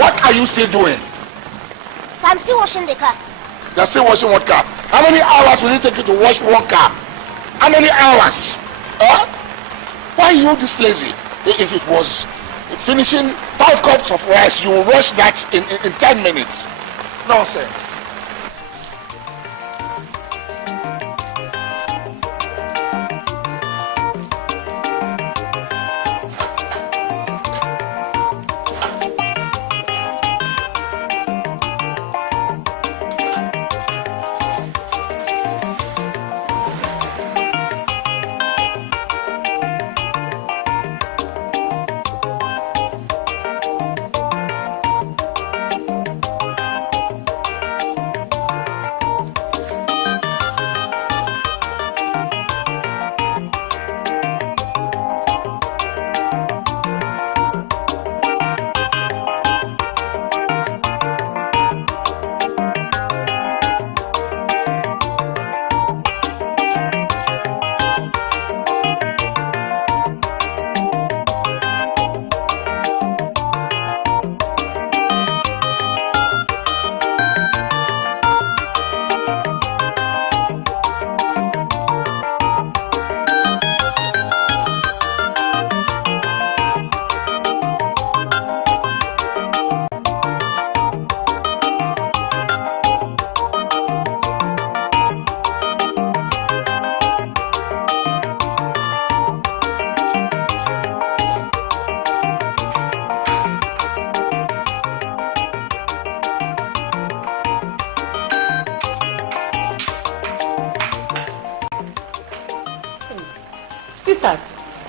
What are you still doing? So I'm still washing the car. You're still washing what car? How many hours will it take you to wash one car? How many hours? Huh? Why are you this lazy? If it was finishing 5 cups of rice, you will rush that in 10 minutes. Nonsense.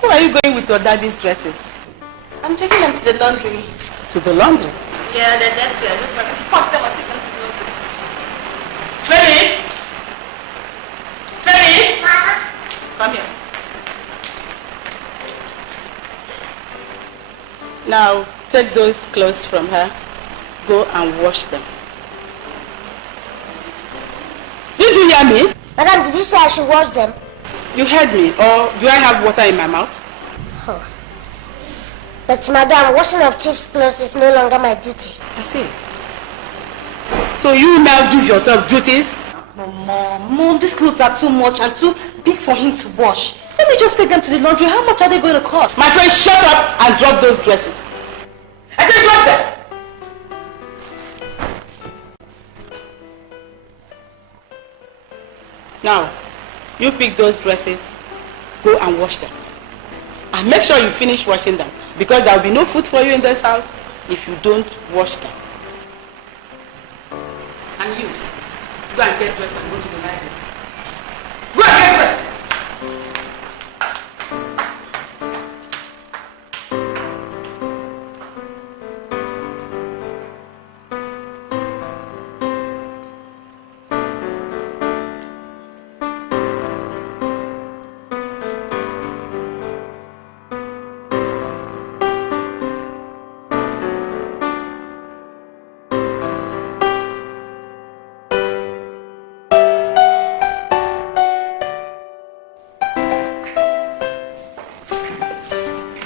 Who are you going with your daddy's dresses? I'm taking them to the laundry. To the laundry? Yeah, they're dirty. I just wanted to pack them and take them to the laundry. Felix! Felix! Come here. Now, take those clothes from her. Go and wash them. Did you hear me? Madam, did you say I should wash them? You heard me, or do I have water in my mouth? Oh. But madam, washing of chief's clothes is no longer my duty. I see. So you now give yourself duties? No, Mom, these clothes are too much and too big for him to wash. Let me just take them to the laundry. How much are they going to cost? My friend, shut up and drop those dresses. I said drop them! Now, you pick those dresses, go and wash them. And make sure you finish washing them, because there will be no food for you in this house if you don't wash them. And you, go and get dressed and go to the library. Go and get dressed!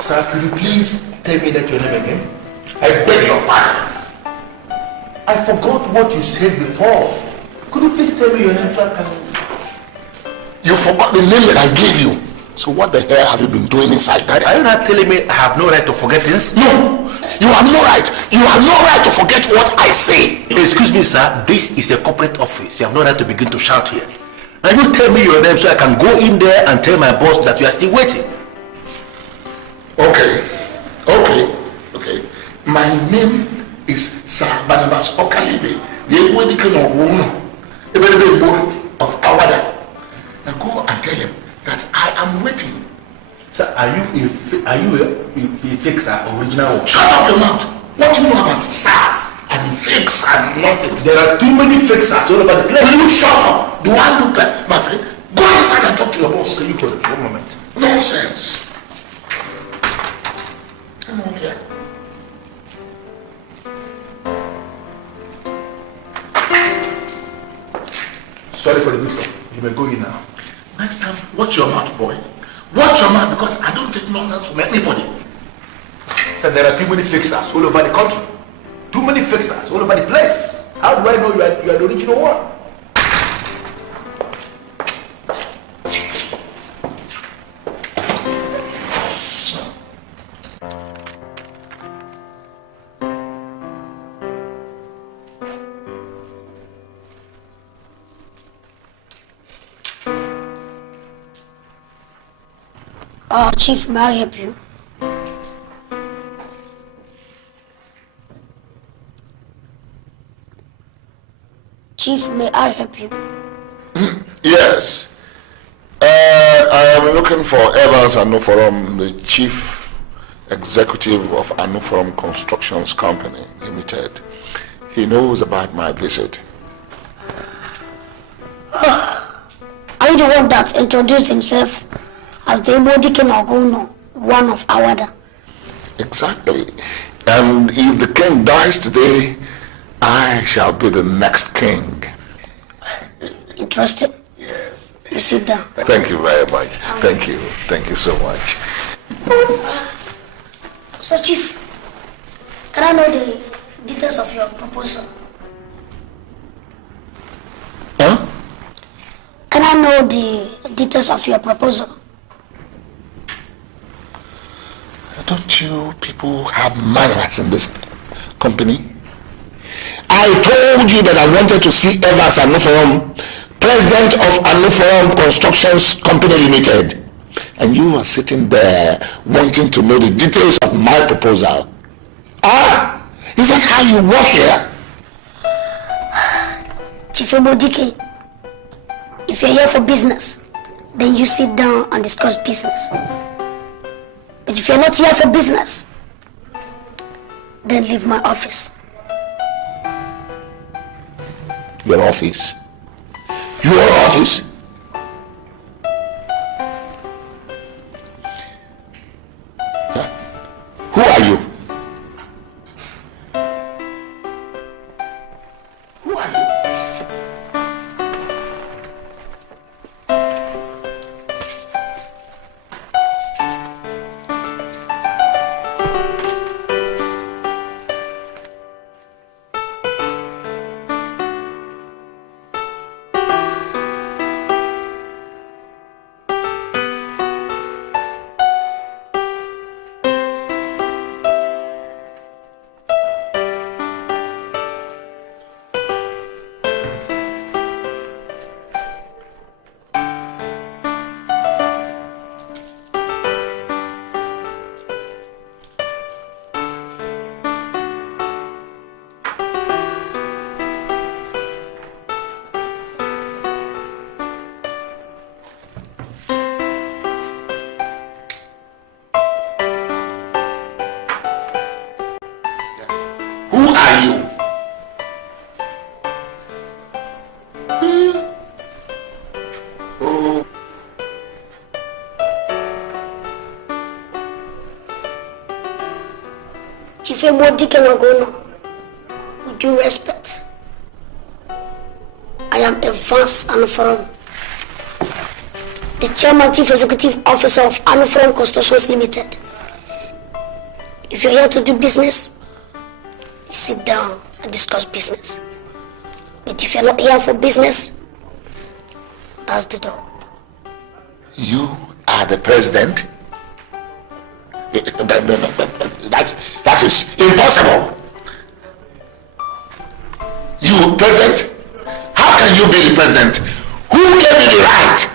Sir, could you please tell me that your name again? I beg your pardon. I forgot what you said before. Could you please tell me your name so I can... You forgot the name that I gave you. So what the hell have you been doing inside that? Are you not telling me I have no right to forget things? No! You have no right. You have no right to forget what I say. Excuse me, sir. This is a corporate office. You have no right to begin to shout here. Now you tell me your name so I can go in there and tell my boss that you are still waiting. Okay. My name is Sir Barnabas Okalibe, the Ewedikan of Awada. Now go and tell him that I am waiting. Sir, are you a fixer, original? Shut up your mouth. What do you know about SARS and fakes and nothing? There are too many fixers all over the place. Will you shut up? Do I look like my friend? Go inside and talk to your boss. So you go. 1 moment. Nonsense. Come over here. Sorry for the mix-up. You may go in now. Next time, watch your mouth, boy. Watch your mouth, because I don't take nonsense from anybody. So there are too many fixers all over the country. Too many fixers all over the place. How do I know you are the original one? Chief, may I help you? Chief, may I help you? Yes. I am looking for Evans Anuforum, the chief executive of Anuforum Constructions Company Limited. He knows about my visit. Are you the one that introduced himself as the King Ogono, one of Awada? Exactly. And if the king dies today, I shall be the next king. Interested? Yes. You sit down. Thank you very much. Thank you. Thank you so much. So, Chief, can I know the details of your proposal? Huh? Can I know the details of your proposal? Don't you people have manners in this company? I told you that I wanted to see Evans Anuforum, president of Anuforum Constructions Company Limited. And you are sitting there wanting to know the details of my proposal. Ah, is that how you work here? Chief Ebodike, if you're here for business, then you sit down and discuss business. But if you're not here for business, then leave my office. Your office? Your office? Huh? Who are you? Who are you? Chief Ebodike Ogono, with due respect, I am Evans Anuforum, the Chairman Chief Executive Officer of Anuforum Constructions Limited. If you're here to do business, you sit down and discuss business. But if you're not here for business, that's the door. You are the president? That is impossible. You president? How can you be the president? Who gave you the right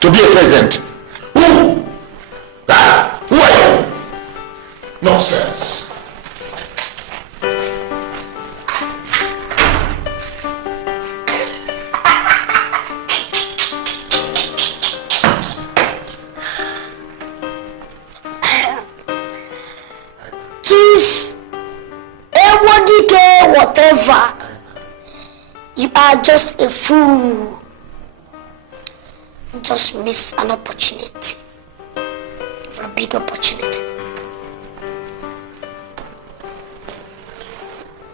to be a president? Who? Who are you? Nonsense. Whatever, you are just a fool. Just miss an opportunity for a big opportunity.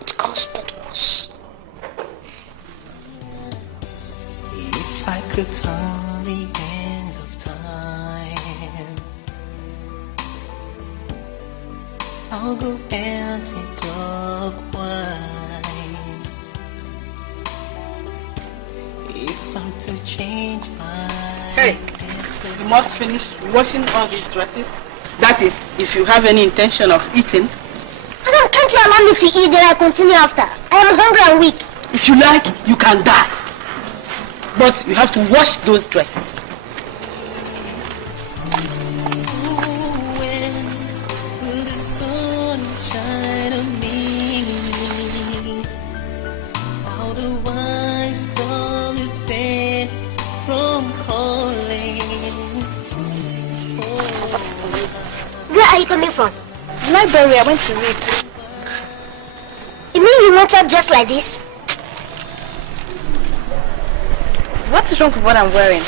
It comes but once. If I could turn the hands of time I'll go anti-clockwise. If I'm to change my... Hey, you must finish washing all these dresses. That is, if you have any intention of eating. Madam, can't you allow me to eat then I continue after? I am hungry and weak. If you like, you can die. But you have to wash those dresses. Where are you coming from? The library, I went to read. You mean you want her dressed like this? What is wrong with what I'm wearing?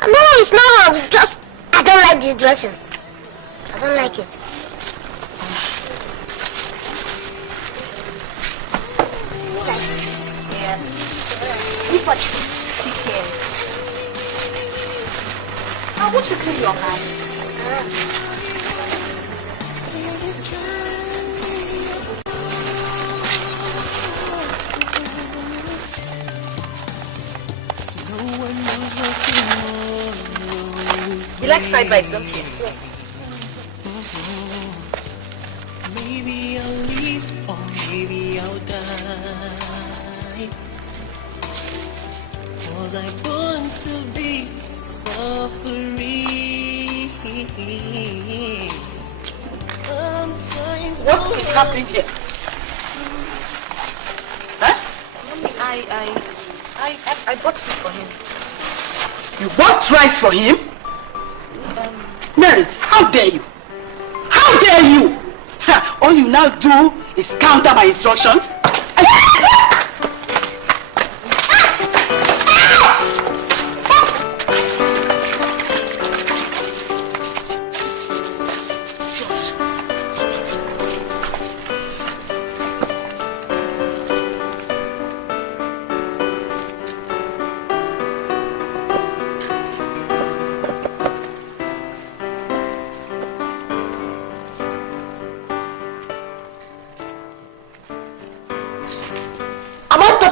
No, it's not wrong. Just, I don't like this dressing. I don't like it. Yeah. Eat what? Chicken. I want you to clean your hands. You like fried rice, don't you? Yes. Maybe I'll leave or maybe I'll die. 'Cause I want to be suffering. What is happening here? Huh? Mommy, I bought food for him. You bought rice for him? Merit, how dare you? How dare you? Ha, all you now do is counter my instructions.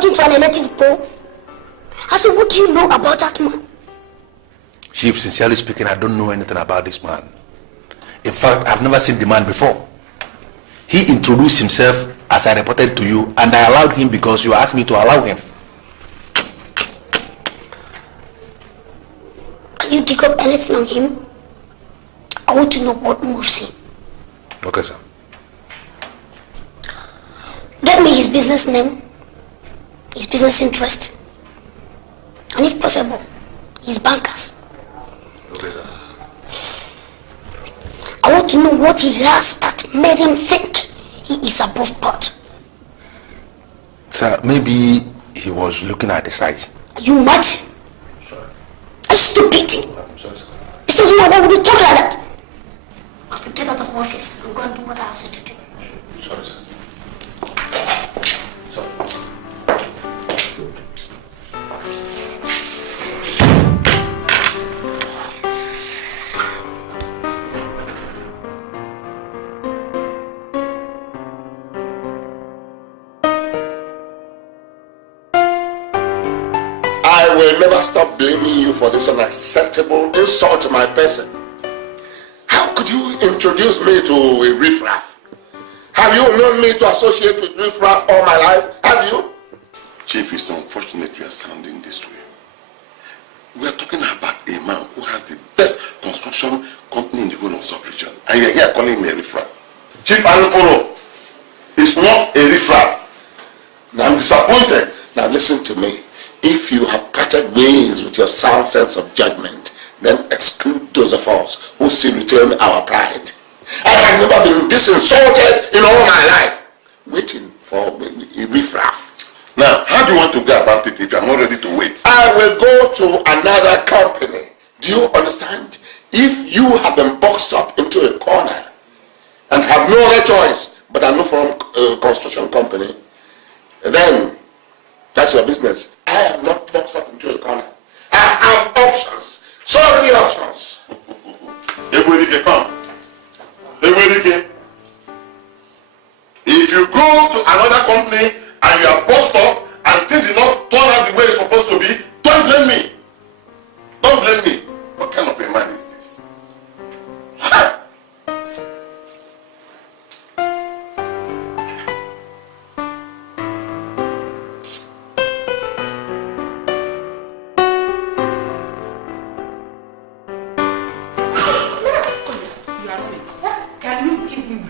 To an elected people. I said, what do you know about that man? Chief, sincerely speaking, I don't know anything about this man. In fact, I've never seen the man before. He introduced himself as I reported to you, and I allowed him because you asked me to allow him. Can you dig up anything on him? I want to know what moves him. Okay, sir. Get me his business name, his business interest, and if possible, his bankers. Okay, sir. I want to know what he has that made him think he is above board. Sir, maybe he was looking at the size. Are you mad? Sorry. Are you stupid? I'm sorry, sir. Mr. Zuma, why would you talk like that? I'll get out of office. I'm going to do what I asked you to do. Sorry, sir. Sorry. I will never stop blaming you for this unacceptable insult to my person. How could you introduce me to a riffraff? Have you known me to associate with riffraff all my life? Have you? Chief, it's unfortunate you are sounding this way. We are talking about a man who has the best construction company in the whole of sub-region. And you are here calling him a riffraff. Chief Anuforo is not a riffraff. I'm disappointed. Now listen to me. If you have parted ways with your sound sense of judgment, then exclude those of us who still retain our pride. I have never been this insulted in all my life, waiting for a riffraff. Now, how do you want to go about it if you are not ready to wait? I will go to another company. Do you understand? If you have been boxed up into a corner and have no other choice but a from construction company, then that's your business. I am not boxed up into a corner. I have options. So many options. Everybody can come. Everybody can. go to another company and you are bossed up and things did not turn out the way it's supposed to be, don't blame me. Don't blame me. What kind of a man is this?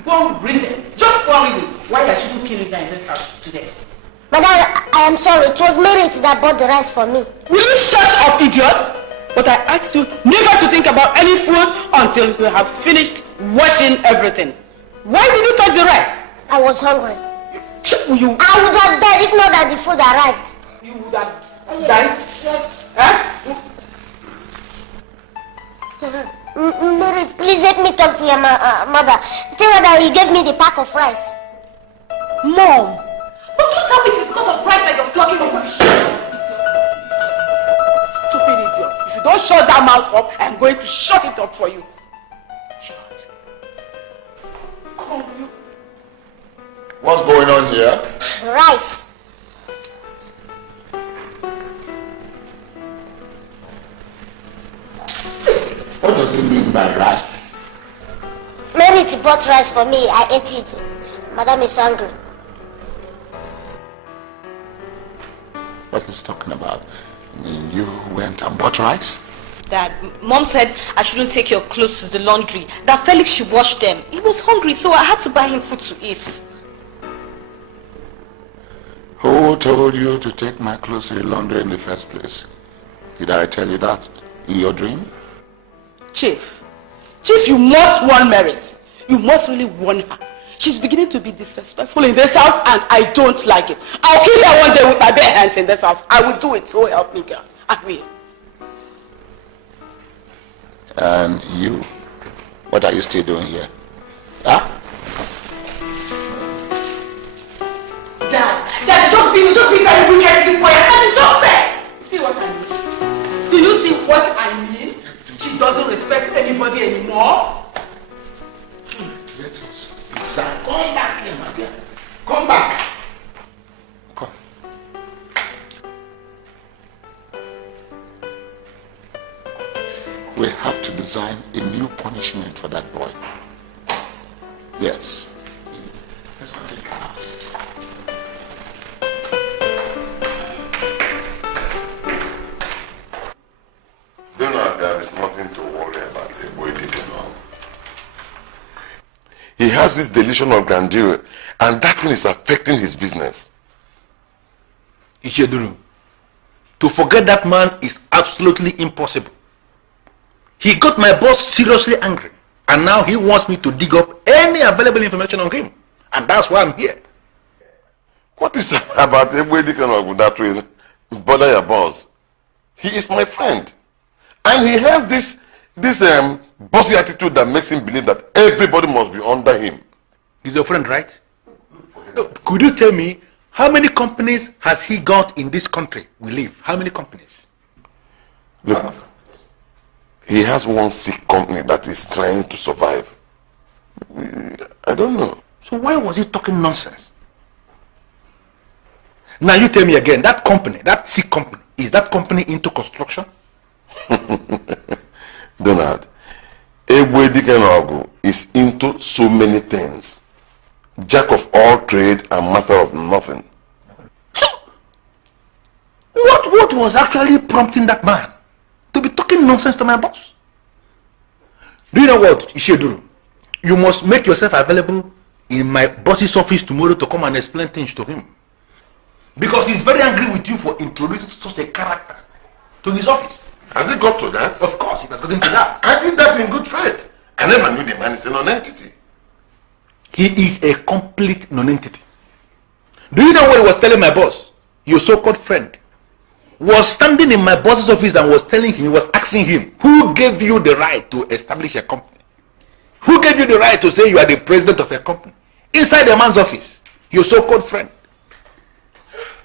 One reason, just one reason why I shouldn't kill you guys in this house today. Madam, I am sorry. It was Merit that bought the rice for me. Will you shut up, idiot? But I asked you never to think about any food until you have finished washing everything. Why did you touch the rice? I was hungry. You... I would have died if not that the food arrived. You would have died? Yes. Huh? Merit, please let me talk to your mother. Tell her that you gave me the pack of rice. Mom! But don't tell me it's because of rice that you're flogging me. Stupid idiot. If you don't shut that mouth up, I'm going to shut it up for you. Idiot. What's going on here? Rice. What does it mean by rice? Merit bought rice for me. I ate it. Madam is hungry. What is talking about? You went and bought rice? Dad, Mom said I shouldn't take your clothes to the laundry. That Felix should wash them. He was hungry, so I had to buy him food to eat. Who told you to take my clothes to the laundry in the first place? Did I tell you that in your dream? Chief, you must warn Merit. You must really warn her. She's beginning to be disrespectful in this house and I don't like it. I'll kill her one day with my bare hands in this house. I will do it, so help me God. I will. And you? What are you still doing here? Huh? Dad, just be very wicked to this boy. And it's not fair. You see what I mean? Do you see what I mean? She doesn't respect anybody anymore. Let us. Sir, come back here, my dear. Come back. Come. We have to design a new punishment for that boy. Yes. Let's go take her out. There is nothing to worry about a boy now. He has this delusion of grandeur, and that thing is affecting his business. Isheduru, to forget that man is absolutely impossible. He got my boss seriously angry, and now he wants me to dig up any available information on him, and that's why I'm here. What is about a boy that will bother your boss? He is my friend. And he has this bossy attitude that makes him believe that everybody must be under him. He's your friend, right? Could you tell me how many companies has he got in this country we live? How many companies? Look, he has one sick company that is trying to survive. I don't know. So why was he talking nonsense? Now you tell me again, that company, that sick company, is that company into construction? Donald, Ebwe is into so many things. Jack of all trade and master of nothing. What was actually prompting that man to be talking nonsense to my boss? Do you know what, Isheduru? You must make yourself available in my boss's office tomorrow to come and explain things to him. Because he's very angry with you for introducing such a character to his office. Has it got to that? Of course, it has gotten to that. I did that in good faith. I never knew the man is a non-entity. He is a complete non-entity. Do you know what he was telling my boss? Your so-called friend was standing in my boss's office and was telling him, he was asking him, who gave you the right to establish a company? Who gave you the right to say you are the president of a company? Inside the man's office, your so-called friend.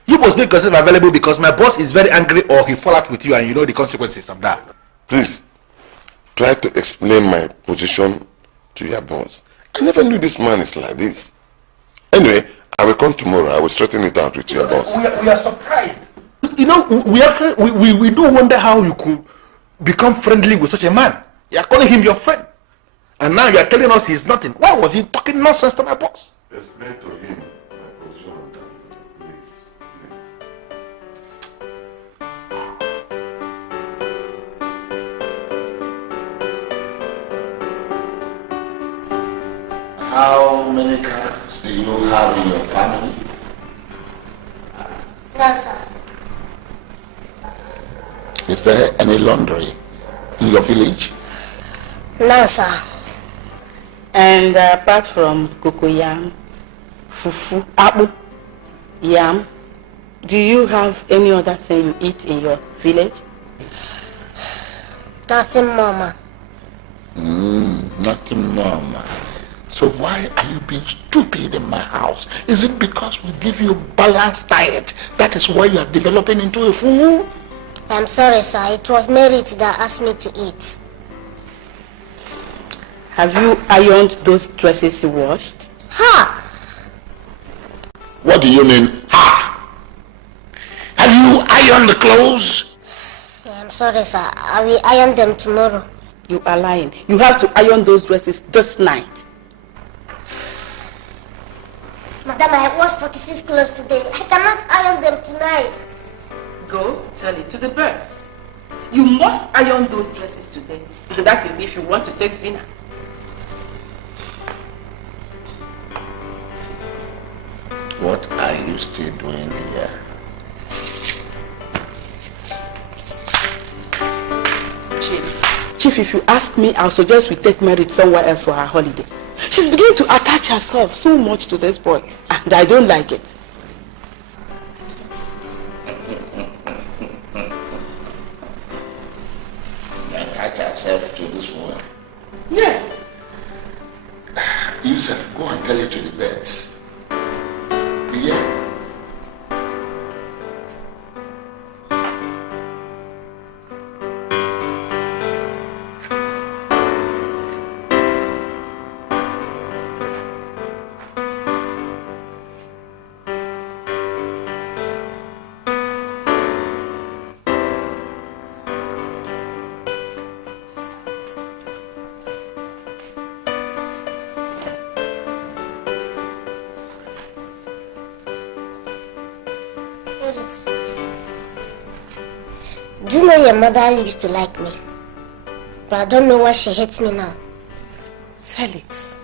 You must make yourself available because my boss is very angry or he fall out with you and you know the consequences of that. Please, try to explain my position to your boss. I never knew this man is like this. Anyway, I will come tomorrow. I will straighten it out with your boss. We are surprised. You know, we do wonder how you could become friendly with such a man. You are calling him your friend. And now you are telling us he's nothing. Why was he talking nonsense to my boss? Explain to him my position on that. Please. How many cats do you have in your family? No, sir. Is there any laundry in your village? No, sir. And apart from cocoyam, fufu, abu, yam, do you have any other thing you eat in your village? Nothing, Mama. Nothing normal. So why are you being stupid in my house? Is it because we give you balanced diet? That is why you are developing into a fool? I'm sorry, sir. It was Merit that asked me to eat. Have you ironed those dresses you washed? Ha! What do you mean, ha? Have you ironed the clothes? I'm sorry, sir. I will iron them tomorrow. You are lying. You have to iron those dresses this night. Madam, I washed 46 clothes today. I cannot iron them tonight. Go tell it to the birds. You must iron those dresses today. That is if you want to take dinner. What are you still doing here? Chief, if you ask me, I'll suggest we take Merit somewhere else for her holiday. She's beginning to attach herself so much to this boy, and I don't like it. Attach herself to this woman? Yes. Yusuf, go and tell it to the birds. Yeah. Do you know your mother used to like me? But I don't know why she hates me now. Felix,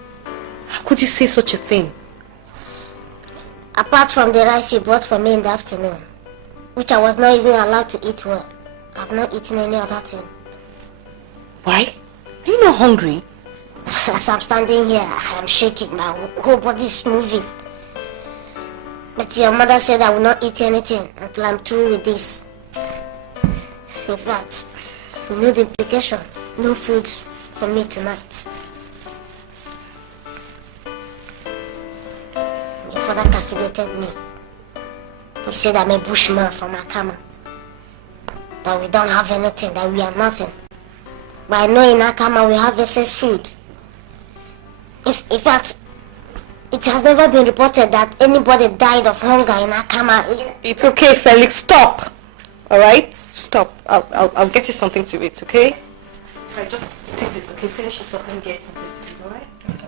how could you say such a thing? Apart from the rice you bought for me in the afternoon, which I was not even allowed to eat well, I've not eaten any other thing. Why? Are you not hungry? As I'm standing here, I'm shaking. My whole body is moving. But your mother said I will not eat anything until I'm through with this. In fact, you know the implication. No food for me tonight. Your father castigated me. He said I'm a bushman from Akama. That we don't have anything, that we are nothing. But I know in Akama we have excess food. In fact, it has never been reported that anybody died of hunger in Akama. It's okay, Felix, stop. Alright? Stop. I'll get you something to eat, okay? Alright, just take this, okay? Finish this up and get something to eat, alright? Okay.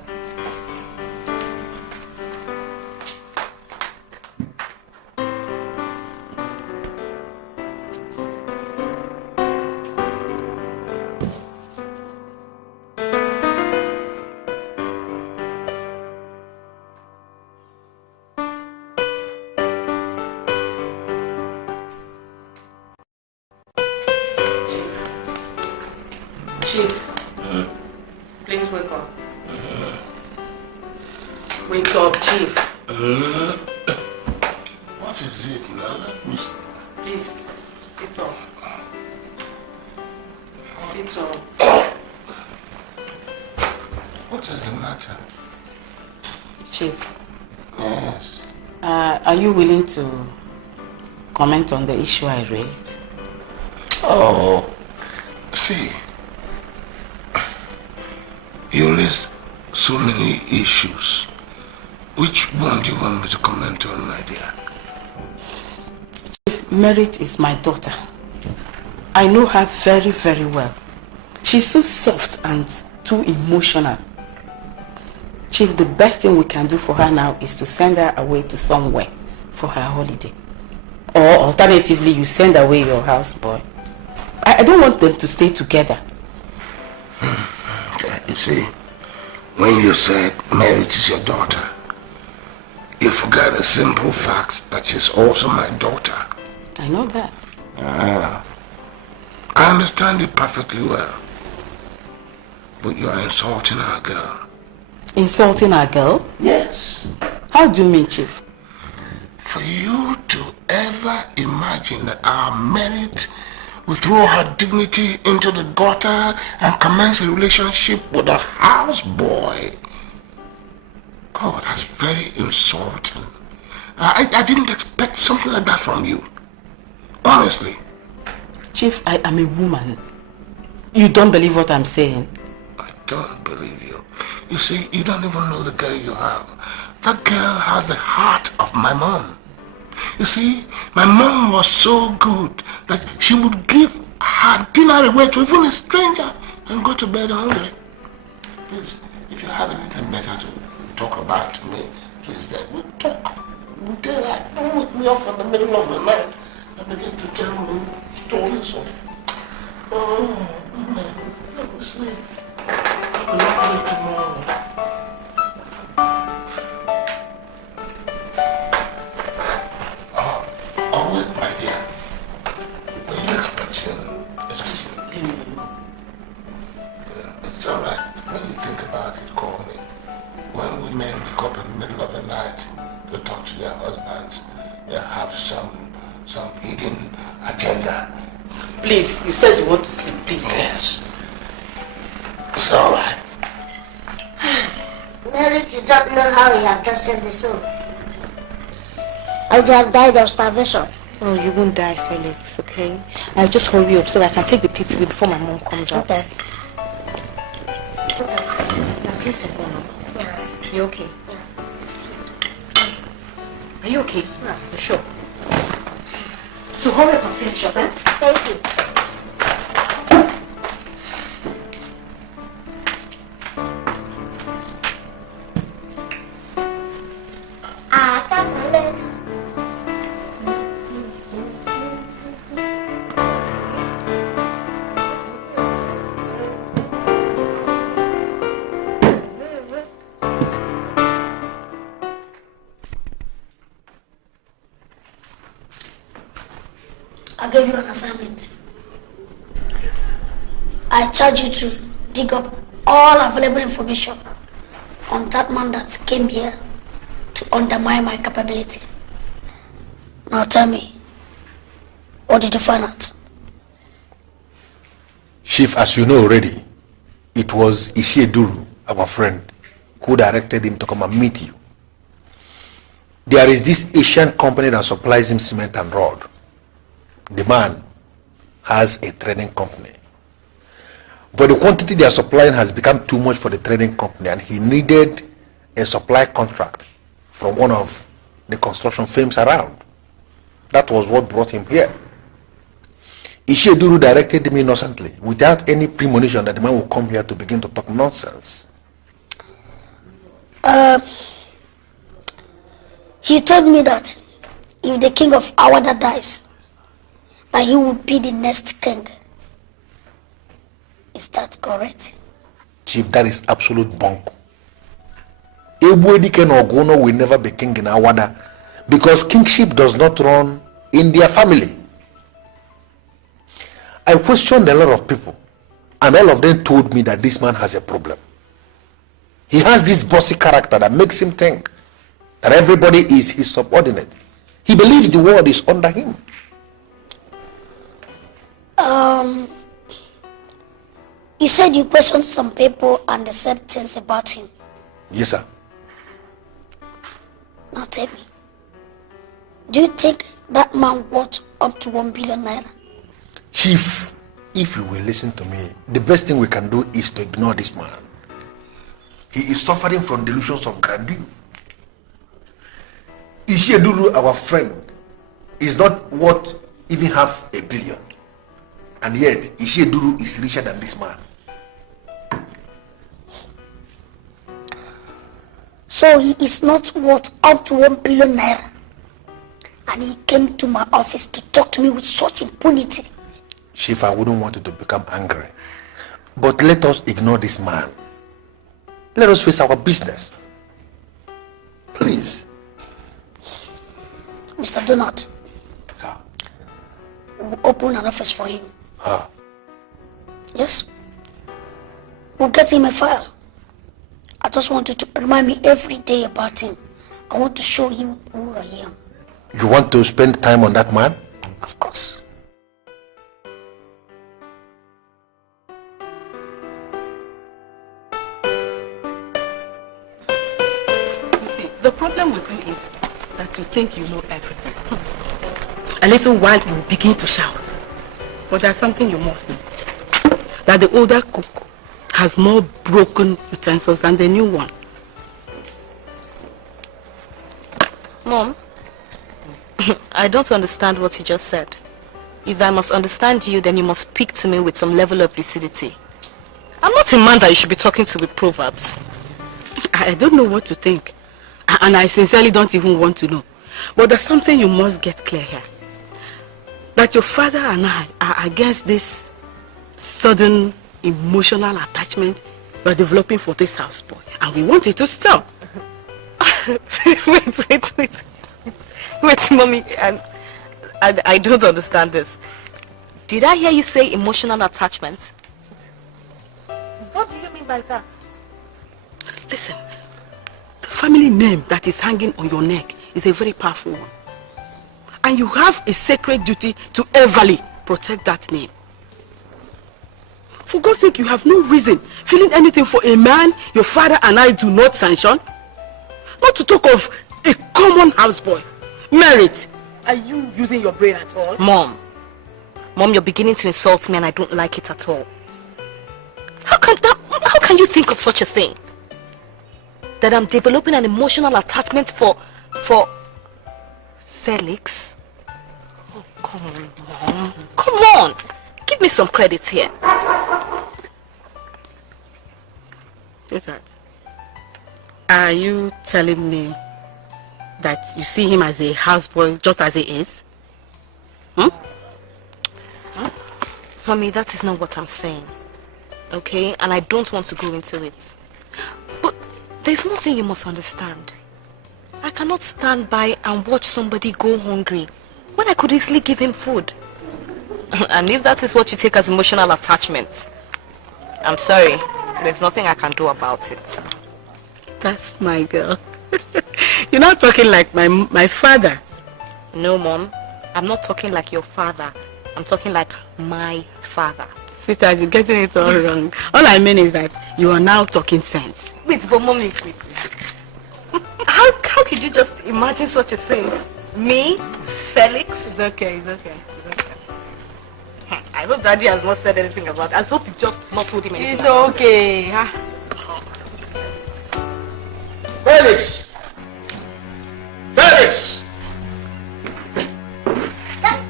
Chief, please wake up. Wake up, Chief. What is it now? Let me... Please, sit up. Sit up. What is the matter? Chief, Yes. are you willing to comment on the issue I raised? Oh, see, you raised so many issues, Which one do you want me to comment on, my dear? Chief, Merit is my daughter. I know her very, very well. She's so soft and too emotional. Chief, the best thing we can do for her now is to send her away to somewhere for her holiday. Or alternatively, you send away your houseboy. I don't want them to stay together. You see, when you said Merit is your daughter, you forgot a simple fact that she's also my daughter. I know that. I understand it perfectly well. But you are insulting our girl. Insulting our girl? Yes. How do you mean, Chief? For you to ever imagine that our Merit will throw her dignity into the gutter and commence a relationship with a houseboy. Oh, that's very insulting. I didn't expect something like that from you. Honestly. Chief, I am a woman. You don't believe what I'm saying? I don't believe you. You see, you don't even know the girl you have. That girl has the heart of my mom. You see, my mom was so good that she would give her dinner away to even a stranger and go to bed hungry. Please, if you have anything better to talk about to me, please, then we'll talk. We'll tell her. Don't wake me up in the middle of the night and begin to tell me stories of, oh, let me sleep. I'll not do tomorrow. Oh, wait, my dear. Are you expecting? It's all right. When you think about it, call me. When women wake up in the middle of the night to talk to their husbands, they have some hidden agenda. Please, you said you want to sleep, please. Yes. It's all right. Merit, you don't know how you have just saved the soul. I would have died of starvation. Oh, you won't die, Felix, okay? I'll just hurry up so that I can take the PTV before my mom comes out. Okay. Now drink some more. Yeah. You okay? Yeah. Are you okay? Yeah. You sure? So hurry up and finish up, eh? Thank you. I gave you an assignment. I charge you to dig up all available information on that man that came here to undermine my capability. Now tell me, what did you find out? Chief, as you know already, it was Ishieduru, our friend, who directed him to come and meet you. There is this Asian company that supplies him cement and rod. The man has a trading company. But the quantity they are supplying has become too much for the trading company, and he needed a supply contract from one of the construction firms around. That was what brought him here. Ishieduru directed him innocently, without any premonition that the man will come here to begin to talk nonsense. He told me that if the king of Awada dies, that he would be the next king. Is that correct? Chief, that is absolute bunk. Ebuedike no Ogono will never be king in Awada because kingship does not run in their family. I questioned a lot of people, and all of them told me that this man has a problem. He has this bossy character that makes him think that everybody is his subordinate. He believes the world is under him. You said you questioned some people and they said things about him. Yes, sir. Now tell me, do you think that man worth up to 1 billion naira? Chief, if you will listen to me, the best thing we can do is to ignore this man. He is suffering from delusions of grandeur. Ishieduru, our friend, is not worth even half a billion. And yet, Ishieduru is richer than this man. So he is not worth up to 1 billion naira. And he came to my office to talk to me with such impunity. Chief, I wouldn't want you to become angry. But let us ignore this man. Let us face our business. Please. Mr. Donald. Sir. We'll open an office for him. Huh? Yes. We'll get him a file. I just want you to remind me every day about him. I want to show him who I am. You want to spend time on that man? Of course. You see, the problem with you is that you think you know everything. A little while you begin to shout. But there's something you must know. That the older cook has more broken utensils than the new one. Mom, I don't understand what you just said. If I must understand you, then you must speak to me with some level of lucidity. I'm not a man that you should be talking to with proverbs. I don't know what to think. And I sincerely don't even want to know. But there's something you must get clear here. That your father and I are against this sudden emotional attachment we're developing for this houseboy. And we want it to stop. Wait, Mommy. I don't understand this. Did I hear you say emotional attachment? What do you mean by that? Listen, the family name that is hanging on your neck is a very powerful one. And you have a sacred duty to everly protect that name. For God's sake, you have no reason feeling anything for a man your father and I do not sanction. Not to talk of a common houseboy. Merit. Are you using your brain at all? Mom, you're beginning to insult me and I don't like it at all. How can you think of such a thing? That I'm developing an emotional attachment for Felix? Oh, come on, Mom. Come on. Give me some credit here. Sweetheart, are you telling me that you see him as a houseboy just as he is? Mommy, that is not what I'm saying. Okay? And I don't want to go into it. But there's one thing you must understand. I cannot stand by and watch somebody go hungry when I could easily give him food. And if that is what you take as emotional attachment, I'm sorry. There's nothing I can do about it. That's my girl. You're not talking like my father. No, Mom. I'm not talking like your father. I'm talking like my father. Sweetheart, you're getting it all wrong. All I mean is that you are now talking sense. Wait, but Mommy, wait. How could you just imagine such a thing? Me? Felix? It's okay. I hope Daddy has not said anything about it. I hope you just not told him anything. It's okay. Felix! Felix!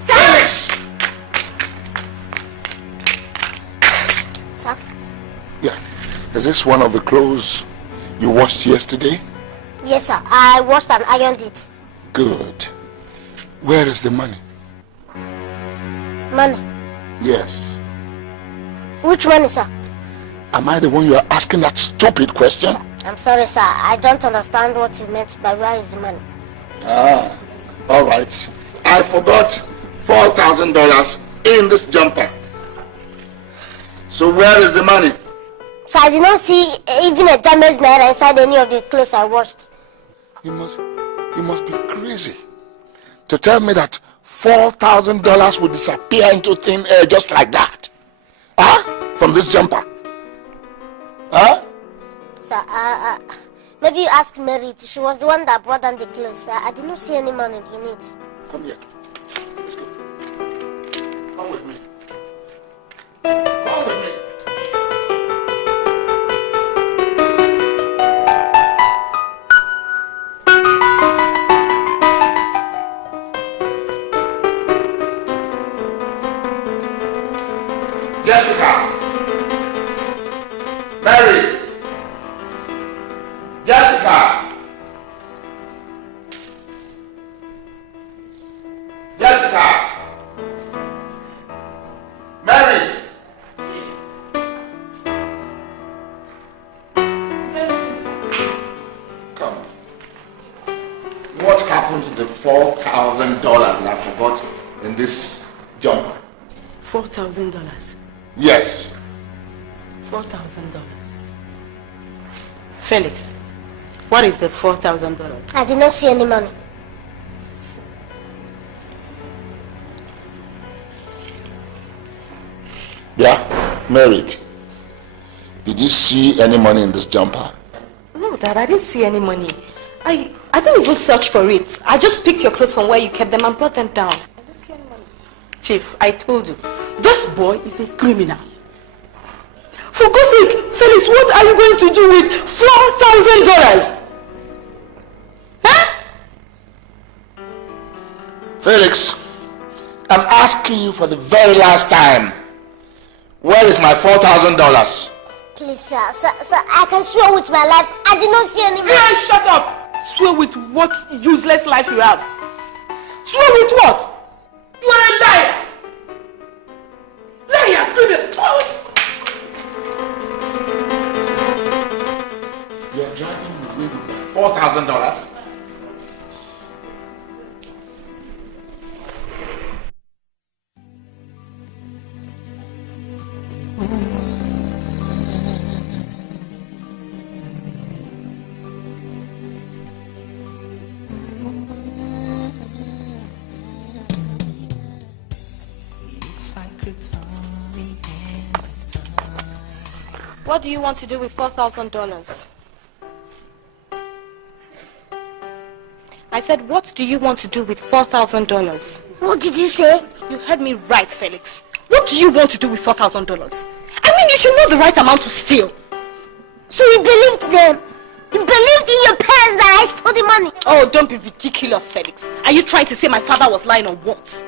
Felix! Sir? Yeah. Is this one of the clothes you washed yesterday? Yes, sir. I washed and ironed it. Good. Where is the money? Money? Yes. Which money, sir? Am I the one you are asking that stupid question? I'm sorry, sir. I don't understand what you meant by where is the money. Ah, all right. I forgot $4,000 in this jumper. So where is the money? So I did not see even a damaged naira inside any of the clothes I washed. You must be crazy to tell me that $4,000 would disappear into thin air just like that. Huh? From this jumper. Huh? Sir, maybe you ask Mary. She was the one that brought down the clothes. I did not see any money in it. Come here. Let's go. Come with me. Come with me. Jessica! Jessica! Marriage! Come. What happened to the $4,000 that I forgot in this jumper? $4,000. Yes. $4,000. Felix, what is the $4,000? I did not see any money. Yeah, married. Did you see any money in this jumper? No, Dad, I didn't see any money. I didn't even search for it. I just picked your clothes from where you kept them and brought them down. Chief, I told you, this boy is a criminal. For God's sake, Felix, what are you going to do with $4,000? Huh? Felix, I'm asking you for the very last time. Where is my $4,000? Please, sir, I can swear with my life. I did not see any money. Hey, shut up! Swear with what useless life you have? Swear with what? You are a liar! Liar! Criminal! Oh. You are driving me away with my $4,000? What do you want to do with $4,000? I said, what do you want to do with $4,000? What did you say? You heard me right, Felix. What do you want to do with $4,000? I mean, you should know the right amount to steal. So you believed them? You believed in your parents that I stole the money? Oh, don't be ridiculous, Felix. Are you trying to say my father was lying or what?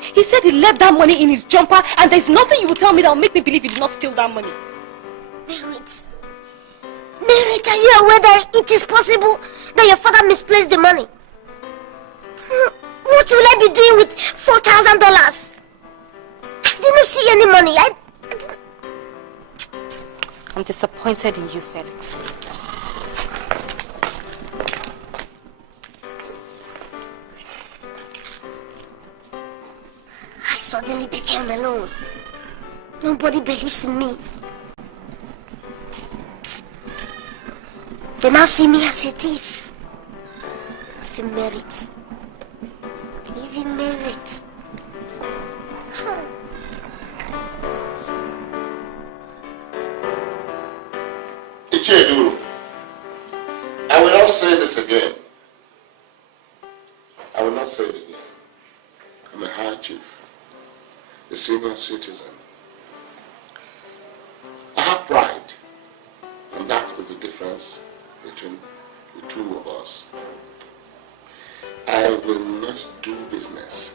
He said he left that money in his jumper, and there's nothing you will tell me that will make me believe he did not steal that money. Merit, are you aware that it is possible that your father misplaced the money? What will I be doing with $4,000? I did not see any money. I'm disappointed in you, Felix. I suddenly became alone. Nobody believes in me. They now see me as a thief. Even merit. Even merit. Ichedu, I will not say this again. I will not say it again. I'm a high chief, a senior citizen. I have pride, and that is the difference between the two of us. I will not do business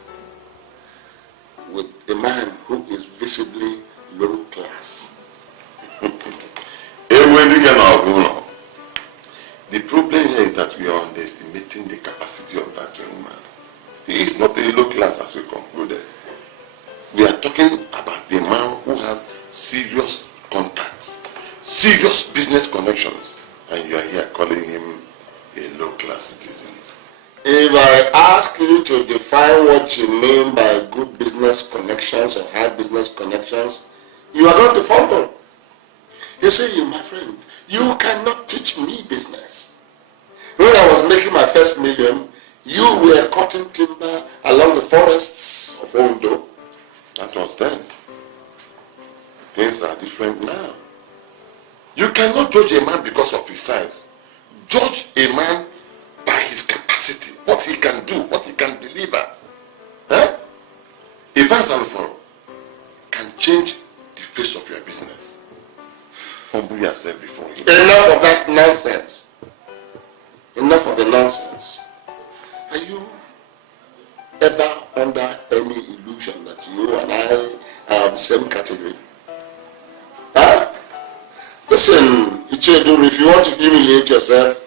with a man who is visibly low class. The problem here is that we are underestimating the capacity of that young man. He is not a low class as we concluded. We are talking about the man who has serious contacts, serious business connections, and you are here calling him a low class citizen. If I ask you to define what you mean by good business connections or high business connections, you are going to fumble. You see, my friend, you cannot teach me business. When I was making my first million, you were cutting timber along the forests of Ondo. That was then. Things are different now. You cannot judge a man because of his size. Judge a man by his capacity, what he can do, what he can deliver. Huh? Events and forum can change the face of your business. Humble yourself before him. Enough of that nonsense. Enough of the nonsense. Are you ever under any illusion that you and I are of the same category? Huh? Listen, Icheduru, if you want to humiliate yourself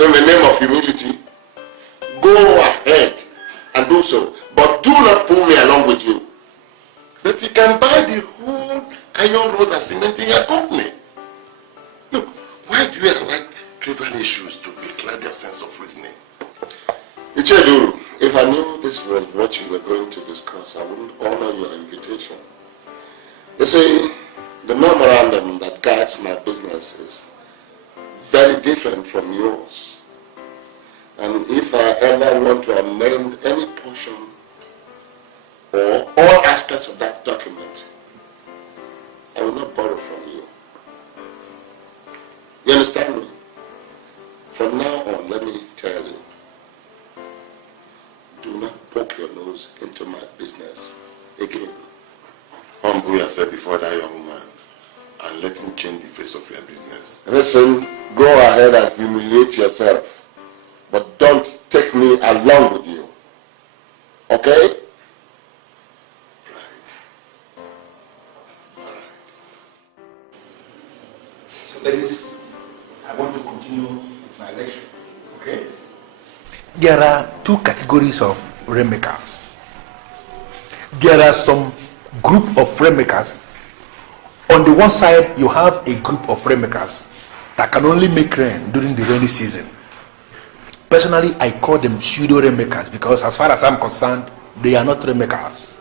in the name of humility, go ahead and do so. But do not pull me along with you. But you can buy the whole iron rod and cement in your company. Look, why do you allow trivial issues to becloud your sense of reasoning? Icheduru, if I knew this was what you were going to discuss, I wouldn't honor your invitation. You see, the memorandum that guides my business is very different from yours. And if I ever want to amend any portion or all aspects of that document, I will not borrow from you. You understand me? From now on, let me tell you, do not poke your nose into my business again. Humble yourself before that young man and let him change the face of your business. Listen, go ahead and humiliate yourself, but don't take me along with you. Okay? Right. Alright. So ladies, I want to continue with my lecture. Okay? There are two categories of rainmakers. There are some group of rainmakers. On the one side, you have a group of rainmakers that can only make rain during the rainy season. Personally, I call them pseudo rainmakers because as far as I'm concerned, they are not rainmakers.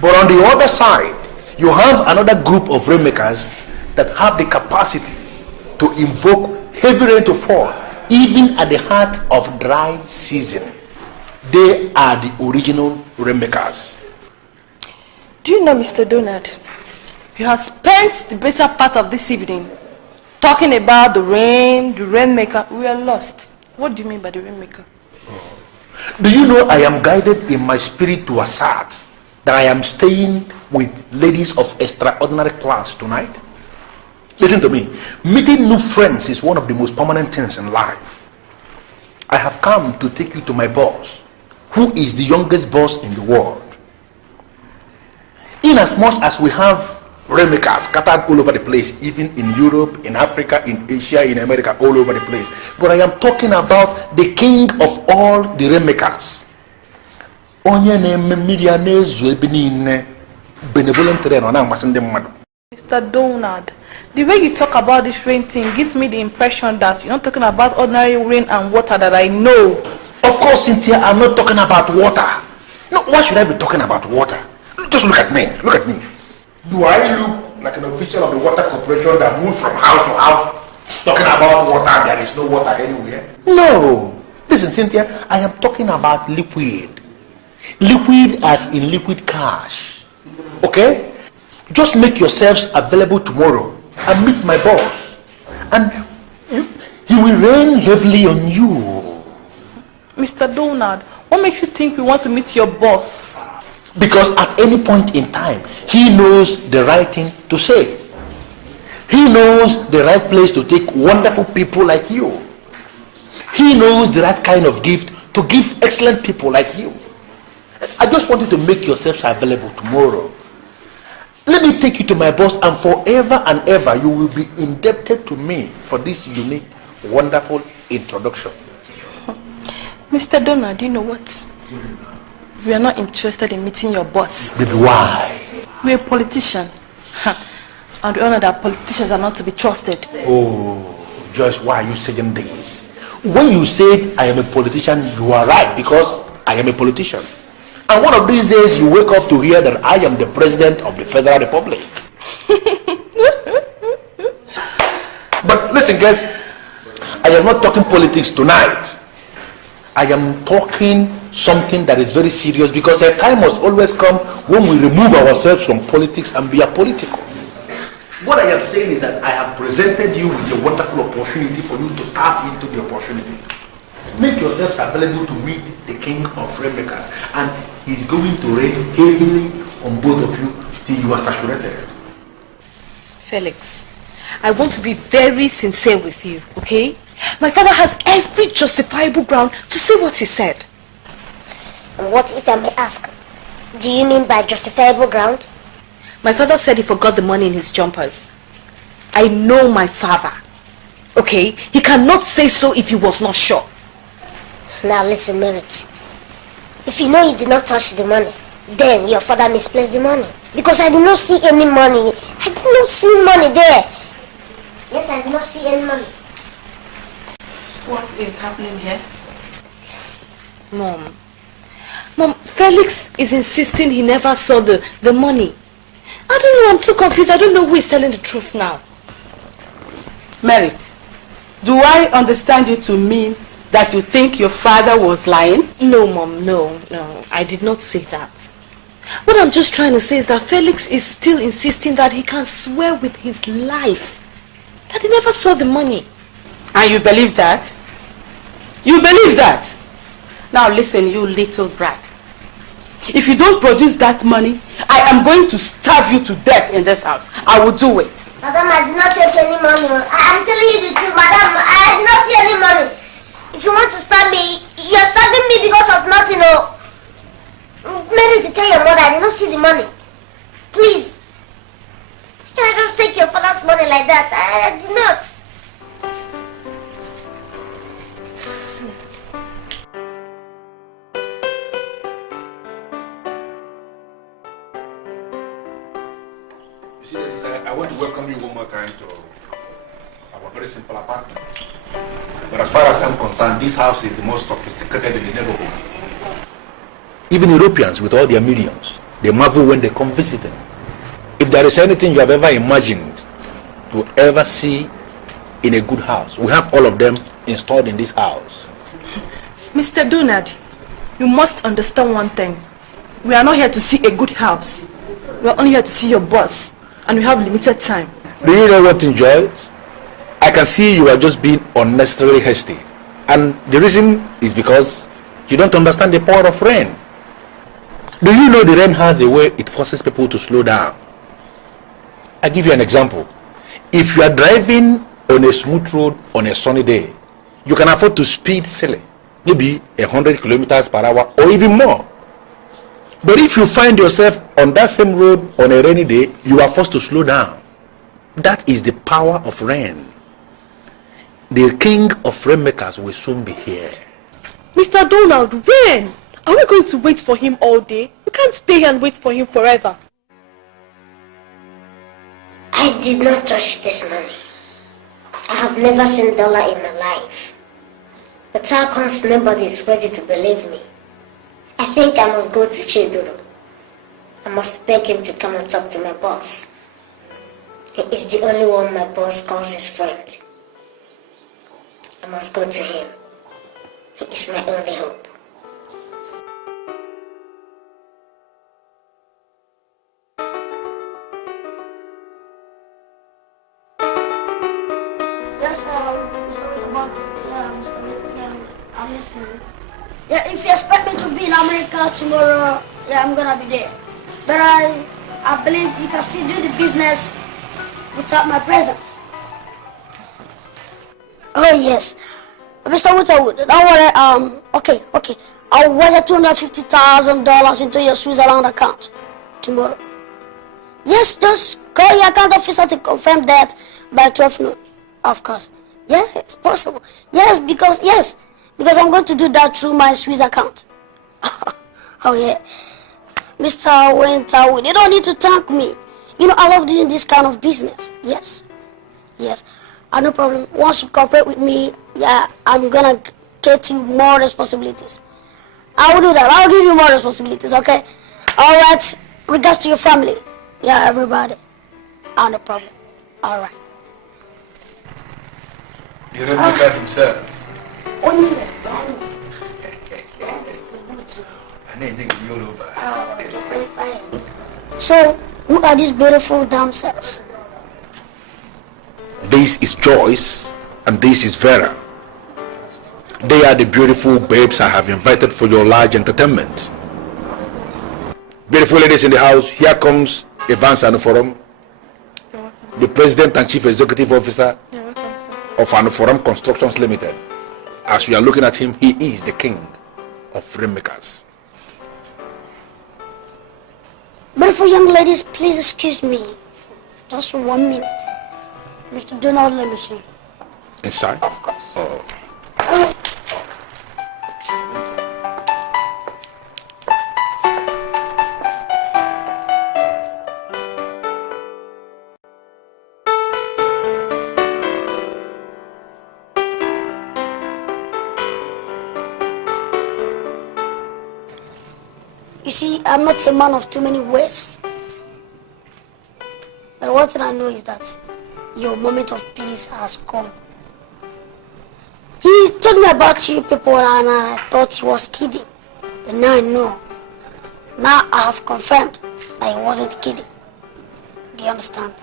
But on the other side, you have another group of rainmakers that have the capacity to invoke heavy rain to fall even at the heart of dry season. They are the original rainmakers. Do you know, Mr. Donald, you have spent the better part of this evening talking about the rainmaker. We are lost. What do you mean by the rainmaker? Do you know I am guided in my spirit to assert that I am staying with ladies of extraordinary class tonight? Listen to me. Meeting new friends is one of the most permanent things in life. I have come to take you to my boss, who is the youngest boss in the world. In as much as we have rainmakers scattered all over the place, even in Europe, in Africa, in Asia, in America, all over the place. But I am talking about the king of all the rainmakers. Mr. Donald, the way you talk about this rain thing gives me the impression that you're not talking about ordinary rain and water that I know. Of course, Cynthia, I'm not talking about water. No, why should I be talking about water? Just look at me. Look at me. Do I look like an official of the water corporation that moves from house to house talking about water and there is no water anywhere? No. Listen, Cynthia, I am talking about liquid. Liquid as in liquid cash. Okay? Just make yourselves available tomorrow and meet my boss. And he will rain heavily on you. Mr. Donald, what makes you think we want to meet your boss? Because at any point in time, he knows the right thing to say. He knows the right place to take wonderful people like you. He knows the right kind of gift to give excellent people like you. I just want you to make yourselves available tomorrow. Let me take you to my boss, and forever and ever you will be indebted to me for this unique, wonderful introduction. Mr. Donald, you know what? We are not interested in meeting your boss. Baby, why? We're a politician. And we honor that politicians are not to be trusted. Oh, Joyce, why are you saying this? When you said I am a politician, you are right, because I am a politician. And one of these days you wake up to hear that I am the president of the Federal Republic. But listen, guys, I am not talking politics tonight. I am talking something that is very serious, because a time must always come when we remove ourselves from politics and be apolitical. What I am saying is that I have presented you with a wonderful opportunity for you to tap into the opportunity. Make yourselves available to meet the king of rainmakers, and he's going to rain heavily on both of you till you are saturated. Felix, I want to be very sincere with you, okay? My father has every justifiable ground to say what he said. What, if I may ask, do you mean by justifiable ground? My father said he forgot the money in his jumpers. I know my father. Okay? He cannot say so if he was not sure. Now listen, Merit. If you know you did not touch the money, then your father misplaced the money. Because I did not see any money. I did not see money there. Yes, I did not see any money. What is happening here? Mom, Felix is insisting he never saw the money. I don't know, I'm too confused. I don't know who is telling the truth now. Merit, do I understand you to mean that you think your father was lying? No, Mom, no. I did not say that. What I'm just trying to say is that Felix is still insisting that he can swear with his life that he never saw the money. And you believe that? You believe that? Now listen, you little brat. If you don't produce that money, I am going to starve you to death in this house. I will do it. Madam, I did not take any money. I'm telling you the truth, Madam. I did not see any money. If you want to stab me, you're stabbing me because of nothing. Mary, to tell your mother, I did not see the money. Please. Can I just take your father's money like that? I did not. You see, ladies, I want to welcome you one more time to our very simple apartment. But as far as I'm concerned, this house is the most sophisticated in the neighborhood. Even Europeans, with all their millions, they marvel when they come visiting. If there is anything you have ever imagined to ever see in a good house, we have all of them installed in this house. Mr. Donald, you must understand one thing. We are not here to see a good house. We are only here to see your boss. And we have limited time. Do you know what, Joyce? I can see you are just being unnecessarily hasty. And the reason is because you don't understand the power of rain. Do you know the rain has a way it forces people to slow down? I'll give you an example. If you are driving on a smooth road on a sunny day, you can afford to speed silly, maybe 100 kilometers per hour or even more. But if you find yourself on that same road on a rainy day, you are forced to slow down. That is the power of rain. The king of rainmakers will soon be here. Mr. Donald, when? Are we going to wait for him all day? We can't stay here and wait for him forever. I did not touch this money. I have never seen dollar in my life. But how comes nobody is ready to believe me? I think I must go to Chiduru. I must beg him to come and talk to my boss. He is the only one my boss calls his friend. I must go to him. He is my only hope. Yes, Mr. Marcus. Yeah, I'm listening. Yeah, if you expect me to be in America tomorrow, yeah, I'm gonna be there. But I believe you can still do the business without my presence. Oh yes, Mr. Winterwood, don't worry. Okay. I'll wire $250,000 into your Switzerland account tomorrow. Yes, just call your account officer to confirm that by 12 noon. Of course. Yeah, it's possible. Yes, because I'm going to do that through my Swiss account. Oh yeah. Mr. Winterwood, you don't need to thank me. You know, I love doing this kind of business. Yes. No problem. Once you cooperate with me, yeah, I'm gonna get you more responsibilities. I will do that. I'll give you more responsibilities, okay? Alright. Regards to your family. Yeah, everybody. No problem. Alright. The rainmaker himself. So, who are these beautiful damsels? This is Joyce and this is Vera. They are the beautiful babes I have invited for your large entertainment. Beautiful ladies in the house, here comes Evans Anuforum, the President and Chief Executive Officer of Anuforum Constructions Limited. As we are looking at him, he is the king of rainmakers. Beautiful young ladies, please excuse me. Just 1 minute. Mr. Donald, let me see. Inside? Of course. Oh. You see, I'm not a man of too many words. But one thing I know is that your moment of peace has come. He told me about you people and I thought he was kidding. But now I know. Now I have confirmed that he wasn't kidding. Do you understand?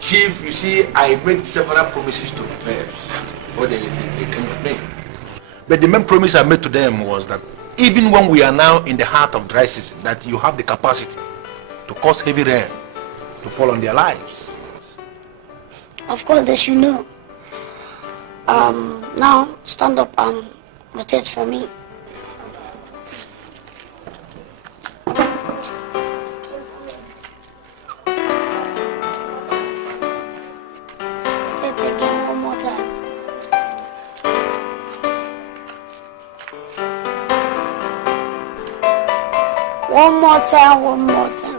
Chief, you see, I made several promises to the players before they came with me. But the main promise I made to them was that even when we are now in the heart of dry season, that you have the capacity to cause heavy rain to fall on their lives. Of course, as you know. Now stand up and rotate for me. Rotate again one more time. One more time, one more time.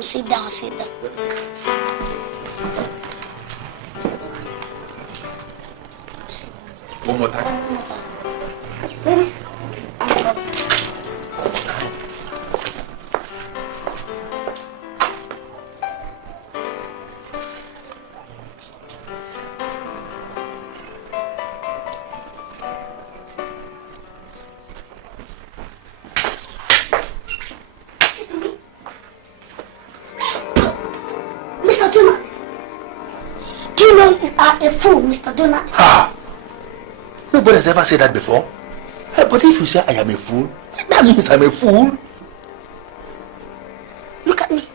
Sit down, sit down. One more time. One more time. Please. A fool, Mr. Donald. Ah! Nobody has ever said that before. Hey, but if you say I am a fool, that means I'm a fool. Look at me.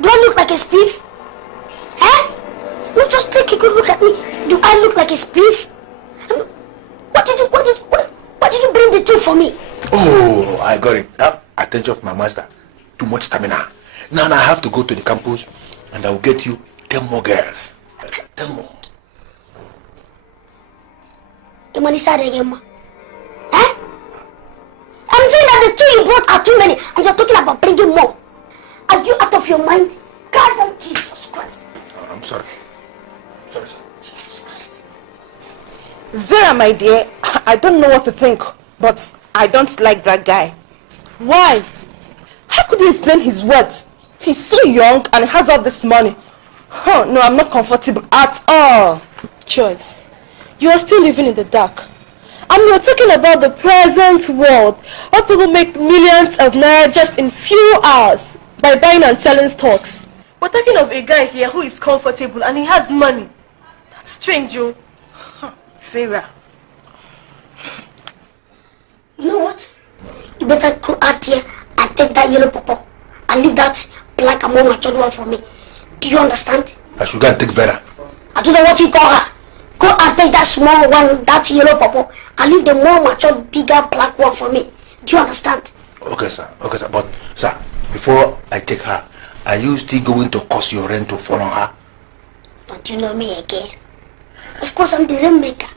Do I look like a spiff? Eh? No, just take a good look at me. Do I look like a spiff? What did you bring the two for me? Oh, I got it. That attention of my master. Too much stamina. Now I have to go to the campus and I will get you 10 more girls. 10 more. The money side again, ma. Eh? I'm saying that the two you brought are too many and you're talking about bringing more. Are you out of your mind? God, Jesus Christ. I'm sorry. Sorry, sir. Jesus Christ. Vera, my dear, I don't know what to think, but I don't like that guy. Why? How could he explain his words? He's so young and has all this money. Oh, no, I'm not comfortable at all. Choice, you are still living in the dark. And we're talking about the present world, where people make millions of naira just in few hours by buying and selling stocks. We're talking of a guy here who is comfortable and he has money. That's strange, Joe. Vera. You know what? You better go out here and take that yellow pawpaw and leave that black and more matured one for me. Do you understand? I should go and take Vera. I don't know what you call her. Go and take that small one, that yellow pawpaw, and leave the more matured, bigger black one for me. Do you understand? Okay, sir. Okay, sir. But, sir, before I take her, are you still going to cause your rent to fall on her? Don't you know me again? Of course, I'm the rainmaker.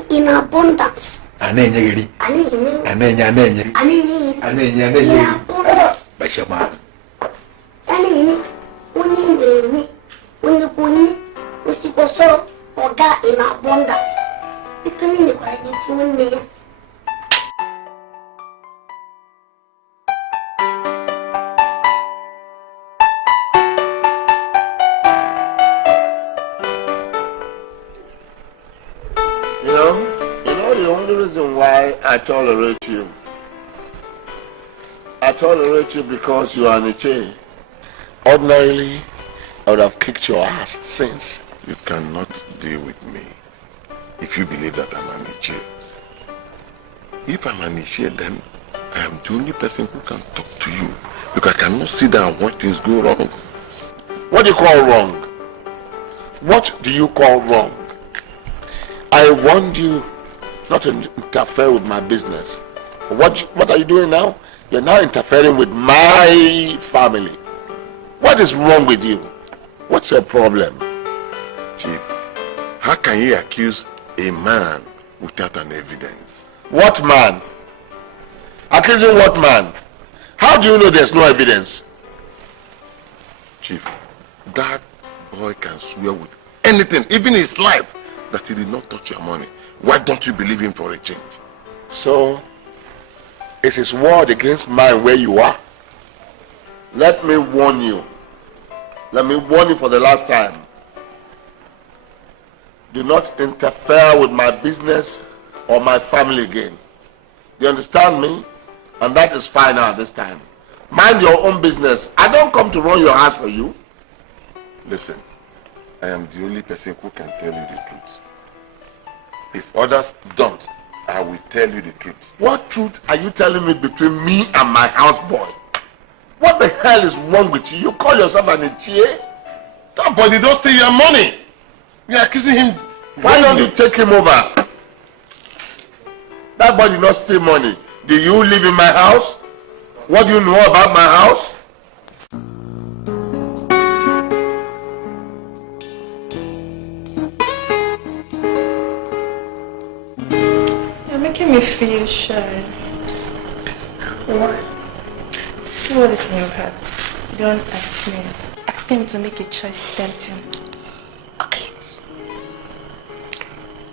In abundance. In abundance. In abundance. You know the only reason why I tolerate you because you are in a chain. Ordinarily, I would have kicked your ass since. You cannot deal with me if you believe that I'm an Niger. If I'm an Niger, then I am the only person who can talk to you. Because I cannot sit down and watch things go wrong. What do you call wrong? What do you call wrong? I warned you not to interfere with my business. What are you doing now? You're now interfering with my family. What is wrong with you? What's your problem? Chief, how can you accuse a man without an evidence? What man? Accusing what man? How do you know there's no evidence? Chief, that boy can swear with anything, even his life, that he did not touch your money. Why don't you believe him for a change? So, is his word against mine where you are? Let me warn you. Let me warn you for the last time. Do not interfere with my business or my family again. You understand me? And that is fine now this time. Mind your own business. I don't come to run your house for you. Listen, I am the only person who can tell you the truth. If others don't, I will tell you the truth. What truth are you telling me between me and my houseboy? What the hell is wrong with you? You call yourself an Ichie? That boy did not steal your money. You are accusing him. Why don't you take him over? That boy did not steal money. Do you live in my house? What do you know about my house? You're making me feel shy. What? Do what is in your heart. Don't ask me. Ask him to make a choice is tempting. Okay.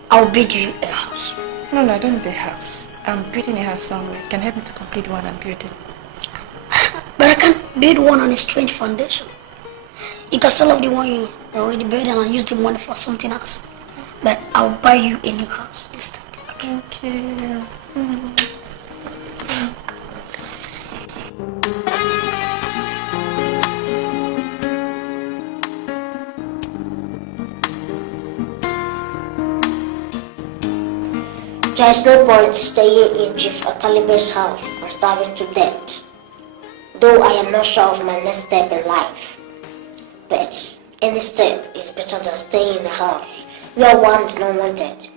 I'll build you a house. No, I don't need a house. I'm building a house somewhere. You can help me to complete one I'm building. But I can't build one on a strange foundation. You can sell off the one you already built and use the money for something else. But I'll buy you a new house instead. Okay? Okay. There's no point staying in Chief Atalibe's house and starving to death. Though I am not sure of my next step in life. But any step is better than staying in the house where one is not wanted.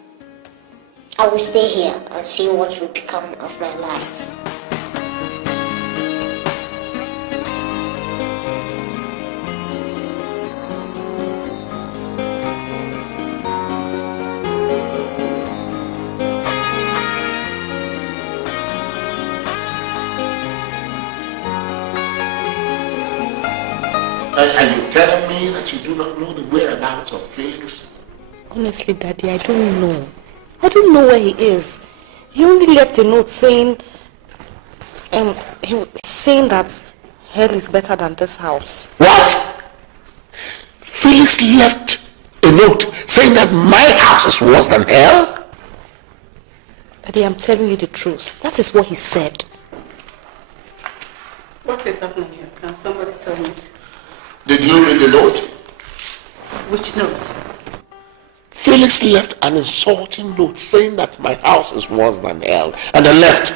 I will stay here and see what will become of my life. Are you telling me that you do not know the whereabouts of Felix? Honestly, Daddy, I don't know. I don't know where he is. He only left a note saying, that hell is better than this house. What? Felix left a note saying that my house is worse than hell? Daddy, I'm telling you the truth. That is what he said. What is happening here? Can somebody tell me? Did you read the note? Which note? Felix left an insulting note saying that my house is worse than hell. And I left.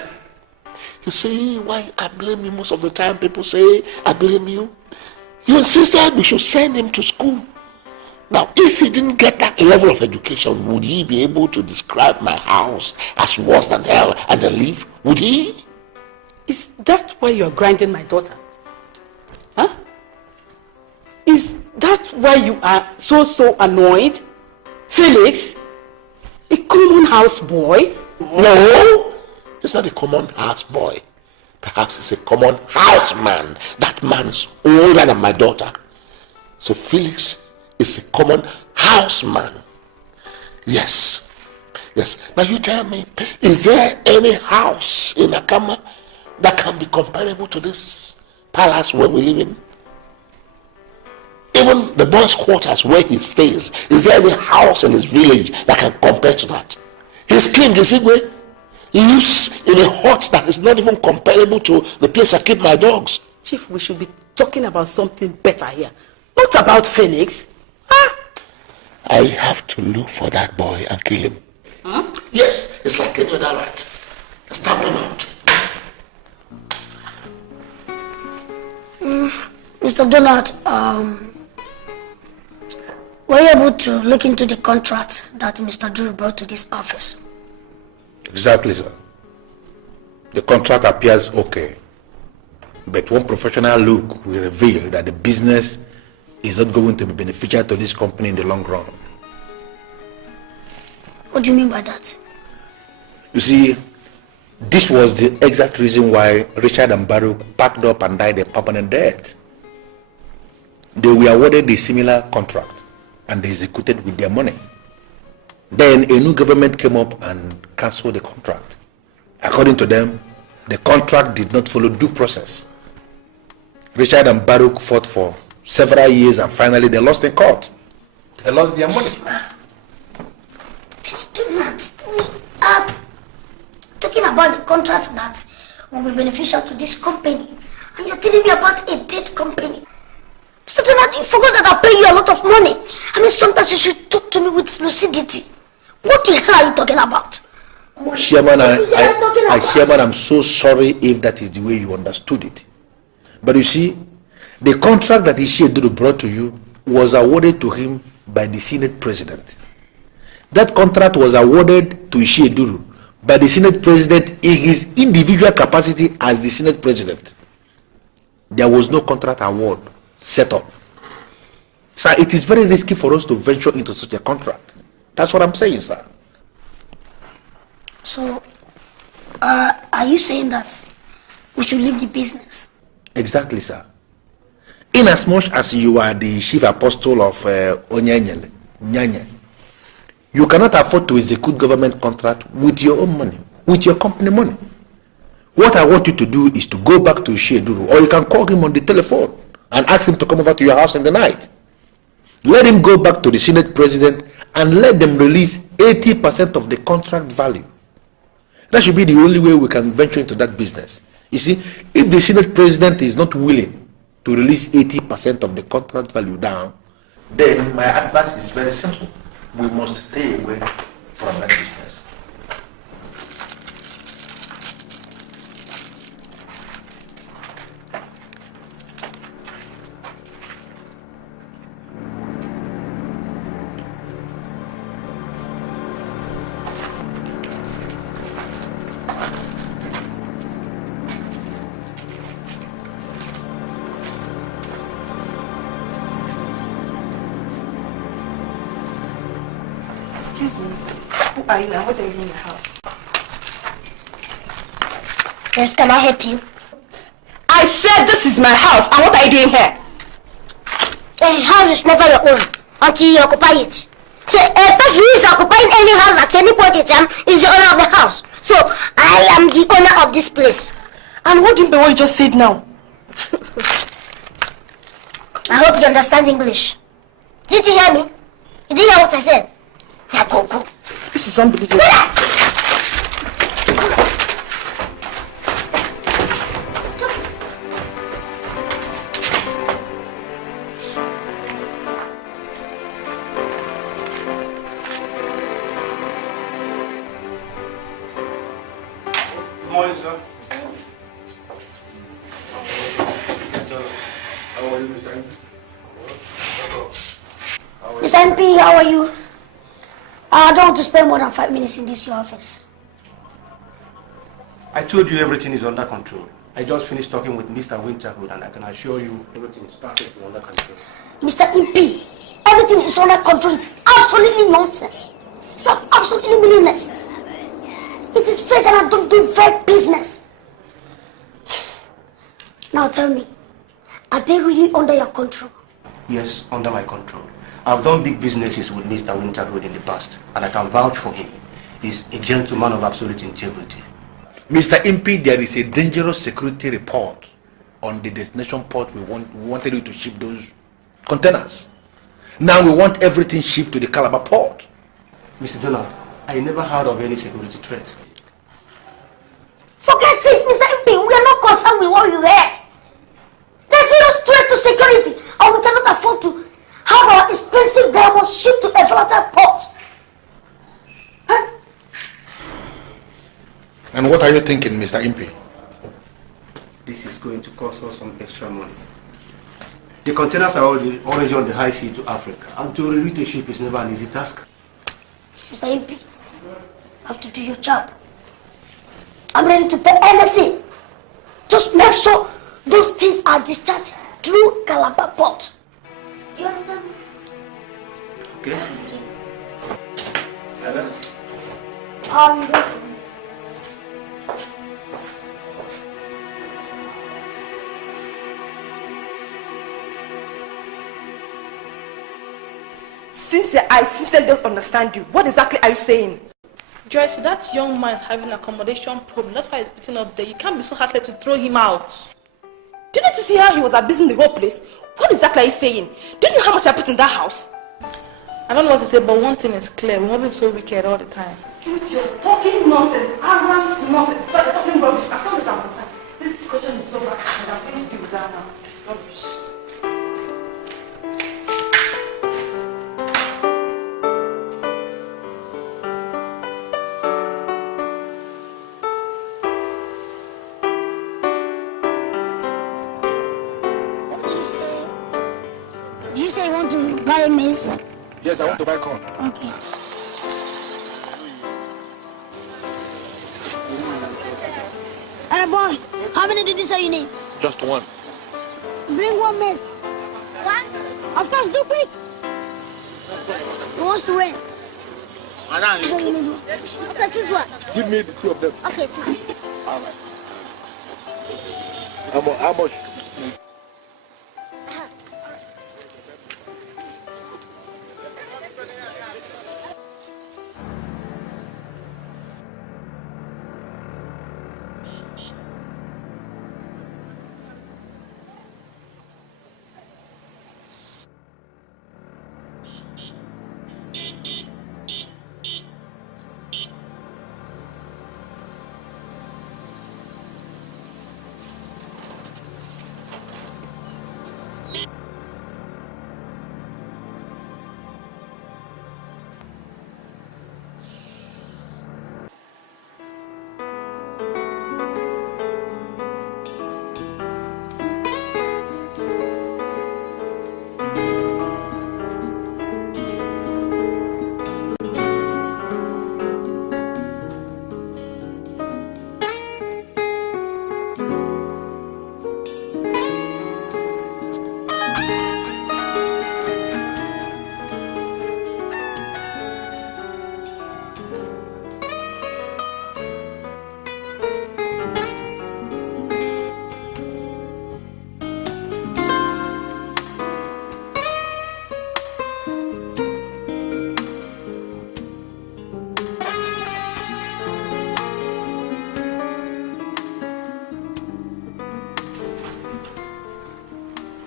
You see why I blame you most of the time? People say I blame you. You insisted we should send him to school. Now, if he didn't get that level of education, would he be able to describe my house as worse than hell and then leave? Would he? Is that why you're grinding my daughter? Huh? Is that why you are so annoyed? Felix? A common house boy? No, it's not a common house boy. Perhaps it's a common houseman. That man is older than my daughter. So Felix is a common houseman. Yes. Now you tell me, is there any house in Akama that can be comparable to this palace where we live in? Even the boy's quarters where he stays, is there any house in his village that can compare to that? His king, Isigwe, lives in a hut that is not even comparable to the place I keep my dogs. Chief, we should be talking about something better here. Not about Felix. Huh? I have to look for that boy and kill him. Huh? Yes, it's like any other rat. Stamp him out. Mr. Donald, Were you able to look into the contract that Mr. Drew brought to this office? Exactly, sir. The contract appears okay. But one professional look will reveal that the business is not going to be beneficial to this company in the long run. What do you mean by that? You see, this was the exact reason why Richard and Baruch packed up and died a permanent death. They were awarded a similar contract and they executed with their money. Then a new government came up and cancelled the contract. According to them, the contract did not follow due process. Richard and Baruch fought for several years and finally they lost in court. They lost their money. Please do not. We are talking about the contract that will be beneficial to this company. And you're telling me about a dead company. Mr. Donald, you forgot that I'll pay you a lot of money. I mean, sometimes you should talk to me with lucidity. What the hell are you talking about? Chairman, Chairman, I'm so sorry if that is the way you understood it. But you see, the contract that Ishieduru brought to you was awarded to him by the Senate President. That contract was awarded to Ishieduru by the Senate President in his individual capacity as the Senate President. There was no contract award set up. Sir, it is very risky for us to venture into such a contract. That's what I'm saying, sir. So, are you saying that we should leave the business? Exactly, sir. Inasmuch as you are the chief apostle of Onyanyele, Nyanya, you cannot afford to execute government contract with your own money, with your company money. What I want you to do is to go back to Ishieduru, or you can call him on the telephone and ask him to come over to your house in the night. Let him go back to the Senate President and let them release 80% of the contract value. That should be the only way we can venture into that business. You see, if the Senate President is not willing to release 80% of the contract value down, then my advice is very simple. We must stay away from that business. Excuse me, who are you and what are you doing in the house? Yes, can I help you? I said this is my house and what are you doing here? A house is never your own until you occupy it. So a person who is occupying any house at any point in time is the owner of the house. So I am the owner of this place. And what do you mean by what you just said now? I hope you understand English. Did you hear me? You didn't hear what I said? Yeah, go. This is unbelievable. Good morning, sir. How are you, Mr. MP? Mr. MP, how are you? I don't want to spend more than 5 minutes in this your office. I told you everything is under control. I just finished talking with Mr. Winterhood and I can assure you everything is perfectly under control. Mr. MP, everything is under control. It's absolutely nonsense. It's absolutely meaningless. It is fake and I don't do fake business. Now tell me, are they really under your control? Yes, under my control. I've done big businesses with Mr. Winterhood in the past and I can vouch for him. He's a gentleman of absolute integrity. Mr. MP, there is a dangerous security report on the destination port. We wanted you to ship those containers. Now we want everything shipped to the Calabar port. Mr. Donald, I never heard of any security threat. For God's sake, Mr. MP, we are not concerned with what you heard. There's no threat to security and we cannot afford to have our expensive diamonds shipped to a volatile port. Huh? And what are you thinking, Mr. MP? This is going to cost us some extra money. The containers are already on the high sea to Africa, and to reroute a ship is never an easy task. Mr. MP, you have to do your job. I'm ready to pay anything. Just make sure those things are discharged through Calabar Port. Do you understand? Okay. Since I sincerely don't understand you, what exactly are you saying? Joyce, that young man is having accommodation problem. That's why he's putting up there. You can't be so heartless to throw him out. Didn't you see how he was abusing the whole place? What exactly are you saying? Do you know how much I put in that house? I don't know what to say, but one thing is clear. We're not being so wicked all the time. Since you're talking nonsense, arrogant nonsense, but you're talking rubbish. As long as I'm concerned, this discussion is so bad, and I'm going to deal with that now. Rubbish. Do you say you want to buy maize? Yes, I want to buy corn. Okay. Hey boy, how many did you say you need? Just one. Bring one maize. One? Of course, do quick. Who wants to rent? So you need one. Okay, choose one. Give me the two of them. Okay, two. All right. How much?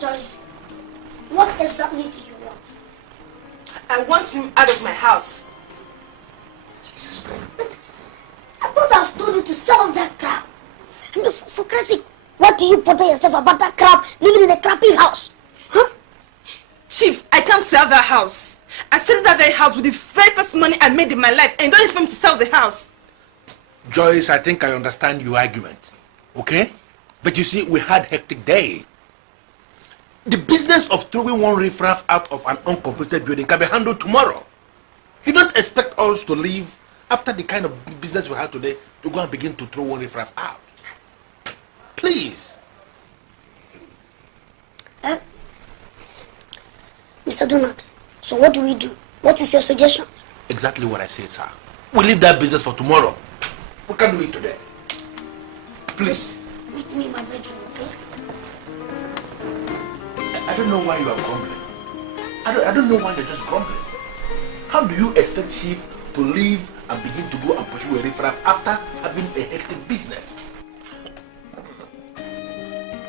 Joyce, what exactly do you want? I want him out of my house. Jesus Christ. But I thought I've told you to sell that crap. You know, for Christ's sake, what do you bother yourself about that crap living in a crappy house? Huh? Chief, I can't sell that house. I sold that very house with the very first money I made in my life, and you don't expect me to sell the house. Joyce, I think I understand your argument. Okay? But you see, we had a hectic day. The business of throwing one riffraff out of an uncompleted building can be handled tomorrow. You don't expect us to leave after the kind of business we had today to go and begin to throw one riffraff out. Please. Mr. Donald, so what do we do? What is your suggestion? Exactly what I said, sir. We leave that business for tomorrow. We can do it today. Please. Meet me in my bedroom, okay? I don't know why you are grumbling. I don't know why you're just grumbling. How do you expect Chief to leave and begin to go and pursue a riffraff after having a hectic business?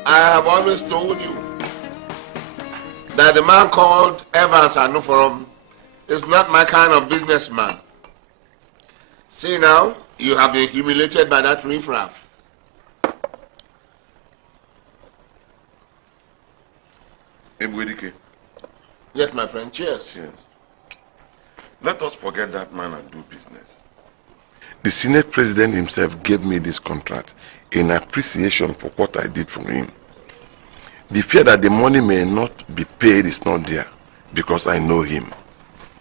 I have always told you that the man called Evans Anuforum is not my kind of businessman. See now, you have been humiliated by that riffraff. Yes, my friend, cheers. Yes. Let us forget that man and do business. The Senate President himself gave me this contract in appreciation for what I did for him. The fear that the money may not be paid is not there because I know him.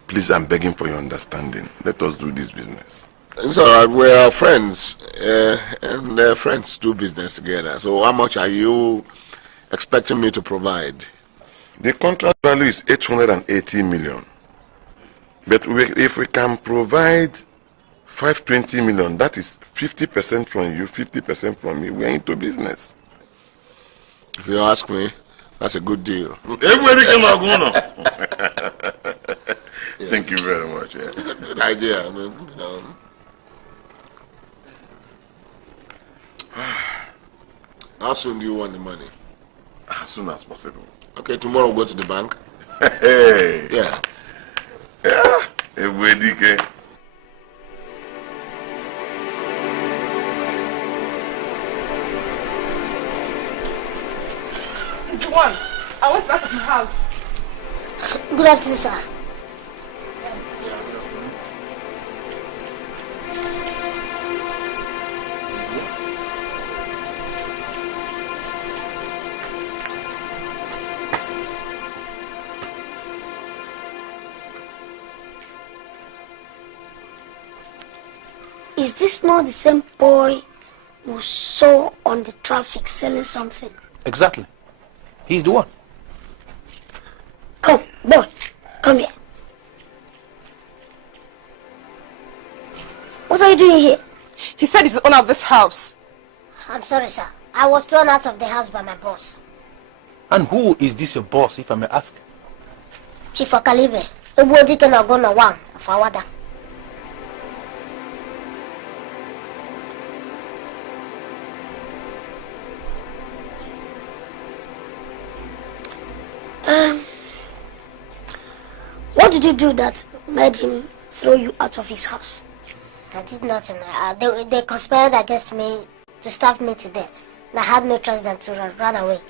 Please, I'm begging for your understanding. Let us do this business. It's all right. We are friends, and friends do business together. So how much are you expecting me to provide? The contract value is 880 million. But if we can provide 520 million, that is 50% from you, 50% from me. We are into business. If you ask me, that's a good deal. Everybody came out going on. Thank you very much. Yeah. It's a good idea. I mean, how soon do you want the money? As soon as possible. Okay, tomorrow we'll go to the bank. Hey. Yeah. Yeah. Everybody came. It's the one. I went back to my house. Good afternoon, sir. Is this not the same boy who saw on the traffic selling something? Exactly. He's the one. Come, boy, come here. What are you doing here? He said he's the owner of this house. I'm sorry, sir. I was thrown out of the house by my boss. And who is this your boss, if I may ask? Chief Akalibe, Ebodike na Ogona 1 of Awada. What did you do that made him throw you out of his house? I did nothing. They conspired against me to starve me to death. And I had no choice than to run away.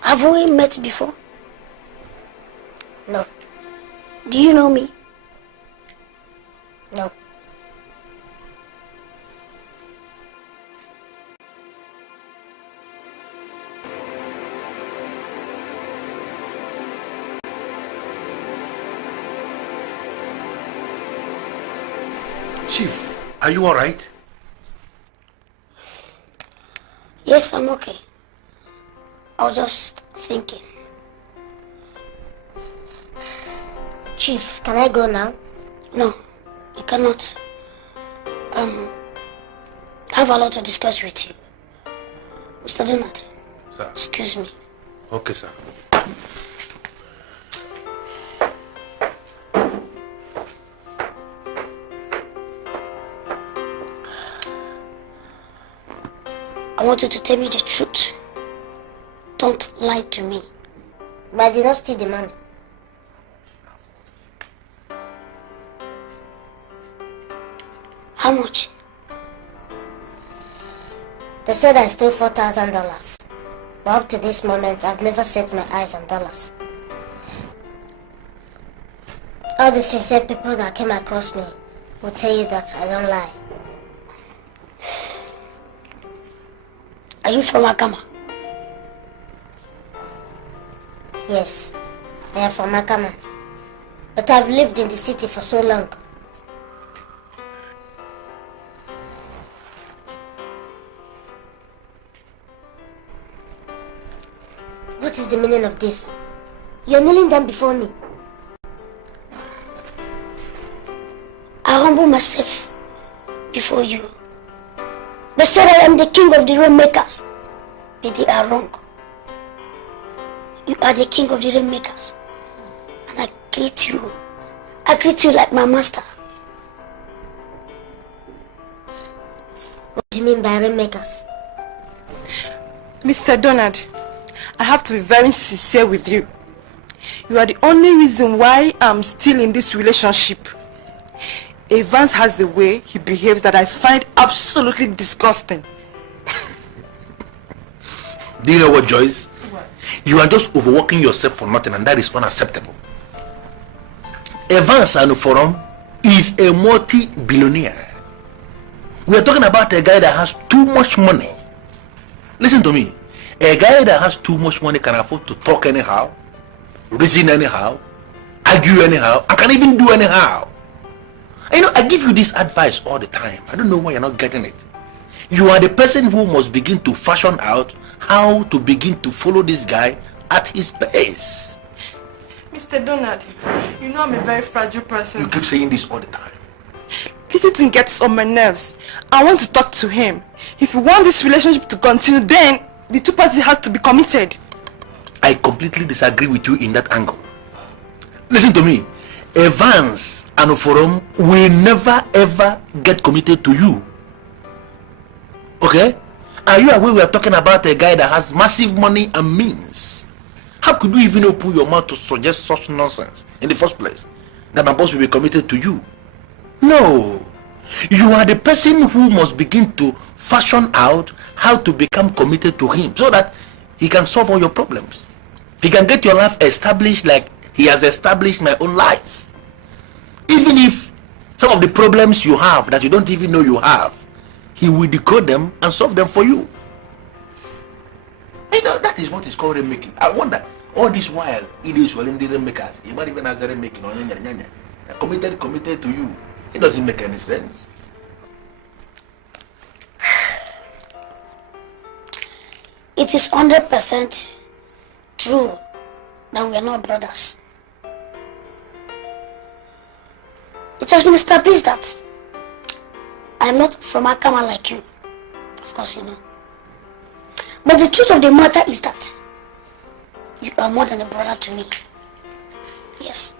Have we met before? No. Do you know me? No. Chief, are you all right? Yes, I'm okay. I was just thinking. Chief, can I go now? No, you cannot. I have a lot to discuss with you. Mr. Donald. Sir. Excuse me. Okay, sir. I want you to tell me the truth. Don't lie to me. But I did not steal the money. How much? They said I stole $4,000. But up to this moment, I've never set my eyes on dollars. All the sincere people that came across me will tell you that I don't lie. Are you from Akama? Yes, I am from Akama. But I've lived in the city for so long. What is the meaning of this? You're kneeling down before me. I humble myself before you. They said I am the king of the rainmakers, but they are wrong. You are the king of the rainmakers, and I greet you. I greet you like my master. What do you mean by rainmakers? Mr. Donald, I have to be very sincere with you. You are the only reason why I'm still in this relationship. Evans has a way he behaves that I find absolutely disgusting. Do you know what, Joyce? What? You are just overworking yourself for nothing, and that is unacceptable. Evans Anuforum is a multi-billionaire. We are talking about a guy that has too much money. Listen to me. A guy that has too much money can afford to talk anyhow, reason anyhow, argue anyhow, and can even do anyhow. And you know, I give you this advice all the time. I don't know why you're not getting it. You are the person who must begin to fashion out how to begin to follow this guy at his pace. Mr. Donald, you know I'm a very fragile person. You keep saying this all the time. This thing gets on my nerves. I want to talk to him. If you want this relationship to continue, then the two parties has to be committed. I completely disagree with you in that angle. Listen to me. Evans and Oforom will never ever get committed to you. Okay? Are you aware we are talking about a guy that has massive money and means? How could you even open your mouth to suggest such nonsense in the first place? That my boss will be committed to you? No. You are the person who must begin to fashion out how to become committed to him so that he can solve all your problems. He can get your life established like he has established my own life. Even if some of the problems you have that you don't even know you have, he will decode them and solve them for you. You know, that is what is called remaking. I wonder, all this while, it is well in the remakers. He might even has a remaking on committed to you. It doesn't make any sense. It is 100% true that we are not brothers. It has been established that I am not from Akama like you. Of course you know. But the truth of the matter is that you are more than a brother to me. Yes.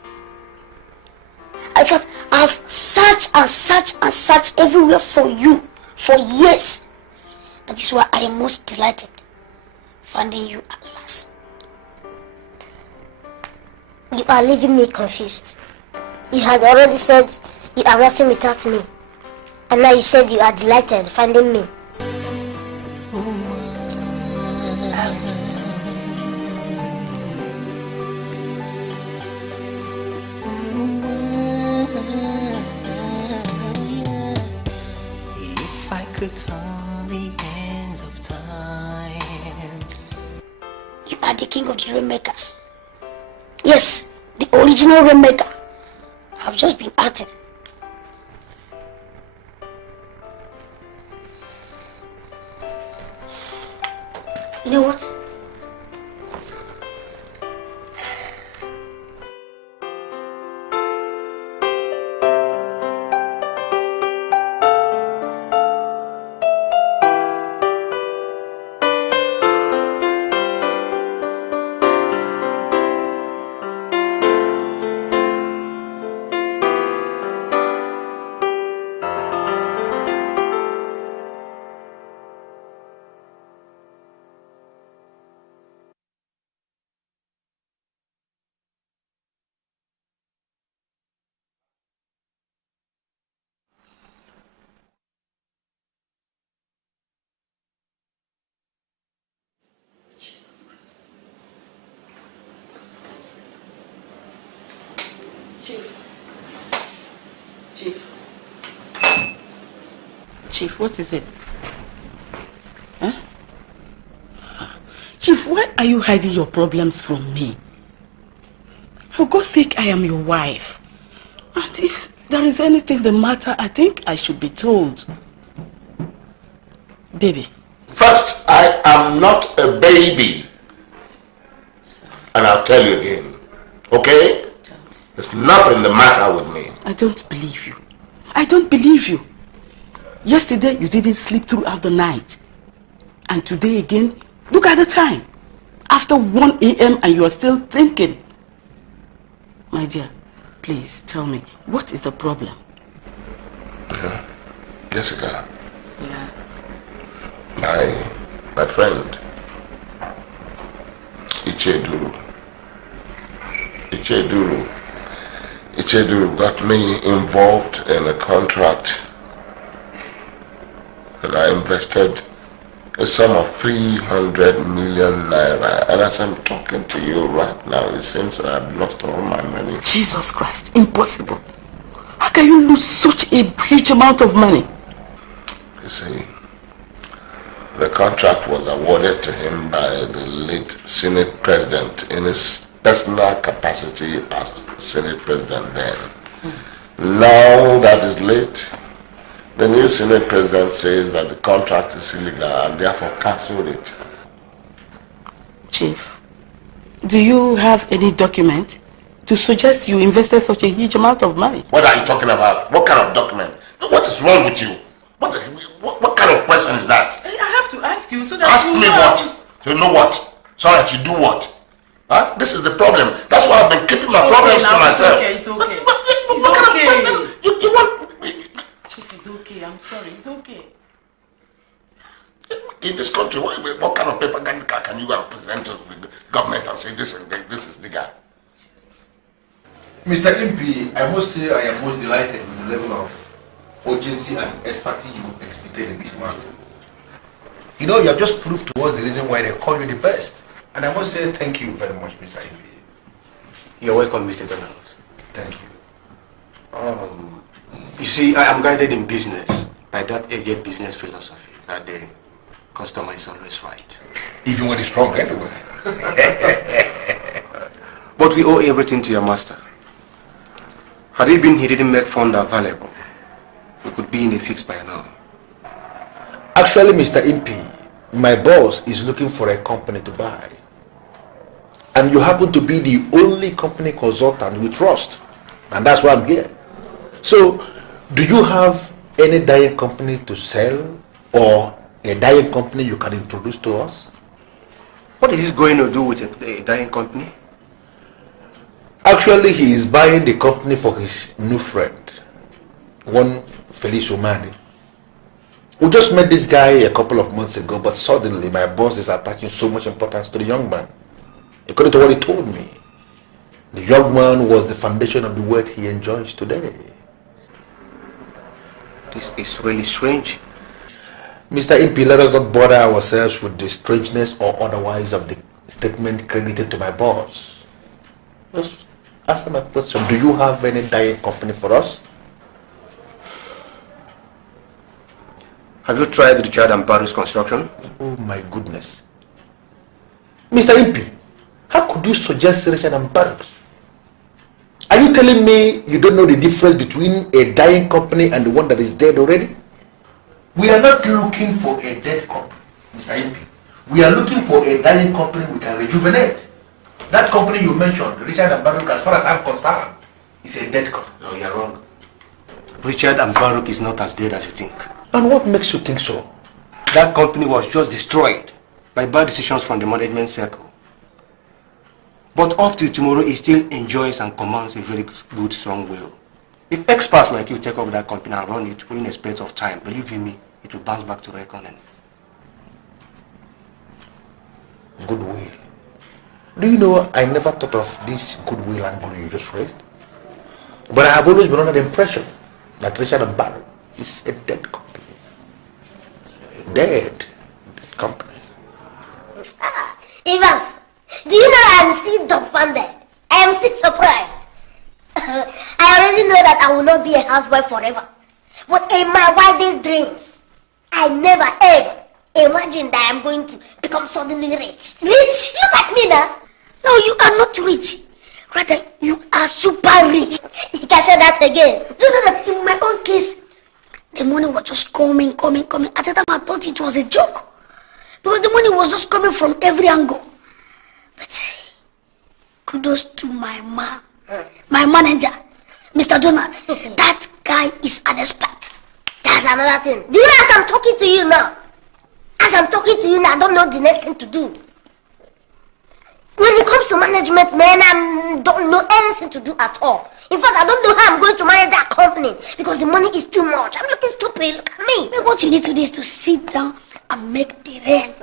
I have searched and searched and searched everywhere for you for years. That is why I am most delighted finding you at last. You are leaving me confused. You had already said you are nothing without me. And now you said you are delighted finding me. If I could turn the hands of time. You are the king of the rainmakers. Yes, the original rainmaker. I've just been at it. You know what? Chief, what is it? Huh? Chief, why are you hiding your problems from me? For God's sake, I am your wife. And if there is anything the matter, I think I should be told. Baby. First, I am not a baby. And I'll tell you again. Okay? There's nothing the matter with me. I don't believe you. I don't believe you. Yesterday, you didn't sleep throughout the night. And today again, look at the time. After 1 a.m. and you are still thinking. My dear, please tell me, what is the problem? Jessica. Yeah. My friend, Icheduru got me involved in a contract. And I invested a sum of 300 million naira. And as I'm talking to you right now, it seems that I've lost all my money. Jesus Christ, impossible. How can you lose such a huge amount of money? see, the contract was awarded to him by the late Senate President in his personal capacity as Senate President then. Now that is late, the new Senate President says that the contract is illegal and therefore cancelled it. Chief, do you have any document to suggest you invested such a huge amount of money? What are you talking about? What kind of document? What is wrong with you? What kind of question is that? I have to ask you so that ask you me know. What? You know what? So that you do what? Huh? This is the problem. That's why I've been keeping my problems to myself. It's okay. What kind of question? You want... Chief, it's okay. I'm sorry. It's okay. In this country, what kind of paper can you go and present to the government and say this is the guy? Mr. MP, I must say I am most delighted with the level of urgency and expertise you exhibited in this matter. You know, you have just proved to us the reason why they call you the best. And I must say thank you very much, Mr. MP. You're welcome, Mr. Donald. Thank you. You see, I am guided in business by that aged business philosophy that the customer is always right. Even when it's wrong, anyway. But we owe everything to your master. Had it been he didn't make fund available, we could be in a fix by now. Actually, Mr. MP, my boss is looking for a company to buy. And you happen to be the only company consultant we trust. And that's why I'm here. So, do you have any dyeing company to sell or a dyeing company you can introduce to us? What is this going to do with a dyeing company? Actually, he is buying the company for his new friend, one Felice Omani. We just met this guy a couple of months ago, but suddenly my boss is attaching so much importance to the young man. According to what he told me, the young man was the foundation of the wealth he enjoys today. This is really strange. Mr. MP, let us not bother ourselves with the strangeness or otherwise of the statement credited to my boss. Just ask him a question. Do you have any dyeing company for us? Have you tried Richard and Paris construction? Oh my goodness. Mr. MP, how could you suggest Richard and Paris? Are you telling me you don't know the difference between a dying company and the one that is dead already? We are not looking for a dead company, Mr. MP. We are looking for a dying company we can rejuvenate. That company you mentioned, Richard and Baruch, as far as I'm concerned, is a dead company. No, you're wrong. Richard and Baruch is not as dead as you think. And what makes you think so? That company was just destroyed by bad decisions from the management circle. But up till tomorrow, it still enjoys and commands a very good, strong will. If experts like you take up that company and run it within a space of time, believe you me, it will bounce back to reckoning. Goodwill. Do you know, I never thought of this goodwill angle you just raised. But I have always been under the impression that Richard and Baruch is a dead company. Dead company. Evans, do you know I am still dumbfounded? I am still surprised. I already know that I will not be a housewife forever. But in my wildest dreams, I never ever imagined that I am going to become suddenly rich. Rich? Look at me now. No, you are not rich. Rather, you are super rich. You can say that again. Do you know that in my own case, the money was just coming. At the time, I thought it was a joke. Because the money was just coming from every angle. But kudos to my man, my manager, Mr. Donald. That guy is an expert. That's another thing. Do you know, as I'm talking to you now, I don't know the next thing to do. When it comes to management, man, I don't know anything to do at all. In fact, I don't know how I'm going to manage that company because the money is too much. I'm looking stupid. Look at me. What you need to do is to sit down and make the rent.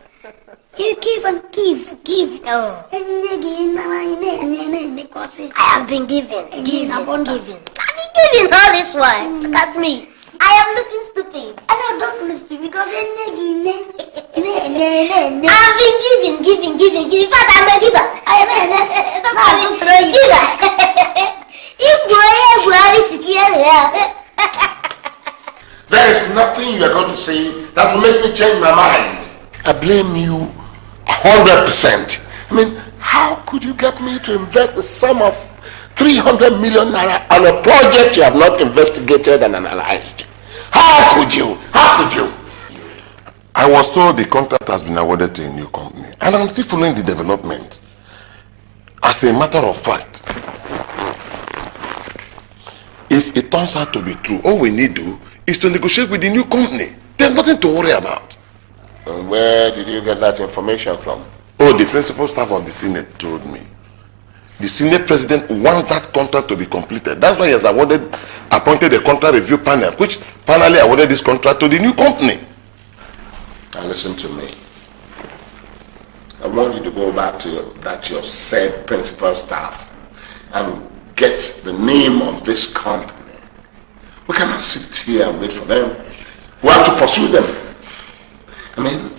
You give and give. Oh. Because I have been giving. I've been giving all this while. Look at me. I am looking stupid. I know, don't look stupid because I've been giving. In fact, I'm a giver. Don't throw it. The There is nothing you are going to say that will make me change my mind. I blame you 100%. I mean, how could you get me to invest the sum of 300 million naira on a project you have not investigated and analyzed? How could you? How could you? I was told the contract has been awarded to a new company, and I'm still following the development. As a matter of fact, if it turns out to be true, all we need to do is to negotiate with the new company. There's nothing to worry about. And where did you get that information from? Oh, the principal staff of the Senate told me. The Senate president wants that contract to be completed. That's why he has appointed a contract review panel, which finally awarded this contract to the new company. Now listen to me. I want you to go back to your said principal staff and get the name of this company. We cannot sit here and wait for them. We have to pursue them. I mean,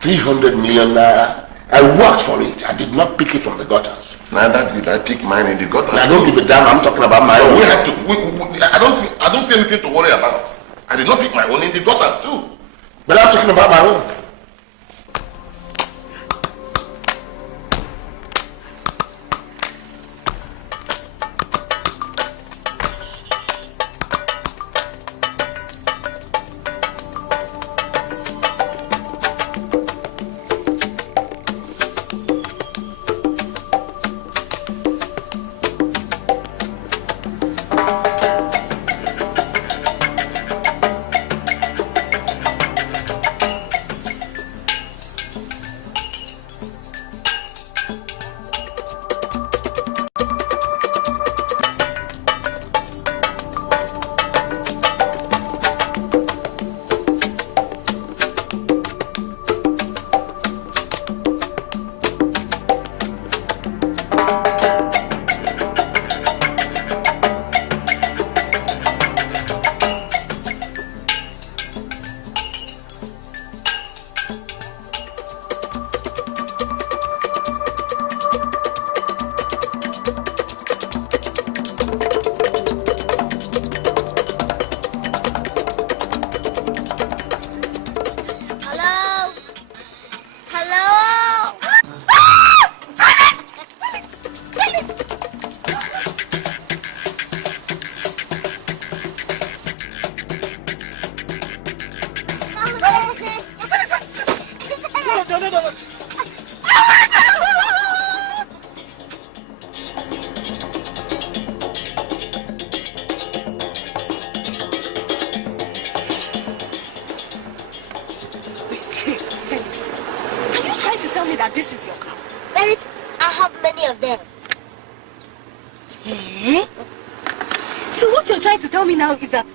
300 million naira. I worked for it. I did not pick it from the gutters. Neither did I pick mine in the gutters. I don't give a damn. I'm talking about my own. We have to. I don't see anything to worry about. I did not pick my own in the gutters too. But I'm talking about my own.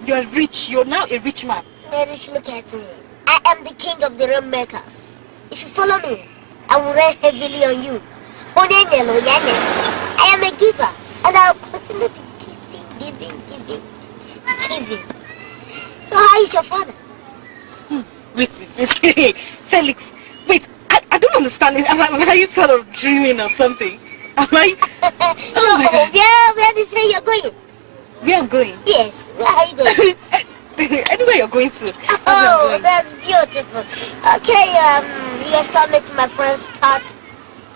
You're rich. You're now a rich man. Marriage, look at me. I am the king of the rain makers. If you follow me, I will rain heavily on you. I am a giver, and I'll continue to giving. So how is your father? Wait, Felix, wait, I don't understand it. Am I sort of dreaming or something? Am I? Where do you say you're going? Where I'm going? Yes, where are you going? Anywhere you're going to. Oh, that's beautiful. Okay, you guys come to my friend's party.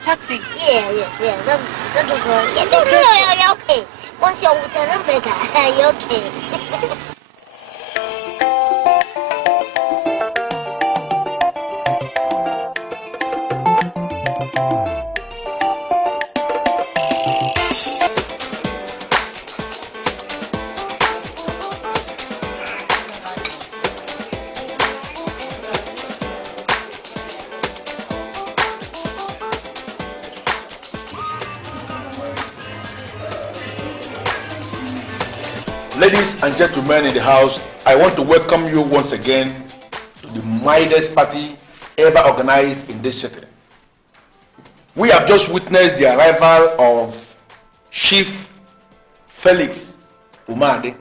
Party? Yes. Don't just worry. Yeah, you're okay. Once you're with a Rebecca, you're okay. Ladies and gentlemen in the house, I want to welcome you once again to the mildest party ever organized in this city. We have just witnessed the arrival of Chief Felix Umade,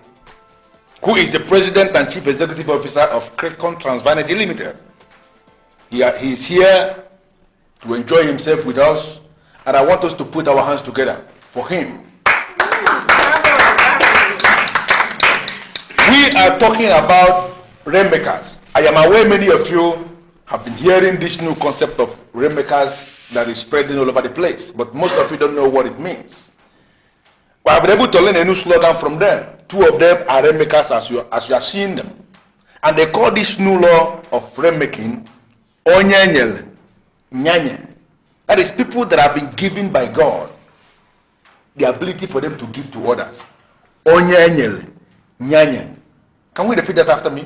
who is the President and Chief Executive Officer of Crecon Transvanity Limited. He is here to enjoy himself with us, and I want us to put our hands together for him. we are talking about rainmakers. I am aware many of you have been hearing this new concept of rainmakers that is spreading all over the place, but most of you don't know what it means. But I've been able to learn a new slogan from them. Two of them are rainmakers as you are seeing them. And they call this new law of rainmaking Onyenyel Nyanye. That is people that have been given by God the ability for them to give to others. Onyenyel Nyanye. Can we repeat that after me?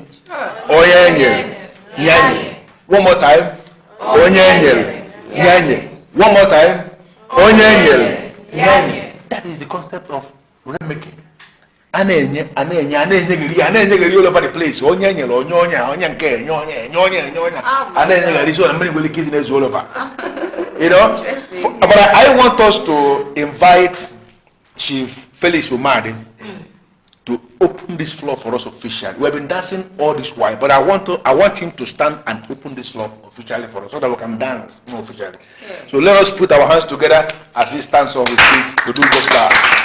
Onyenyel Nyanye. One more time. Onyenyel Nyanye. One more time. Onyenyel Nyanye. That is the concept of rainmaking. Anenye all over the place. Onyenyel, onyonya, onyanke, nyonya. Anenye, so many will kill it all over. You know? But I want us to invite Chief Felix Umadi to open this floor for us officially. We have been dancing all this while, but I want him to stand and open this floor officially for us so that we can dance officially. Yeah. So let us put our hands together as he stands on his feet to do just that.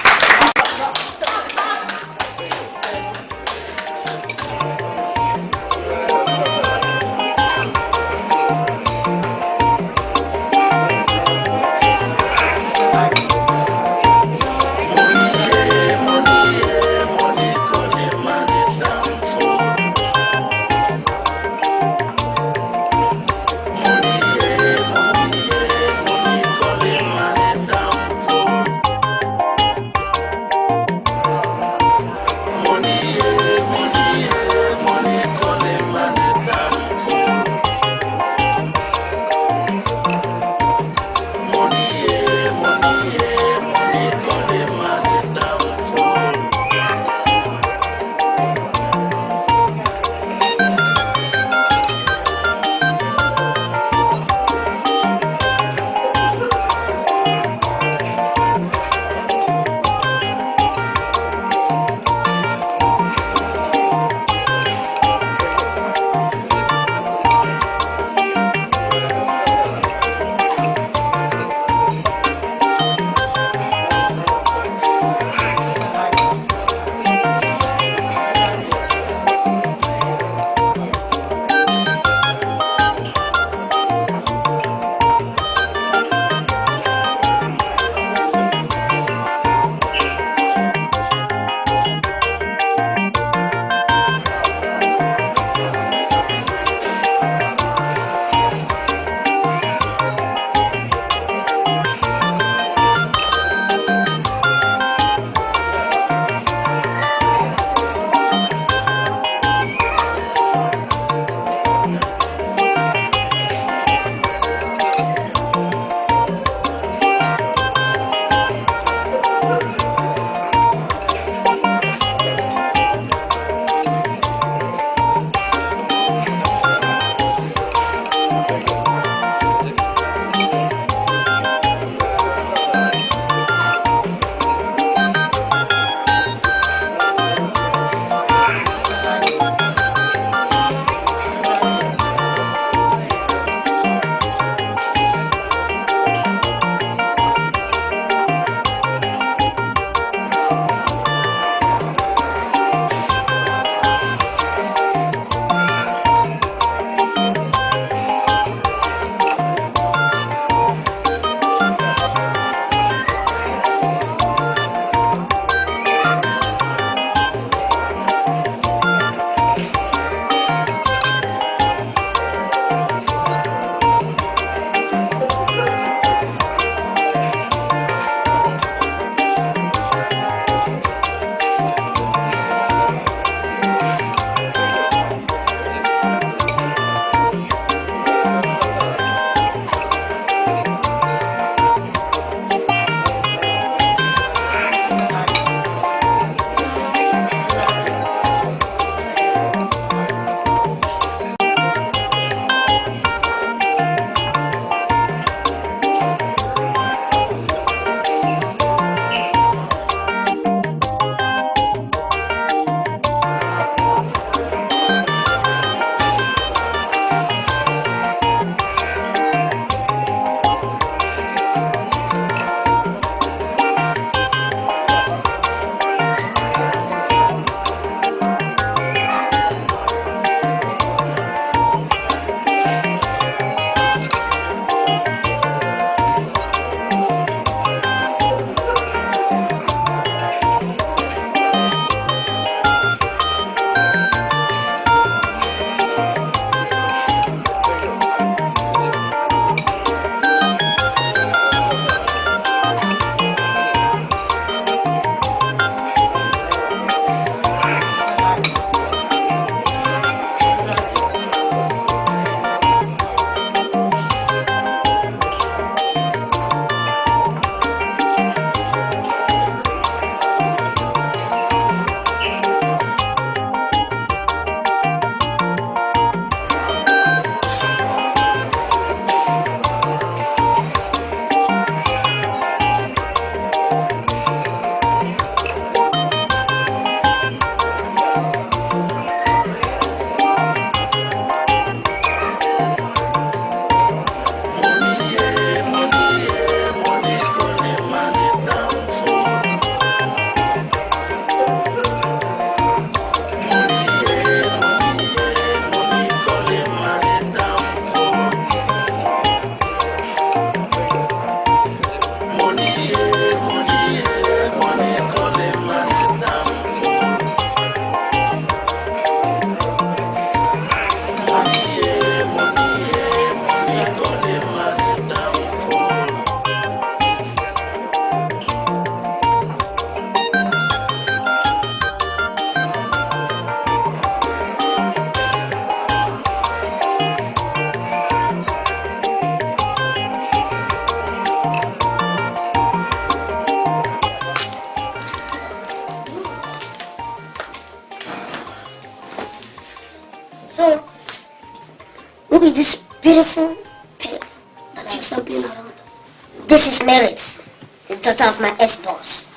Merit, the daughter of my ex-boss,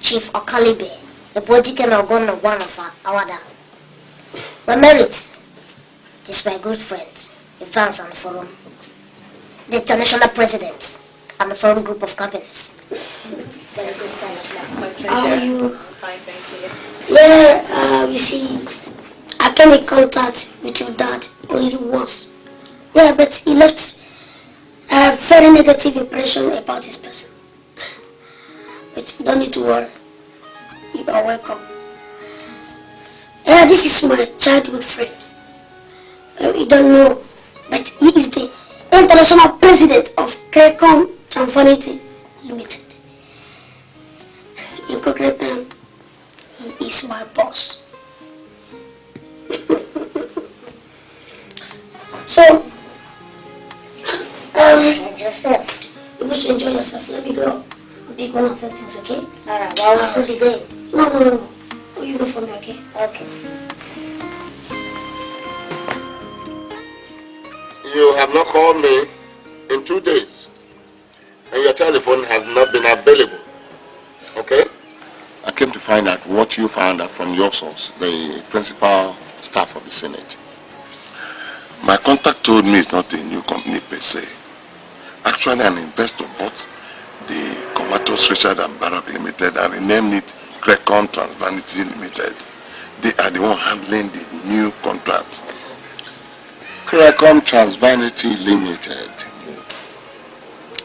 Chief Okalibe, the political organ of one of our Awada. My Merit, this is my good friend, Evans and Forum, the international president and the Forum group of companies. Very good friend of mine. My pleasure. How are you? Fine, thank Yeah, you. you see, I came in contact with your dad only once. Yeah, but he left a very negative impression about this person. But you don't need to worry. You are welcome. Yeah, this is my childhood friend. You don't know, but he is the international president of Cracom Tranvanity Limited. In concrete terms, he is my boss. So, enjoy yourself. You must enjoy yourself. Let me go. Big one of the things, okay? Alright, well, I will soon be going. No. Oh, you go for me, okay? Okay. You have not called me in 2 days, and your telephone has not been available. Okay? I came to find out what you found out from your source, the principal staff of the Senate. My contact told me it's not a new company per se. Actually, an investor bought the Comatos Richard and Barak Limited and renamed it Cracom Transvanity Limited. They are the one handling the new contract. Cracom Transvanity Limited. Yes.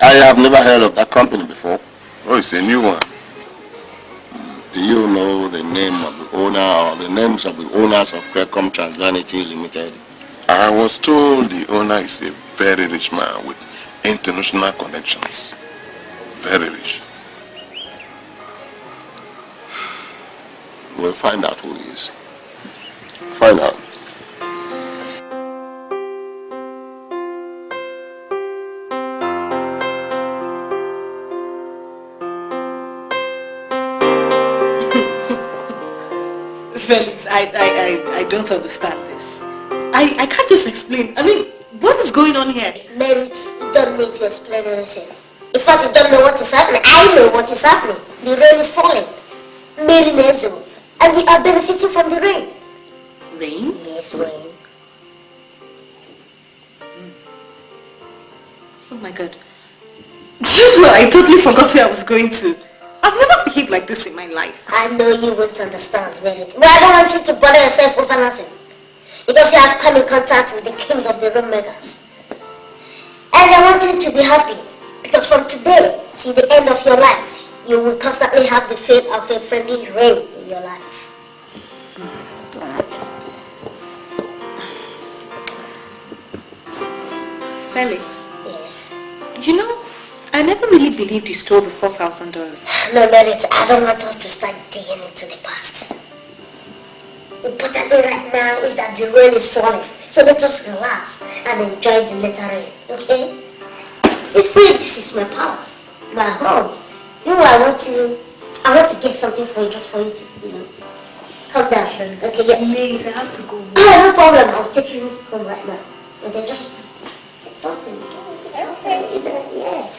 I have never heard of that company before. Oh, it's a new one. Do you know the name of the owner or the names of the owners of Cracom Transvanity Limited? I was told the owner is a very rich man with international connections. Very rich. We'll find out who he is. Find out. Felix, I don't understand this. I can't just explain. I mean, what is going on here? Merit, you don't need to explain anything. In fact, you don't know what is happening. I know what is happening. The rain is falling. Mary Mezo. And you are benefiting from the rain. Rain? Yes, rain. Oh my God. Do you know, I totally forgot where I was going to. I've never behaved like this in my life. I know you won't understand, Merit. But I don't want you to bother yourself over nothing. Because you have come in contact with the king of the rain makers. And I want you to be happy. Because from today till the end of your life, you will constantly have the feel of a friendly rain in your life. Felix. Yes. You know, I never really believed you stole the $4,000. No, Merit, I don't want us to start digging into the past. The important thing right now is that the rain is falling. So let us relax and enjoy the later rain, okay? If really this is my palace, my home, you know, I want to get something for you, just for you to, calm down. Okay, yeah. Please, I have to go. No problem, I'll take you home right now. Okay, just get something. Okay, yeah.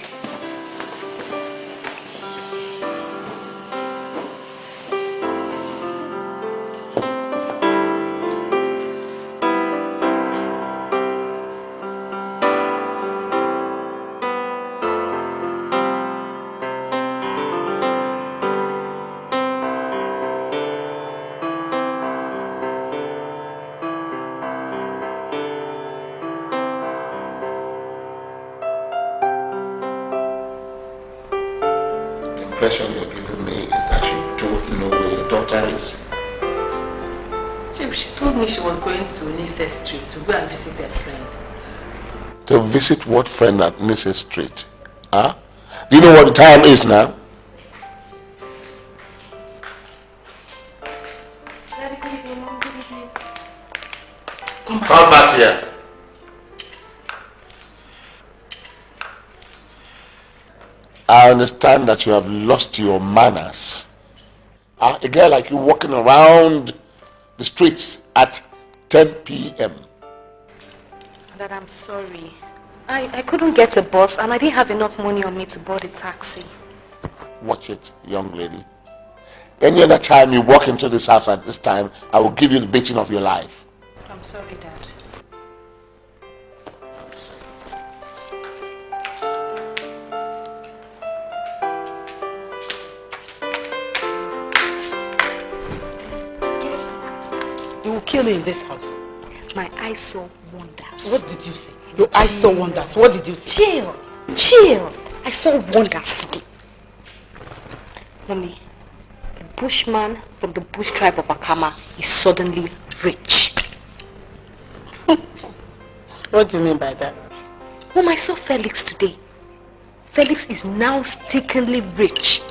The impression you're giving me is that you don't know where your daughter is. Chief, she told me she was going to Nice Street to go and visit a friend. To visit what friend at Nice Street? Huh? Do you know what the time is now? Come back here. I understand that you have lost your manners. A girl like you walking around the streets at 10 p.m. Dad, I'm sorry. I couldn't get a bus and I didn't have enough money on me to board a taxi. Watch it, young lady. Any other time you walk into this house at this time, I will give you the beating of your life. I'm sorry, Dad. You will kill me in this house. My eyes saw wonders. What did you say? Your eyes saw wonders. What did you say? Chill. I saw wonders today. Mommy, a bushman from the bush tribe of Akama is suddenly rich. What do you mean by that? Mom, I saw Felix today. Felix is now stickingly rich.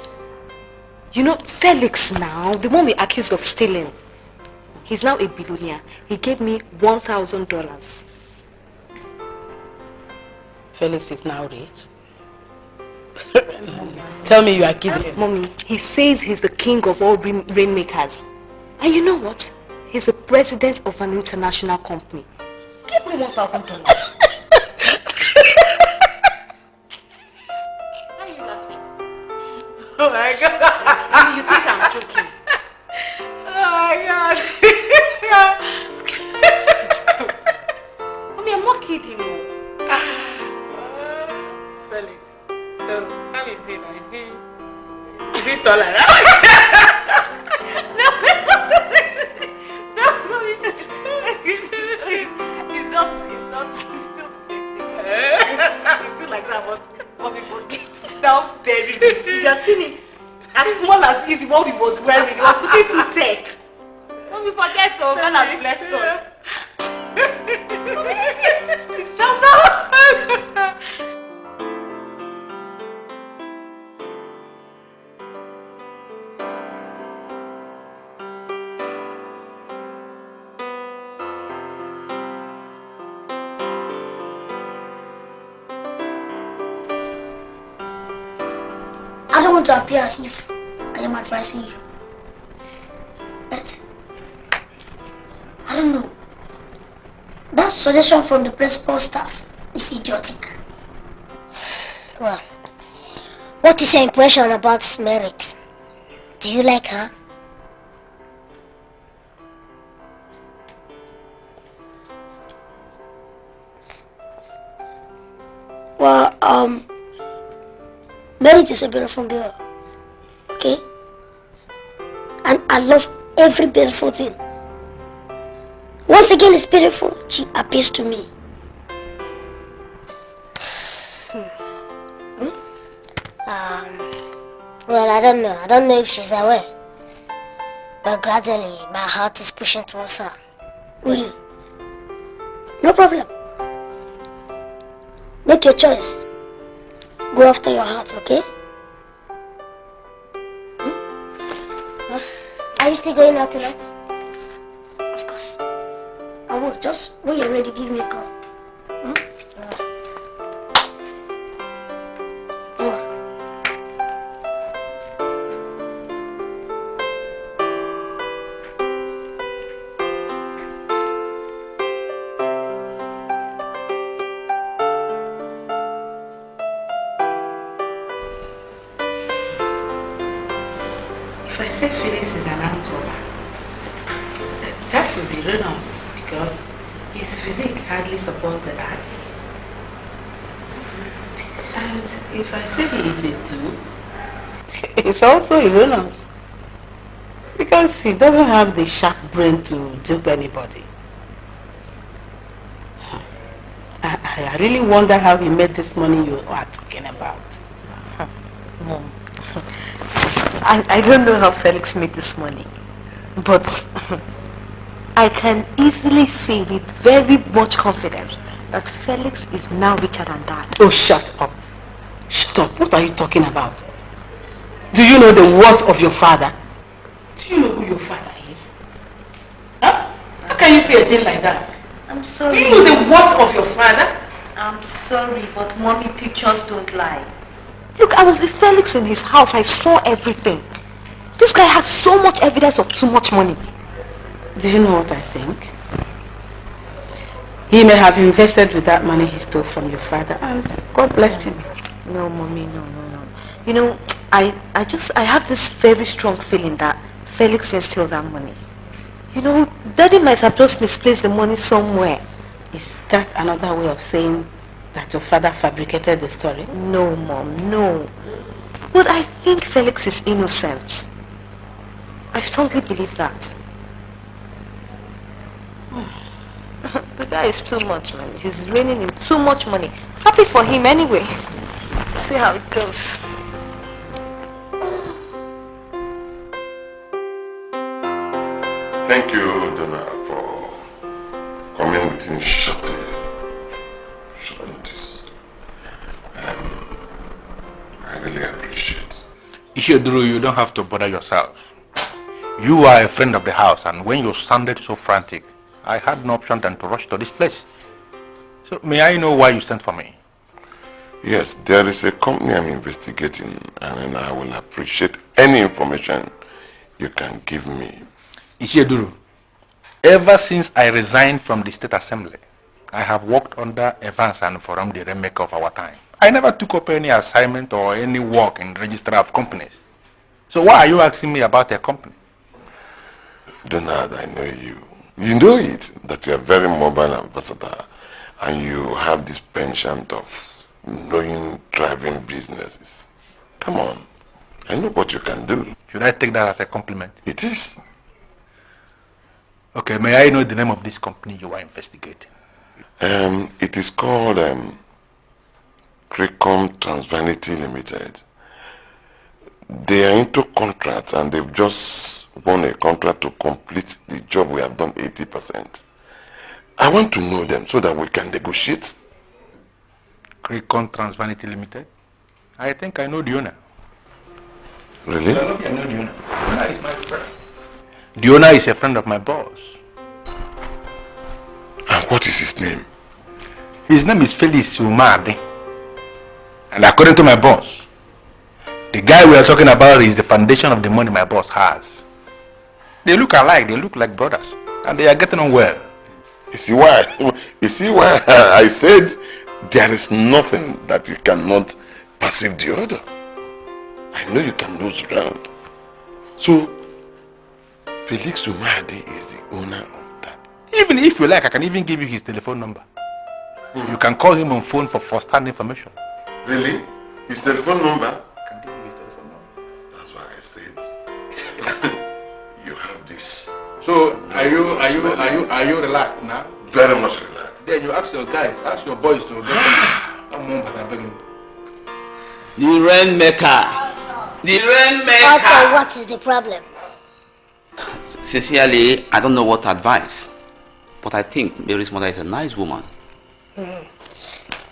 You know, Felix now, the one we accused of stealing, he's now a billionaire. He gave me $1,000. Felix is now rich? Tell me you are kidding. Mommy, he says he's the king of all rainmakers. And you know what? He's the president of an international company. Give me $1,000. Why are you laughing? Oh my God. You think I'm joking? Oh my God. Mommy, I'm not kidding you. Felix, so how is it? Is it tall like that? No, it's not, it's still the same thing. It's still like that, but Mommy forget. It's now very rich. You have seen it. As small as easy what he was wearing, it was looking too thick. Mommy forget to God has blessed us. It's trousers. I don't want to appear as if I am advising you. But I don't know. That suggestion from the principal staff is idiotic. Well, what is your impression about Merit? Do you like her? Well, Merit is a beautiful girl, okay? And I love every beautiful thing. Once again, it's beautiful. She appeals to me. Well, I don't know. I don't know if she's aware. But gradually, my heart is pushing towards her. Really? No problem. Make your choice. Go after your heart, okay? Are you still going out tonight? Of course. I will. Just when you're ready, give me a call. If I say Felix is an actor, that would be ruinous because his physique hardly supports the act. And if I say he is a two, it's also erroneous because he doesn't have the sharp brain to dupe anybody. I really wonder how he made this money you are talking about. Mom, I don't know how Felix made this money, but I can easily say with very much confidence that Felix is now richer than that. Oh, shut up. Shut up. What are you talking about? Do you know the worth of your father? Do you know who your father is? Huh? How can you say a thing like that? I'm sorry. Do you know the worth of your father? I'm sorry, but mommy, pictures don't lie. Look, I was with Felix in his house. I saw everything. This guy has so much evidence of too much money. Do you know what I think? He may have invested with that money he stole from your father, and God bless him. No, Mommy, no. You know, I have this very strong feeling that Felix didn't steal that money. You know, Daddy might have just misplaced the money somewhere. Is that another way of saying that your father fabricated the story? No, Mom, no. But I think Felix is innocent. I strongly believe that. The guy is too much, man. He's raining him too much money. Happy for him anyway. See how it goes. Thank you, Donna, for coming within short notice. I really appreciate. Isheduru, you don't have to bother yourself. You are a friend of the house, and when you sounded so frantic, I had no option than to rush to this place. So, may I know why you sent for me? Yes, there is a company I'm investigating, and I will appreciate any information you can give me. Isheduru, ever since I resigned from the State Assembly, I have worked under Evans and Forum, the remake of our time. I never took up any assignment or any work in registrar of companies. So why are you asking me about a company? Donald, I know you. You know it, that you are very mobile and versatile, and you have this penchant of knowing driving businesses. Come on, I know what you can do. Should I take that as a compliment? It is. Okay, may I know the name of this company you are investigating? It is called Cricom Transvanity Limited. They are into contracts, and they've just won a contract to complete the job we have done 80%. I want to know them so that we can negotiate. Cricom Transvanity Limited? I think I know the owner. Really? I know the owner. The owner is my friend. The owner is a friend of my boss. And what is his name? His name is Felix Umade. And according to my boss, the guy we are talking about is the foundation of the money my boss has. They look alike, they look like brothers, and they are getting on well. You see why I said there is nothing that you cannot perceive the other. I know you can nose around. So, Felix Umade is the owner of that. Even if you like, I can even give you his telephone number. You can call him on phone for first-hand information. Really? His telephone number? I can give you his telephone number. That's why I said you have this. So are you relaxed now? Very much relaxed. Then you ask your guys, ask your boys to get some. But I'm begging. The rainmaker. The rainmaker. Otto, what is the problem? Sincerely, I don't know what to advise, but I think Mary's mother is a nice woman.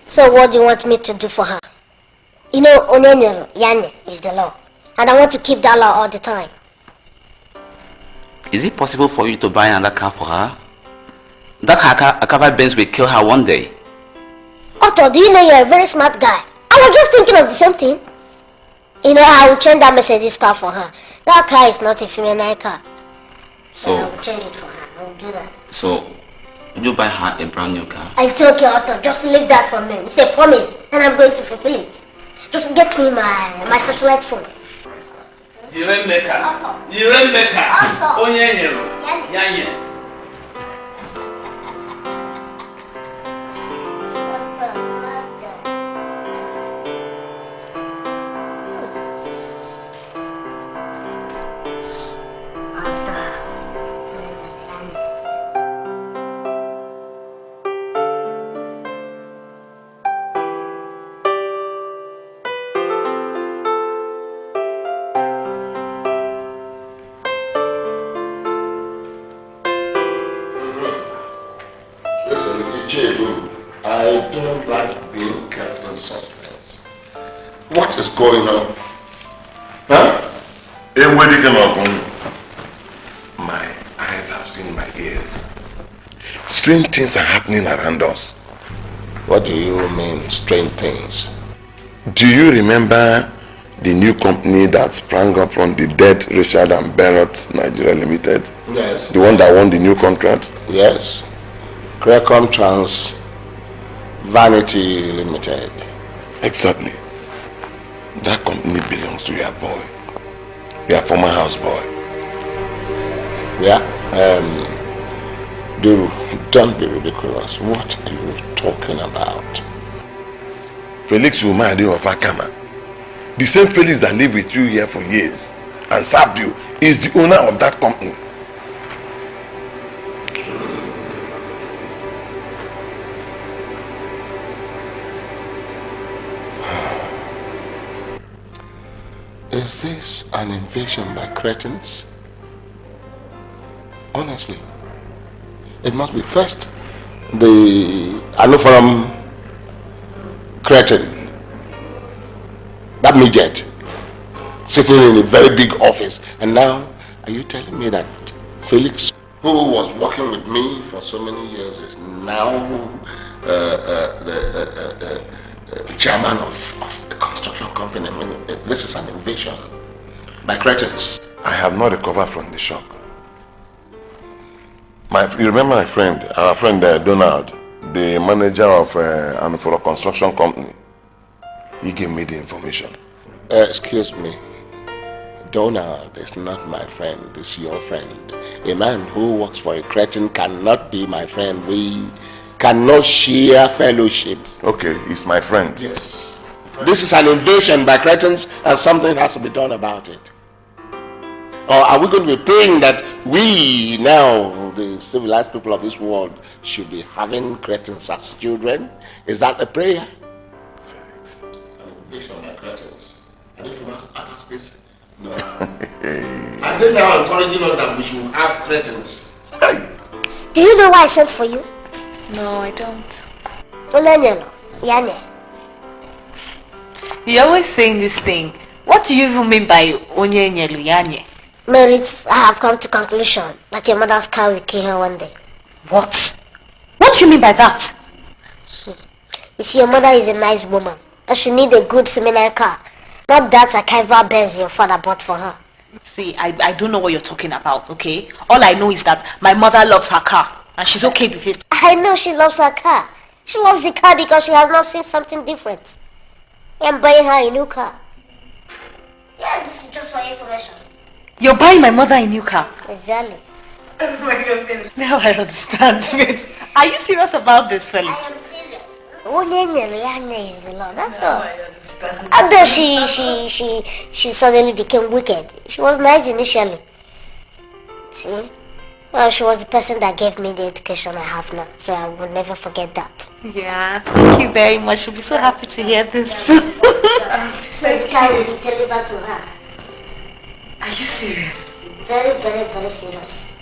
So what do you want me to do for her? You know, Onenero, Yane is the law. And I want to keep that law all the time. Is it possible for you to buy another car for her? That Akava Benz will kill her one day. Otto, do you know you're a very smart guy? I was just thinking of the same thing. You know, I will change that Mercedes car for her. That car is not a female car. So I will change it for her. I will do that. So, will you buy her a brand new car? It's okay, Otto. Just leave that for me. It's a promise, and I'm going to fulfill it. Just get me my satellite phone. The rainmaker. Otto. The rainmaker. Otto. Onyenyero. Yanye. I don't like being kept in suspense. What is going on? Huh? My eyes have seen my ears. Strange things are happening around us. What do you mean, strange things? Do you remember the new company that sprang up from the dead Richard and Barrett Nigeria Limited? Yes. The one that won the new contract? Yes. Cracom Trans Vanity Limited. Exactly. That company belongs to your boy. Your former houseboy. Yeah? Dude, don't be ridiculous. What are you talking about? Felix Umadi of Akama. The same Felix that lived with you here for years and served you is the owner of that company. Is this an invasion by cretins? Honestly, it must be first the Anufaram cretin, that midget, sitting in a very big office, and now are you telling me that Felix, who was working with me for so many years, is now the chairman of the construction company? I mean, this is an invasion by cretins. I have not recovered from the shock. You remember my friend, our friend Donald, the manager of Anuforo construction company? He gave me the information. Excuse me. Donald is not my friend, it's your friend. A man who works for a cretin cannot be my friend. We cannot share fellowship. Okay, he's my friend. Yes. This is an invasion by cretins and something has to be done about it. Or are we going to be praying that we now, the civilized people of this world, should be having cretins as children? Is that a prayer? Felix. An invasion by cretins. And if you must ask this, no. And then now encouraging us that we should have cretins. Do you know why I sent for you? No, I don't. You're always saying this thing. What do you even mean by onye nyelu yanye? Merit, I have come to conclusion that your mother's car will kill her one day. What? What do you mean by that? You see, your mother is a nice woman, and she needs a good feminine car. Not that Akaiva Benz your father bought for her. See, I don't know what you're talking about, okay? All I know is that my mother loves her car, and she's okay with it. I know she loves her car. She loves the car because she has not seen something different. I'm buying her a new car. Yeah, this is just for information. You're buying my mother a new car? Exactly. Oh my God. Now I understand. Wait, are you serious about this, Felix? I am serious. Onye is the Lord, that's all. I understand. Although she suddenly became wicked. She was nice initially. See? Well, she was the person that gave me the education I have now, so I will never forget that. Yeah, thank you very much. She'll be so happy to hear this. So the car will be delivered to her. Are you serious? Very, very, very serious.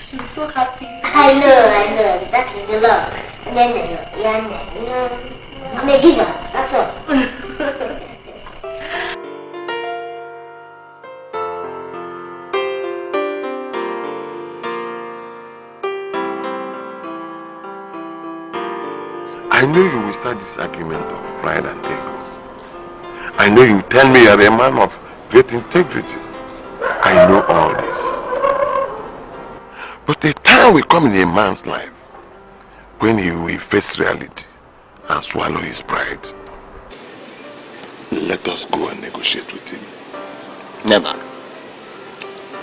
She'll be so happy. I know. That is the law. I'm a giver, that's all. I know you will start this argument of pride and ego. I know you tell me you're a man of great integrity. I know all this. But a time will come in a man's life when he will face reality and swallow his pride. Let us go and negotiate with him. Never.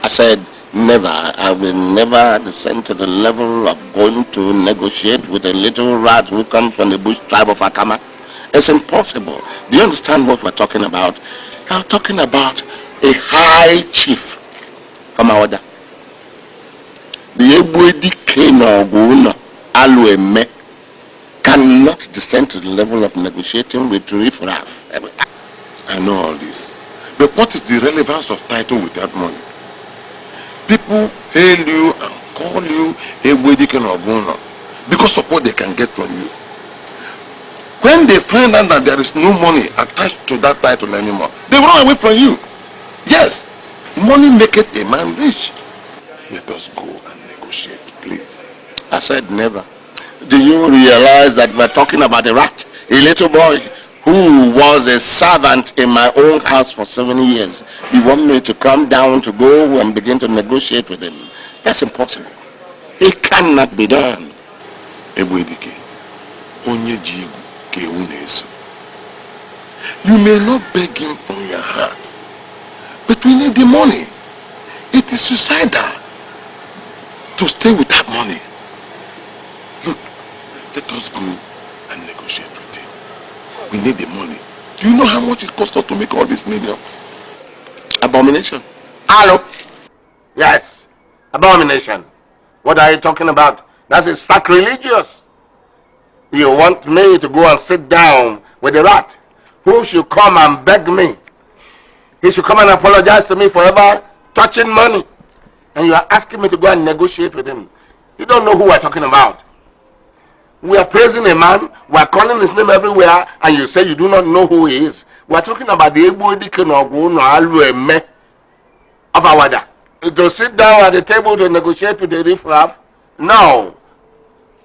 I said never. I will never descend to the level of going to negotiate with a little rat who comes from the bush tribe of Akama. It's impossible. Do you understand what we're talking about? I'm talking about a high chief from our order. The Ebwedi Kenoguna Alueme cannot descend to the level of negotiating with Rifraf. I know all this. But what is the relevance of title without money? People hail you and call you Ebwedi Kenoguna because of what they can get from you. When they find out that there is no money attached to that title anymore, they run away from you. Yes, money maketh a man rich. Let us go and negotiate, please. I said never. Do you realize that we're talking about a rat? A little boy who was a servant in my own house for 7 years. You want me to come down to go and begin to negotiate with him? That's impossible. It cannot be done. You may not beg him from your heart, but we need the money. It is suicidal to stay with that money. Look, let us go and negotiate with him. We need the money. Do you know how much it costs us to make all these millions? Abomination. Hello? Yes, abomination. What are you talking about? That is sacrilegious. You want me to go and sit down with the rat who should come and beg me? He should come and apologize to me for ever touching money. And you are asking me to go and negotiate with him. You don't know who we're talking about. We are praising a man, we are calling his name everywhere, and you say you do not know who he is. We are talking about the of Awada. To sit down at the table to negotiate with the riffraff? No.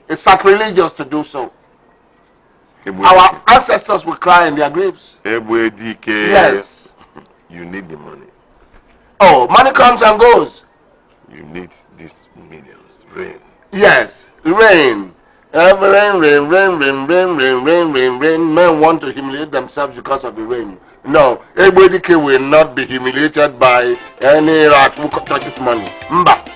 It's sacrilegious to do so. Our ancestors will cry in their graves. Yes. You need the money. Oh, money comes and goes. You need these millions. Rain. Yes, rain. Rain. Men want to humiliate themselves because of the rain. No, everybody will not be humiliated by any rat who touches money. Mba.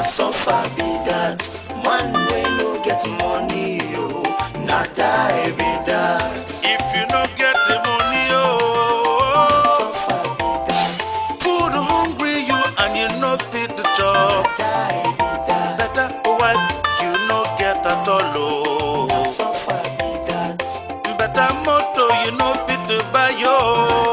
Suffer be that man when no get money yo, not die be that. If you not get the money yo, suffer be that. Food hungry you and you not fit the job, die be that. Better wife you not get at all oh, suffer be that. Better motor you not fit to buy yo.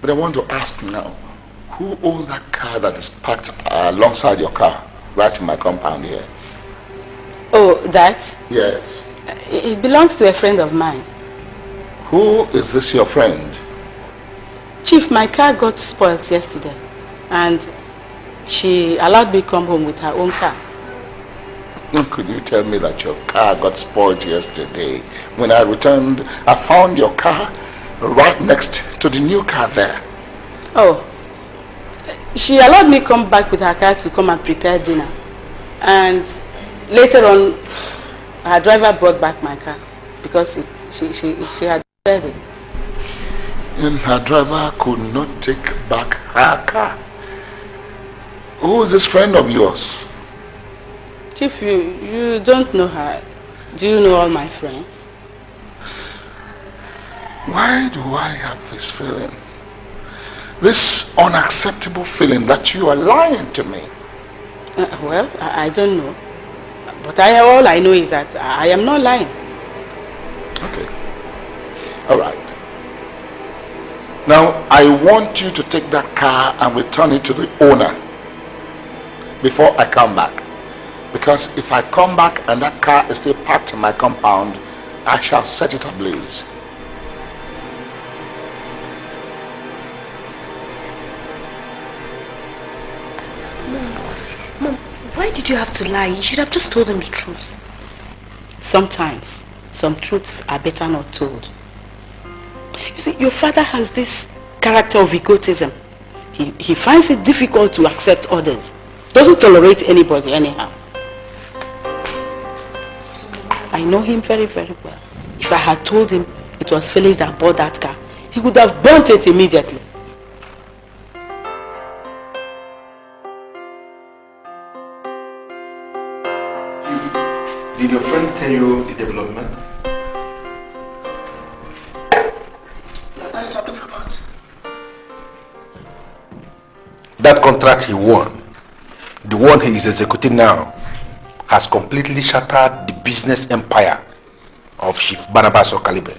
But I want to ask now, who owns that car that is parked alongside your car, right in my compound here? Oh, that? Yes. It belongs to a friend of mine. Who is this your friend? Chief, my car got spoiled yesterday, and she allowed me to come home with her own car. Could you tell me that your car got spoiled yesterday? When I returned, I found your car right next to the new car there. Oh, she allowed me to come back with her car to come and prepare dinner. And later on, her driver brought back my car because she had prepared it. And her driver could not take back her car. Who is this friend of yours? Chief, you don't know her. Do you know all my friends? Why do I have this feeling? This unacceptable feeling that you are lying to me. Well, I don't know. But all I know is that I am not lying. Okay. All right. Now, I want you to take that car and return it to the owner before I come back. Because if I come back and that car is still parked in my compound, I shall set it ablaze. Mom, why did you have to lie? You should have just told him the truth. Sometimes, some truths are better not told. You see, your father has this character of egotism. He finds it difficult to accept others. Doesn't tolerate anybody anyhow. I know him very, very well. If I had told him it was Felix that bought that car, he would have burnt it immediately. Did your friend tell you the development? What are you talking about? That contract he won, the one he is executing now, has completely shattered the business empire of Chief Barnabas Okalibe.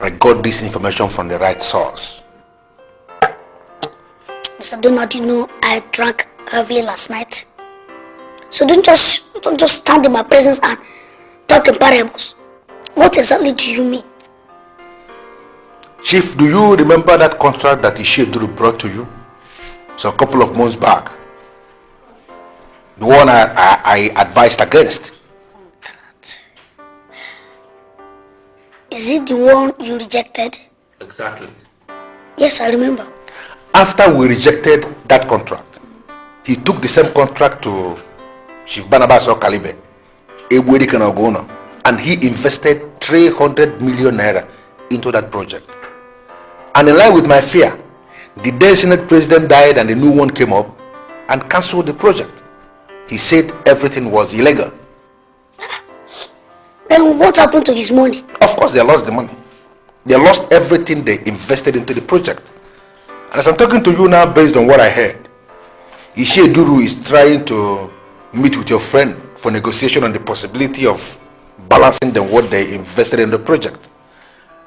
I got this information from the right source. Mr. Donald, you know I drank heavily last night. So don't just stand in my presence and talk in parables. What exactly do you mean? Chief, do you remember that contract that Isheduru brought to you? So a couple of months back. The one I advised against. Is it the one you rejected? Exactly. Yes, I remember. After we rejected that contract, he took the same contract to Chief Barnabas Okalibe, and he invested 300 million naira into that project. And in line with my fear, the then Senate President died and the new one came up and cancelled the project. He said everything was illegal. Then what happened to his money? Of course, they lost the money. They lost everything they invested into the project. And as I'm talking to you now, based on what I heard, Isheduru is trying to meet with your friend for negotiation on the possibility of balancing them what they invested in the project.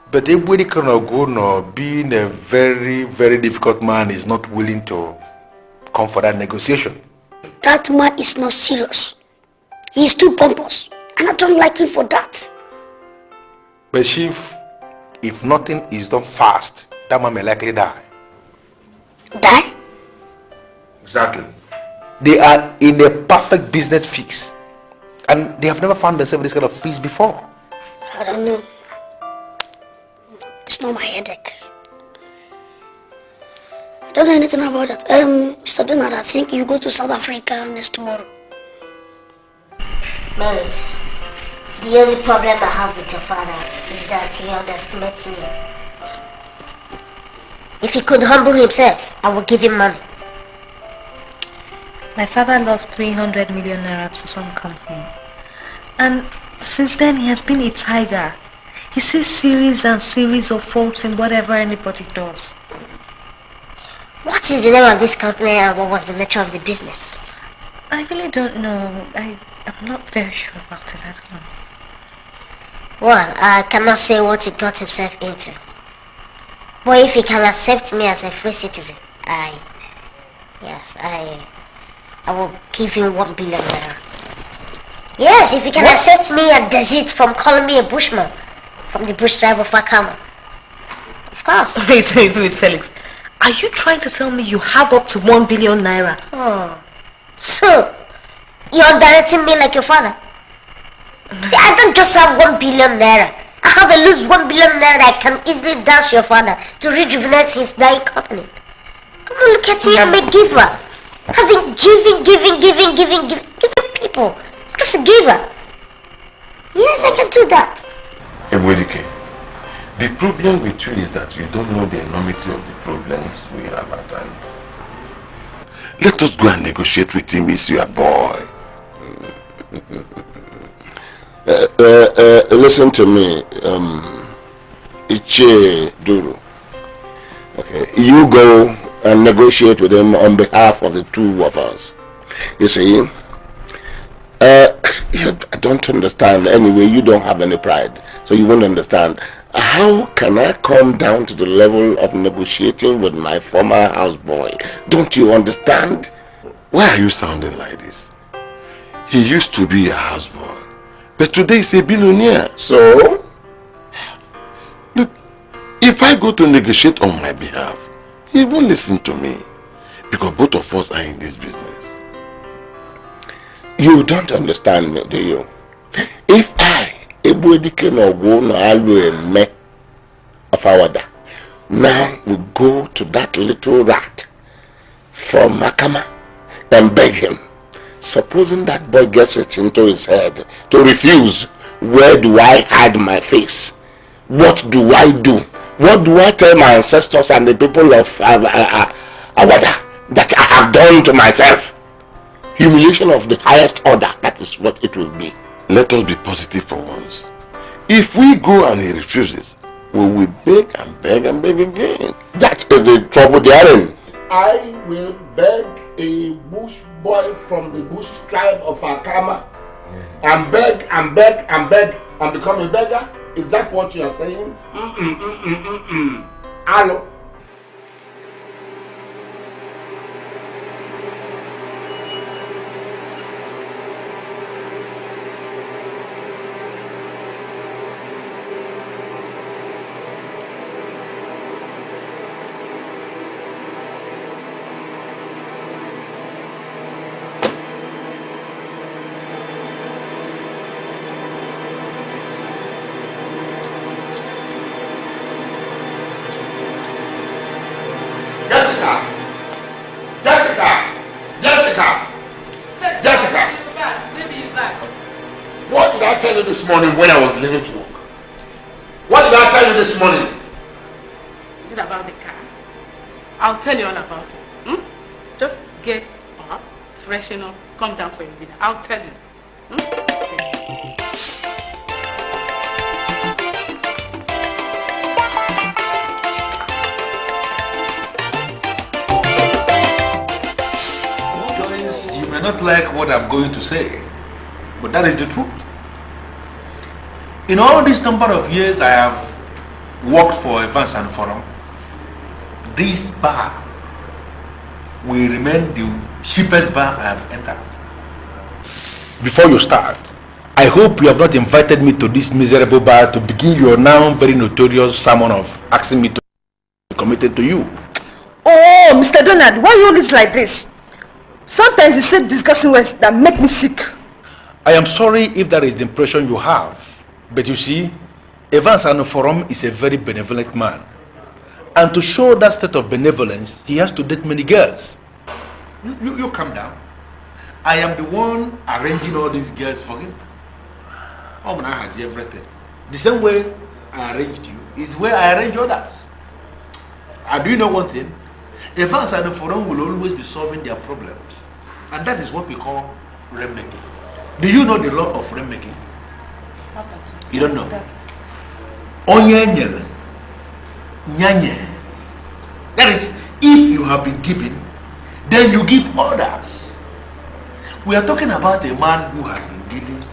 But Ebwedi Konogono, being a very, very difficult man, is not willing to come for that negotiation. That man is not serious. He's too pompous, and I don't like him for that. But Chief, if nothing is done fast, that man may likely die. Die? Exactly. They are in a perfect business fix, and they have never found themselves in this kind of fix before. I don't know. It's not my headache. I don't know anything about that. Mr. Donald, I think you go to South Africa next tomorrow. Merit, the only problem I have with your father is that he underestimates me. If he could humble himself, I would give him money. My father lost 300 million naira to some company. And since then he has been a tiger. He sees series and series of faults in whatever anybody does. What is the name of this company and what was the nature of the business? I really don't know. I'm not very sure about it. I don't know. Well, I cannot say what he got himself into. But if he can accept me as a free citizen, I will give him 1 billion naira. Yes, if he can accept me and desist from calling me a bushman from the bush tribe of Akama. Of course. Wait, Felix. Are you trying to tell me you have up to 1 billion naira? Oh. So, you're directing me like your father? See, I don't just have 1 billion naira. I have at least 1 billion naira that I can easily dash your father to rejuvenate his dying company. Come on, look at me, I'm a giver. I've been giving people. I'm just a giver. Yes, I can do that. Ebwedike, the problem with you is that you don't know the enormity of the problems we have at hand. Let us go and negotiate with him, he's your boy. Listen to me, Iche Duru. Okay, you go and negotiate with him on behalf of the two of us. You see, I don't understand. Anyway, you don't have any pride, so you won't understand. How can I come down to the level of negotiating with my former houseboy? Don't you understand? Why are you sounding like this? He used to be a houseboy, but today he's a billionaire. So? Look, if I go to negotiate on my behalf, he won't listen to me, because both of us are in this business. You don't understand me, do you? If I, Ebwedike no go no alwe me of Awada, now we go to that little rat from Makama and beg him. Supposing that boy gets it into his head to refuse, where do I hide my face? What do I do? What do I tell my ancestors and the people of Awada that I have done to myself? Humiliation of the highest order, that is what it will be. let us be positive for once. If we go and he refuses, we will beg and beg and beg again. That is the trouble they are in. I will beg a bush boy from the bush tribe of Akama and beg and beg and beg and become a beggar? Is that what you are saying? Hello? This morning when I was leaving to work. What did I tell you this morning? Is it about the car? I'll tell you all about it. Just get up, freshen up, come down for your dinner. I'll tell you. Joyce, you may not like what I'm going to say, but that is the truth. In all this number of years I have worked for Evans and Forum, this bar will remain the cheapest bar I have entered. Before you start, I hope you have not invited me to this miserable bar to begin your now very notorious sermon of asking me to be committed to you. Oh, Mr. Donald, why are you always like this? Sometimes you say disgusting words that make me sick. I am sorry if that is the impression you have. But you see, Evans and Forum is a very benevolent man. And to show that state of benevolence, he has to date many girls. You calm down. I am the one arranging all these girls for him. Omna has everything. The same way I arranged you is the way I arrange others. And do you know one thing? Evans and Forum will always be solving their problems. And that is what we call rent-making. Do you know the law of rent-making? You don't know. Onye nyanye. That is, if you have been given, then you give others. We are talking about a man who has been given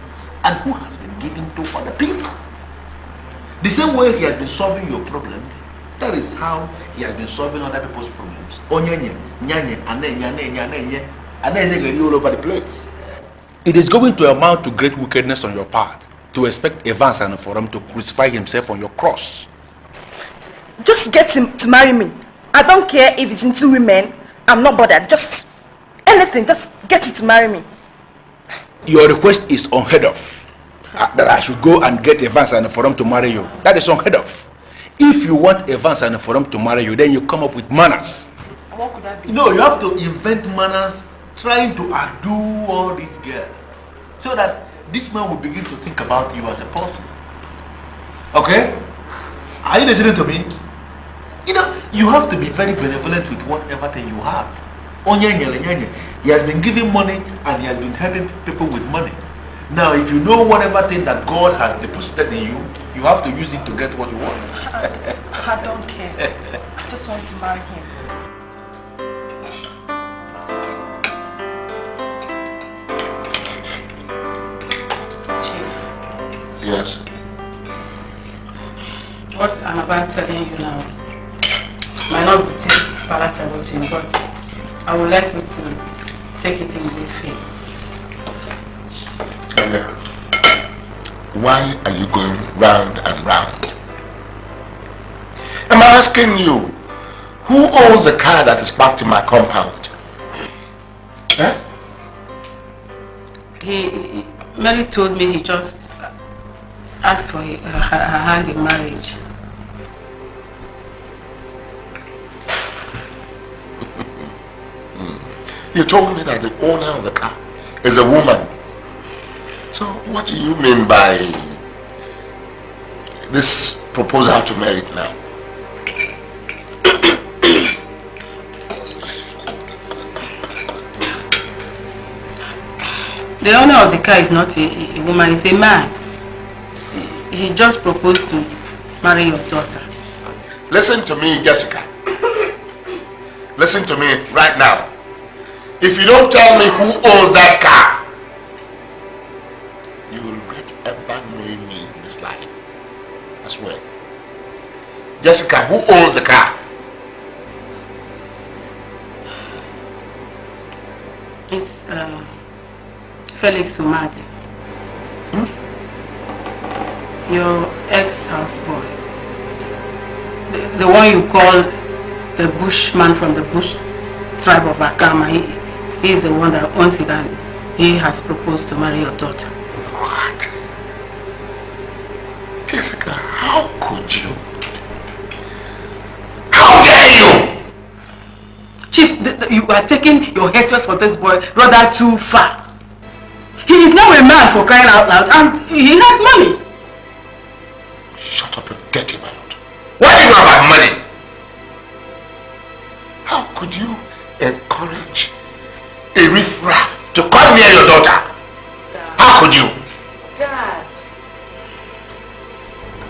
and who has been given to other people. The same way he has been solving your problem, that is how he has been solving other people's problems. Onye nyanye, anenye all over the place. It is going to amount to great wickedness on your part to expect Evans and Forum to crucify himself on your cross. Just get him to marry me. I don't care if it's into women. I'm not bothered. Just anything. Just get him to marry me. Your request is unheard of. That I should go and get Evans and Forum to marry you. That is unheard of. If you want Evans and Forum to marry you, then you come up with manners. And what could that be? No, you have to invent manners trying to outdo all these girls. So that this man will begin to think about you as a person. Okay? Are you listening to me? You know, you have to be very benevolent with whatever thing you have. He has been giving money and he has been helping people with money. Now, if you know whatever thing that God has deposited in you, you have to use it to get what you want. I don't care. I just want to marry him. Yes. What I'm about telling you now might not be too palatable to you, but I would like you to take it in good faith. Why are you going round and round? I'm asking you, who owns the car that is parked in my compound? Huh? Mary told me he just asked for her hand in marriage. You told me that the owner of the car is a woman. So what do you mean by this proposal to marry it now? The owner of the car is not a woman, it's a man. He just proposed to marry your daughter. Listen to me, Jessica. Listen to me right now. If you don't tell me who owns that car, you will regret ever knowing me in this life. I swear. Jessica, who owns the car? It's Felix Umadi. Your ex-houseboy. The one you call the bushman from the bush tribe of Akama. He is the one that owns it, and he has proposed to marry your daughter. What? Jessica, how could you? How dare you? Chief, you are taking your hatred for this boy rather too far. He is now a man, for crying out loud, and he has money. Shut up, you dirty mouth. What do you know about money? How could you encourage a riffraff to come near your daughter? Dad. How could you? Dad.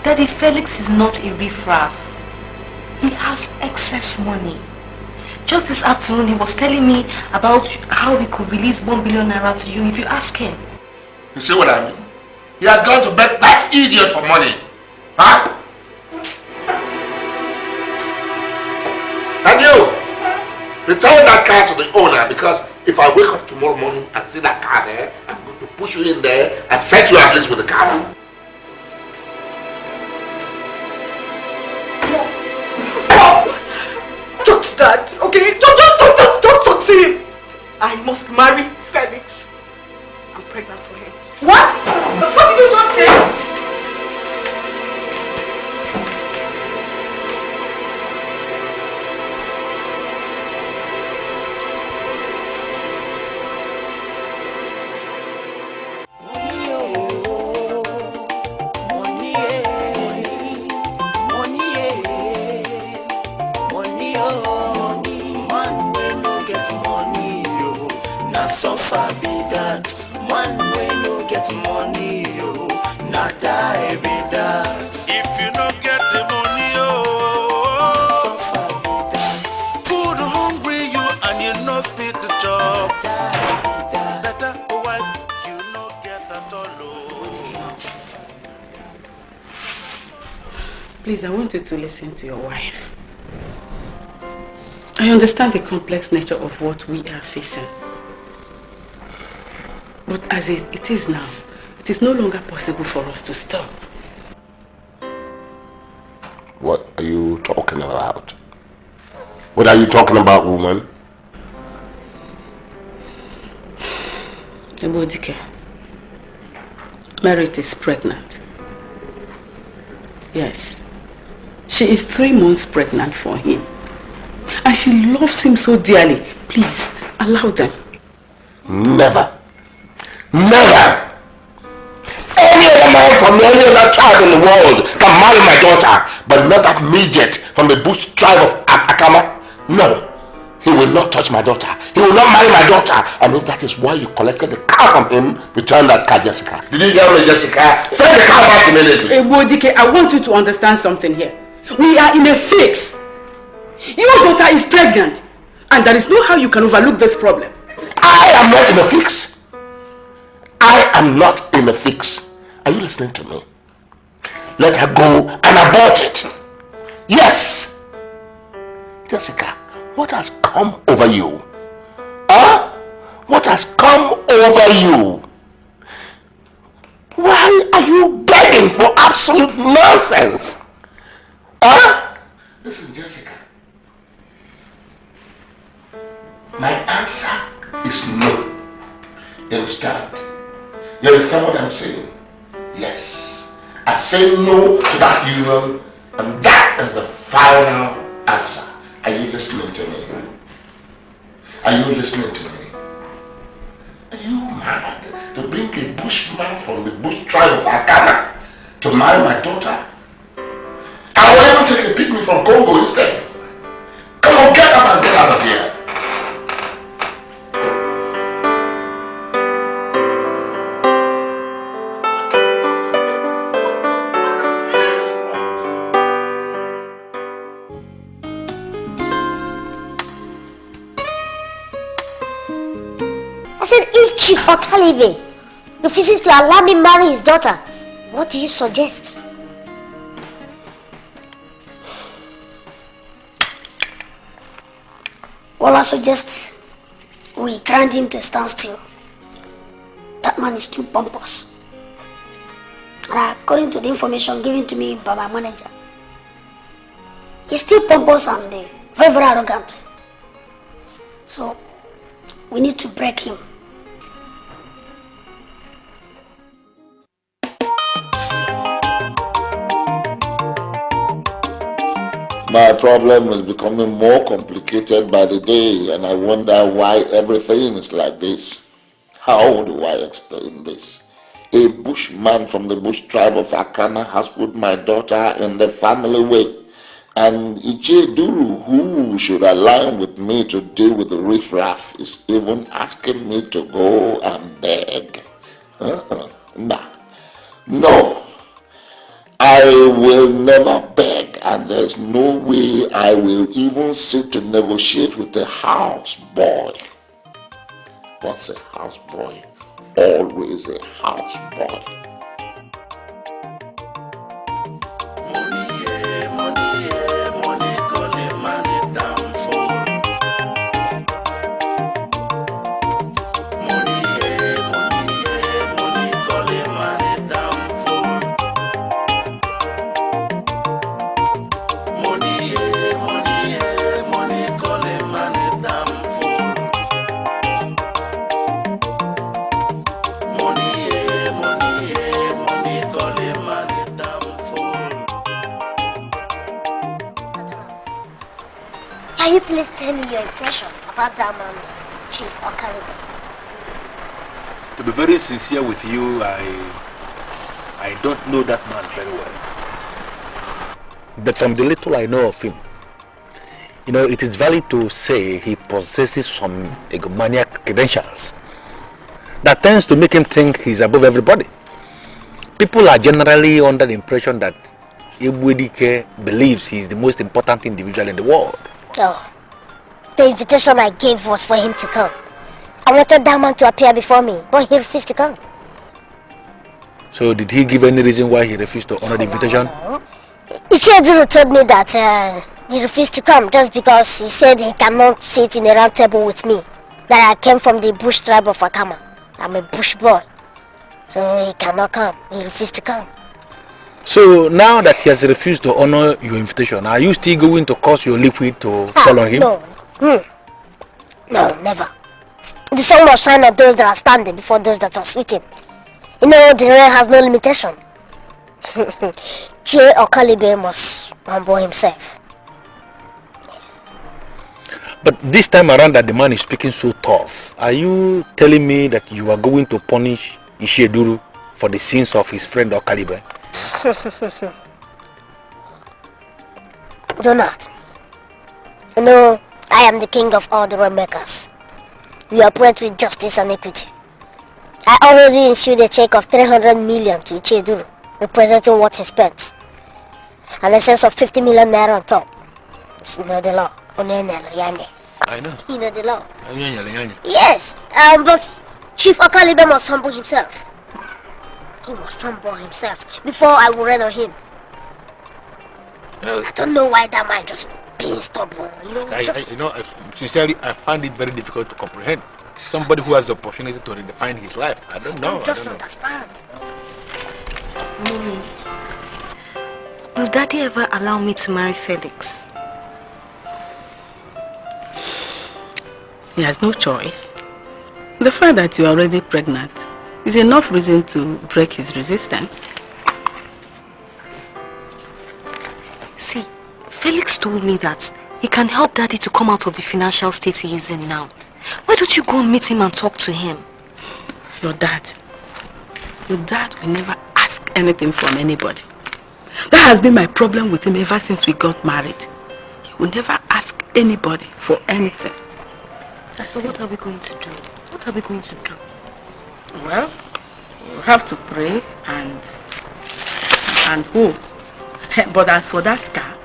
Daddy, Felix is not a riffraff. He has excess money. Just this afternoon, he was telling me about how we could release 1 billion naira to you if you ask him. You see what I mean? He has gone to beg that idiot for money. Huh? And you, return that car to the owner, because if I wake up tomorrow morning and see that car there, I'm going to push you in there and set you ablaze with the car. Just that, okay? Just talk to him. I must marry Felix. I'm pregnant for him. What? What did you just say? Please, I want you to listen to your wife. I understand the complex nature of what we are facing. But as it is now, it is no longer possible for us to stop. What are you talking about? What are you talking about, woman? Ebodike, Merit is pregnant. Yes. She is 3 months pregnant for him. And she loves him so dearly. Please, allow them. Never. Never. Any other man from any other tribe in the world can marry my daughter, but not that midget from the bush tribe of Akama. No. He will not touch my daughter. He will not marry my daughter. And if that is why you collected the car from him, return that car, Jessica. Did you hear me, Jessica? Send the car back immediately. Ebodike, I want you to understand something here. We are in a fix. Your daughter is pregnant. And there is no how you can overlook this problem. I am not in a fix. I am not in a fix. Are you listening to me? Let her go and abort it. Yes. Jessica, what has come over you? Huh? What has come over you? Why are you begging for absolute nonsense? Huh? Listen, Jessica. My answer is no. You understand? You understand what I'm saying? Yes. I say no to that union, and that is the final answer. Are you listening to me? Are you listening to me? Are you mad to bring a bushman from the bush tribe of Akana to marry my daughter? I will even take a pygmy from Congo instead. Come on, get up and get out of here. I said, if Chief Okalibe refuses to allow me marry his daughter, what do you suggest? Well, I suggest we grind him to a standstill. That man is too pompous. And according to the information given to me by my manager, he's still pompous and very, very arrogant. So, we need to break him. My problem is becoming more complicated by the day, and I wonder why everything is like this. How do I explain this? A bushman from the bush tribe of Akana has put my daughter in the family way, and Icheduru, who should align with me to deal with the riffraff, is even asking me to go and beg. Nah. No. I will never beg, and there's no way I will even sit to negotiate with a houseboy. What's a houseboy? Always a houseboy. Can you please tell me your impression about that man's Chief Okalibe? To be very sincere with you, I don't know that man very well. But from the little I know of him, you know, it is valid to say he possesses some egomaniac credentials that tends to make him think he's above everybody. People are generally under the impression that Ibwedike believes he's the most important individual in the world. Oh, the invitation I gave was for him to come. I wanted that man to appear before me, but he refused to come. So did he give any reason why he refused to honor the invitation? Icheduru told me that he refused to come just because he said he cannot sit in a round table with me. That I came from the bush tribe of Akama. I'm a bush boy. So he cannot come. He refused to come. So now that he has refused to honor your invitation, are you still going to cause your liquid to fall on him? No. No, never. The sun must shine on those that are standing before those that are sitting. You know, the rain has no limitation. Che Okalibe must humble himself. But this time around that the man is speaking so tough, are you telling me that you are going to punish Isheduru for the sins of his friend Okalibe? Do not. You know, I am the king of all the rain makers. We operate with justice and equity. I already issued a check of 300 million to Icheduru, representing what he spent. And a sense of 50 million naira on top. It's not the law. I know. You know the law. Yes, but Chief Okalibe must humble himself. He must humble himself before I will rain on him. You know, I don't know why that man just being stubborn. Sincerely, I find it very difficult to comprehend. Somebody who has the opportunity to redefine his life. I don't know. Just understand. Mommy, will Daddy ever allow me to marry Felix? He has no choice. The fact that you are already pregnant is enough reason to break his resistance. See, Felix told me that he can help Daddy to come out of the financial state he is in now. Why don't you go and meet him and talk to him? Your dad will never ask anything from anybody. That has been my problem with him ever since we got married. He will never ask anybody for anything. So what are we going to do? What are we going to do? Well, we'll have to pray and hope. But as for that car,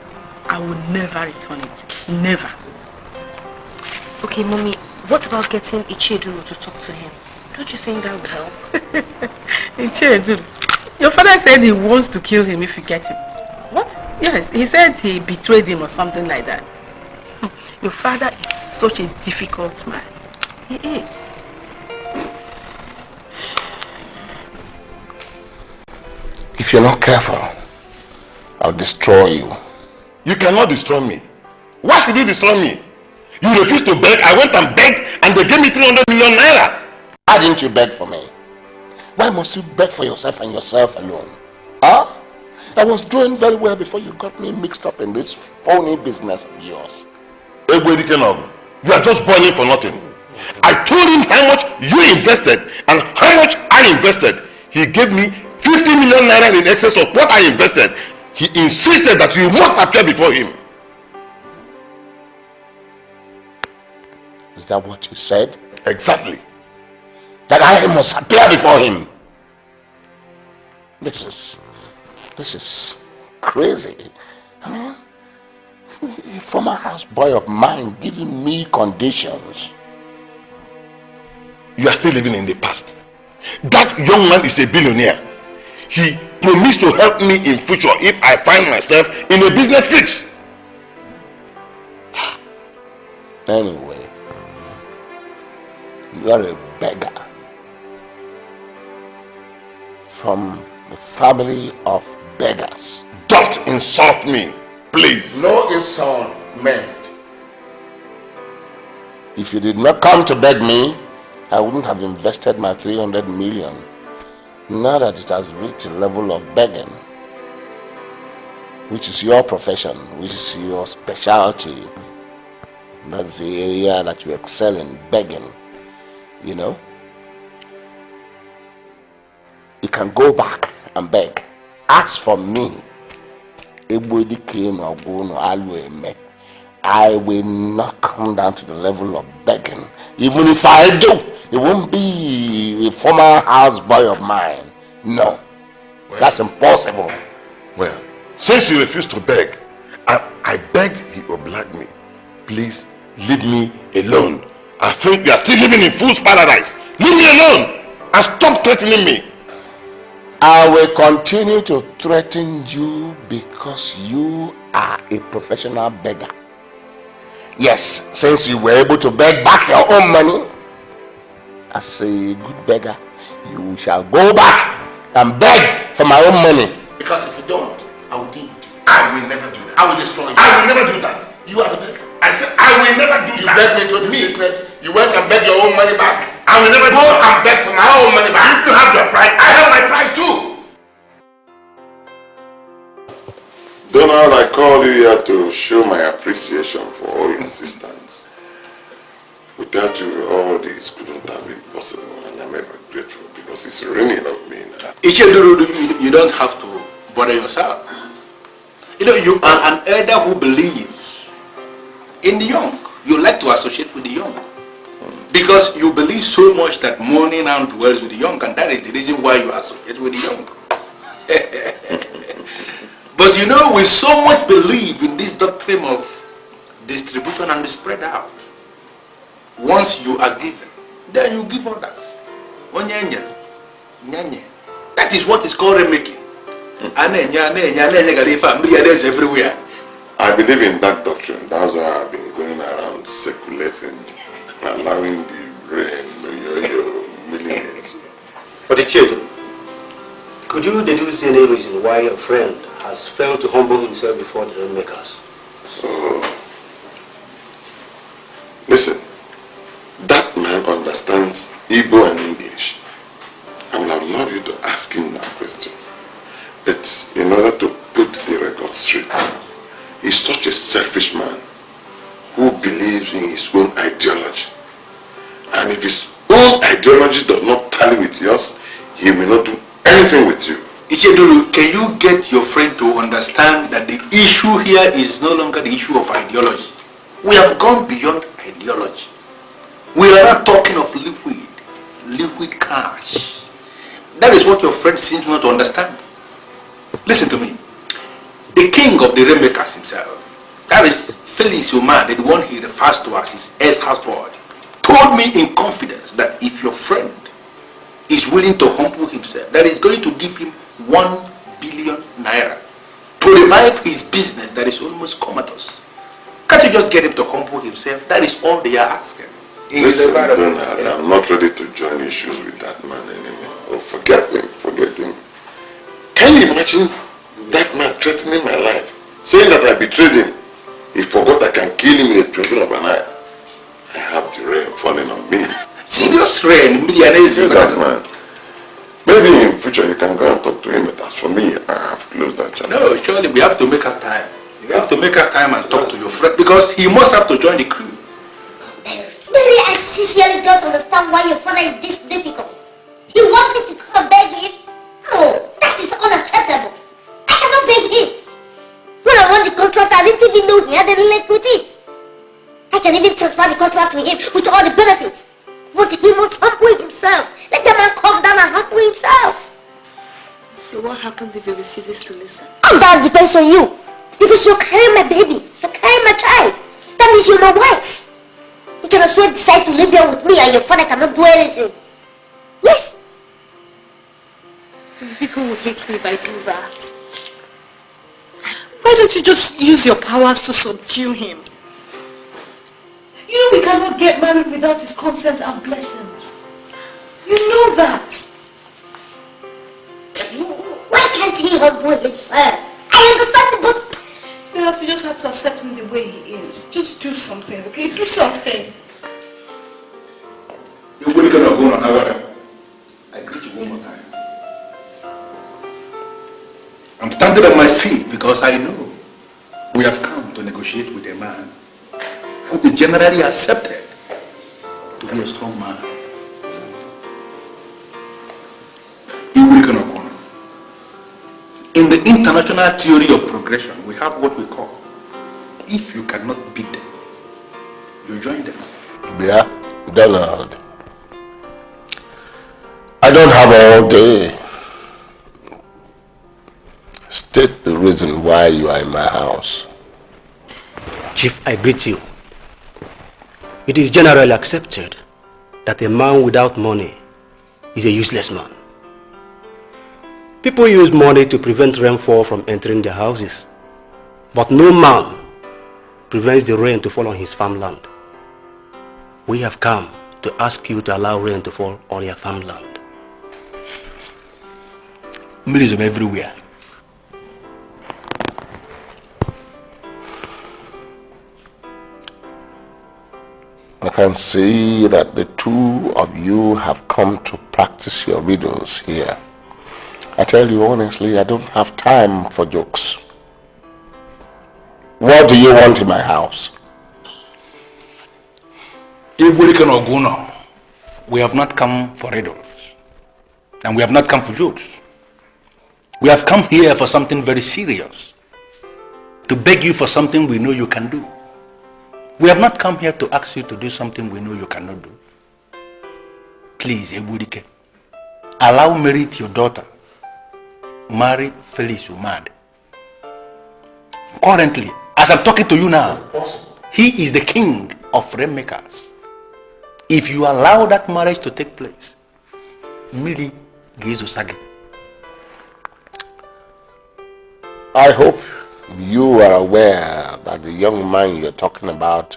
I will never return it. Never. Okay, Mommy, What about getting Icheduru to talk to him? Don't you think that would help? Icheduru? Your father said he wants to kill him if you get him. What? Yes, he said he betrayed him or something like that. Your father is such a difficult man. He is. If you're not careful, I'll destroy you. You cannot destroy me. Why should you destroy me? You refused to beg. I went and begged and they gave me 300 million naira. Why didn't you beg for me? Why must you beg for yourself and yourself alone? Huh? I was doing very well before you got me mixed up in this phony business of yours. You are just boiling for nothing. I told him how much you invested and how much I invested. He gave me 50 million naira in excess of what I invested. He insisted that you must appear before him. Is that what you said? Exactly. That I must appear before him. This is crazy. I mean, a former houseboy of mine giving me conditions. You are still living in the past. That young man is a billionaire. He promised to help me in future if I find myself in a business fix. Anyway, you are a beggar from a family of beggars. Don't insult me, please. No insult meant. If you did not come to beg me, I wouldn't have invested my 300 million. Now that it has reached a level of begging, which is your profession, which is your specialty, that's the area that you excel in, begging, you know, you can go back and beg. As for me, I will not come down to the level of begging. Even if I do, it won't be a former houseboy of mine. No, well, that's impossible. Well, since you refused to beg, I begged, he obliged me. Please leave me alone. I think you are still living in fool's paradise. Leave me alone and stop threatening me. I will continue to threaten you because you are a professional beggar. Yes, since you were able to beg back your own money, as a good beggar, you shall go back and beg for my own money. Because if you don't, I will deal with you. I will never do that. I will destroy you. I will never do that. You are the beggar. I said I will never do that. You begged me to this business. You went and begged your own money back. I will never go and beg for my own money back. If you have your pride, I have my pride too. Donald, I called you here to show my appreciation for all your assistance. Without you, all this couldn't have been possible, and I'm ever grateful because it's raining on me now. Icheduru, you don't have to bother yourself. You know, you are an elder who believes in the young. You like to associate with the young. Because you believe so much that money now dwells with the young, and that is the reason why you associate with the young. But you know, we so much believe in this doctrine of distribution and spread out. Once you are given, then you give others. That is what is called remaking. Everywhere. I believe in that doctrine. That's why I've been going around circulating, allowing the rain, millions. But Icheduru, could you deduce any reason why your friend has failed to humble himself before the rainmakers? Listen, that man understands Igbo and English. I would have loved you to ask him that question. But in order to put the record straight, he's such a selfish man who believes in his own ideology. And if his own ideology does not tally with yours, he will not do anything with you. Icheduru, can you get your friend to understand that the issue here is no longer the issue of ideology? We have gone beyond ideology. We are not talking of liquid cash. That is what your friend seems not to understand. Listen to me. The king of the rainmakers himself, that is Felix Umar, the one he refers to as his ex-husband, told me in confidence that if your friend is willing to humble himself, that is going to give him 1 billion naira to revive his business that is almost comatose. Can't you just get him to humble himself? That is all they are asking. Listen, Donald, I'm not ready to join issues with that man anymore. Oh, forget him. Can you imagine that man threatening my life? Saying that I betrayed him. He forgot I can kill him in a twinkling of an eye. I have the rain falling on me. Serious rain? That man. Maybe in future you can go and talk to him, but as for me, I have closed that chapter. No, surely we have to make our time. You have to make our time and talk to your friend because he must have to join the crew. Mary, I sincerely don't understand why your father is this difficult. He wants me to come and beg him? No, that is unacceptable. I cannot beg him. When I won the contract, I didn't even know he had any link with it. I can even transfer the contract to him with all the benefits. But he must humble himself. Let the man come down and humble himself. So what happens if he refuses to listen? And that depends on you. Because you're carrying my baby. You're carrying my child. That means you're my wife. You can as well decide to live here with me and your father cannot do anything. Yes. People will hate me if I do that. Why don't you just use your powers to subdue him? You know we cannot get married without his consent and blessings. You know that. Why can't he humble himself? I understand, but perhaps we just have to accept him the way he is. Just do something, okay? Do something. You're really gonna go on our. I greet you one more time. I'm standing on my feet because I know we have come to negotiate with a man who is generally accepted to be a strong man. In the international theory of progression, we have what we call, if you cannot beat them, you join them. Yeah, Donald. I don't have all day. State the reason why you are in my house. Chief, I greet you. It is generally accepted that a man without money is a useless man. People use money to prevent rainfall from entering their houses, but no man prevents the rain to fall on his farmland. We have come to ask you to allow rain to fall on your farmland. Millism everywhere. I can see that the two of you have come to practice your riddles here. I tell you honestly, I don't have time for jokes. What do you want in my house? We have not come for riddles. And we have not come for jokes. We have come here for something very serious. To beg you for something we know you can do. We have not come here to ask you to do something we know you cannot do. Please, Ebudike, allow Merit, your daughter, marry Felix Umad. Currently, as I'm talking to you now, he is the king of rainmakers. If you allow that marriage to take place, Miri Gizusagi. I hope you are aware that the young man you're talking about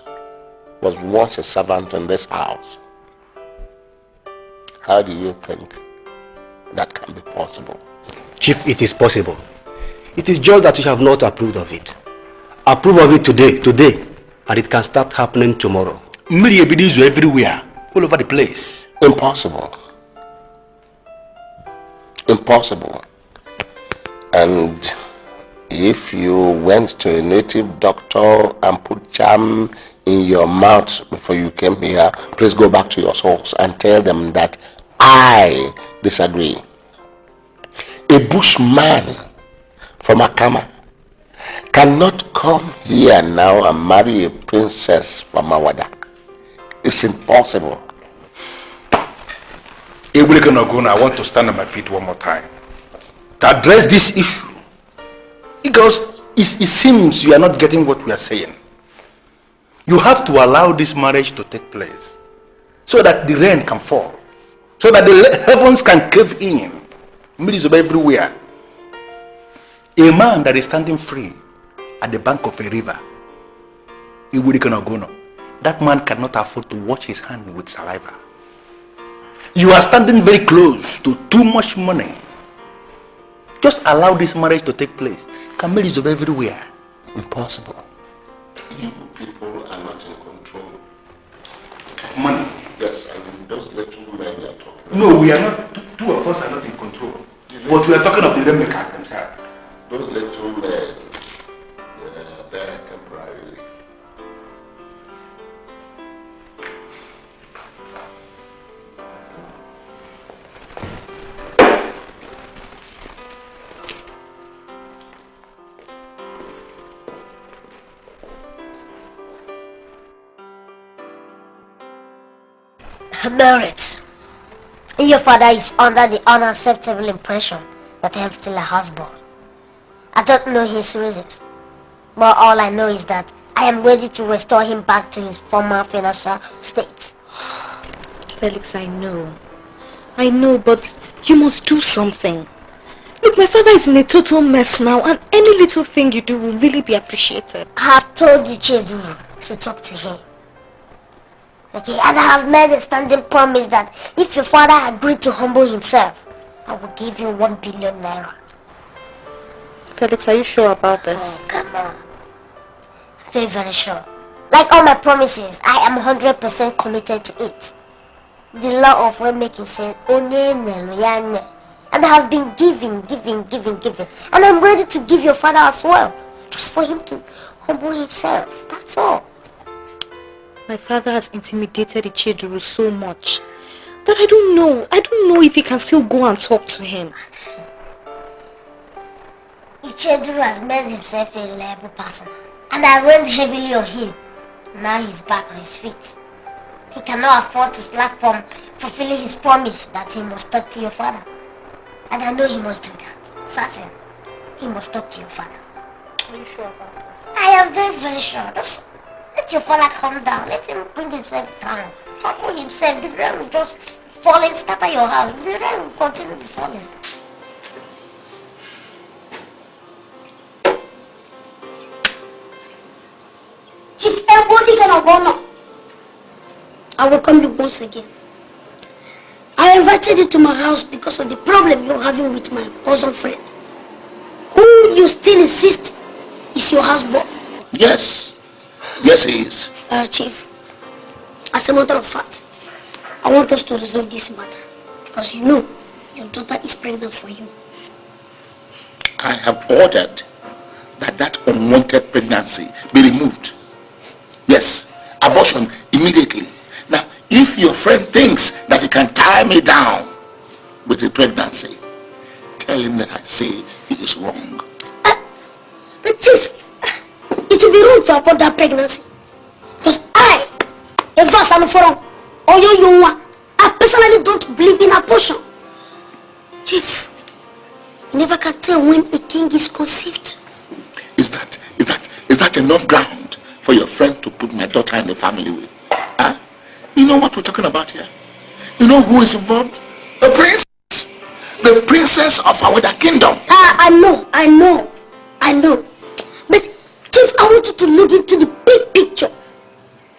was once a servant in this house. How do you think that can be possible? Chief, it is possible. It is just that you have not approved of it. Approve of it today, and it can start happening tomorrow. Media videos are everywhere, all over the place. Impossible. Impossible. And if you went to a native doctor and put jam in your mouth before you came here, please go back to your source and tell them that I disagree. A bushman from Akama cannot come here now and marry a princess from Awada. It's impossible. I want to stand on my feet one more time to address this issue, because it seems you are not getting what we are saying. You have to allow this marriage to take place so that the rain can fall, so that the heavens can cave in. Mirrors are everywhere. A man that is standing free at the bank of a river, that man cannot afford to wash his hand with saliva. You are standing very close to too much money. Just allow this marriage to take place. Marriages are everywhere. Impossible. You people are not in control of money. Yes, I mean those little men you are talking. No, we are not. Two of us are not in control. But we are talking of the rainmakers themselves. Those little men, they're temporary. Merit. Your father is under the unacceptable impression that I am still a houseboy. I don't know his reasons, but all I know is that I am ready to restore him back to his former financial state. Felix, I know, but you must do something. Look, my father is in a total mess now, and any little thing you do will really be appreciated. I have told the Chedu to talk to him. Okay, and I have made a standing promise that if your father agreed to humble himself, I will give you 1 billion naira. Felix, are you sure about this? Oh, come on. Very, very sure. Like all my promises, I am 100% committed to it. The law of making says, and I have been giving. And I'm ready to give your father as well. Just for him to humble himself. That's all. My father has intimidated Icheduru so much that I don't know if he can still go and talk to him. Icheduru has made himself a reliable partner, and I went heavily on him. Now he's back on his feet. He cannot afford to slack from fulfilling his promise that he must talk to your father. And I know he must do that. Certain. He must talk to your father. Are you sure about this? I am very, very sure. Just let your father calm down. Let him bring himself down. Humble himself. The rain will just fall and scatter your house. The rain will continue to fall. Chief, everybody can go now. I welcome you once again. I invited you to my house because of the problem you're having with my bosom friend, who you still insist is your husband. Yes. Yes, he is. Chief, as a matter of fact, I want us to resolve this matter because you know your daughter is pregnant for you. I have ordered that unwanted pregnancy be removed. Yes, abortion immediately. Now, if your friend thinks that he can tie me down with the pregnancy, tell him that I say he is wrong. But Chief, it will be wrong to abort that pregnancy. Because I personally don't believe in abortion. Chief, you never can tell when a king is conceived. Is that enough ground for your friend to put my daughter in the family with? Huh? You know what we're talking about here? You know who is involved? The princess. The princess of our kingdom. I know. But Chief, I want you to look into the big picture.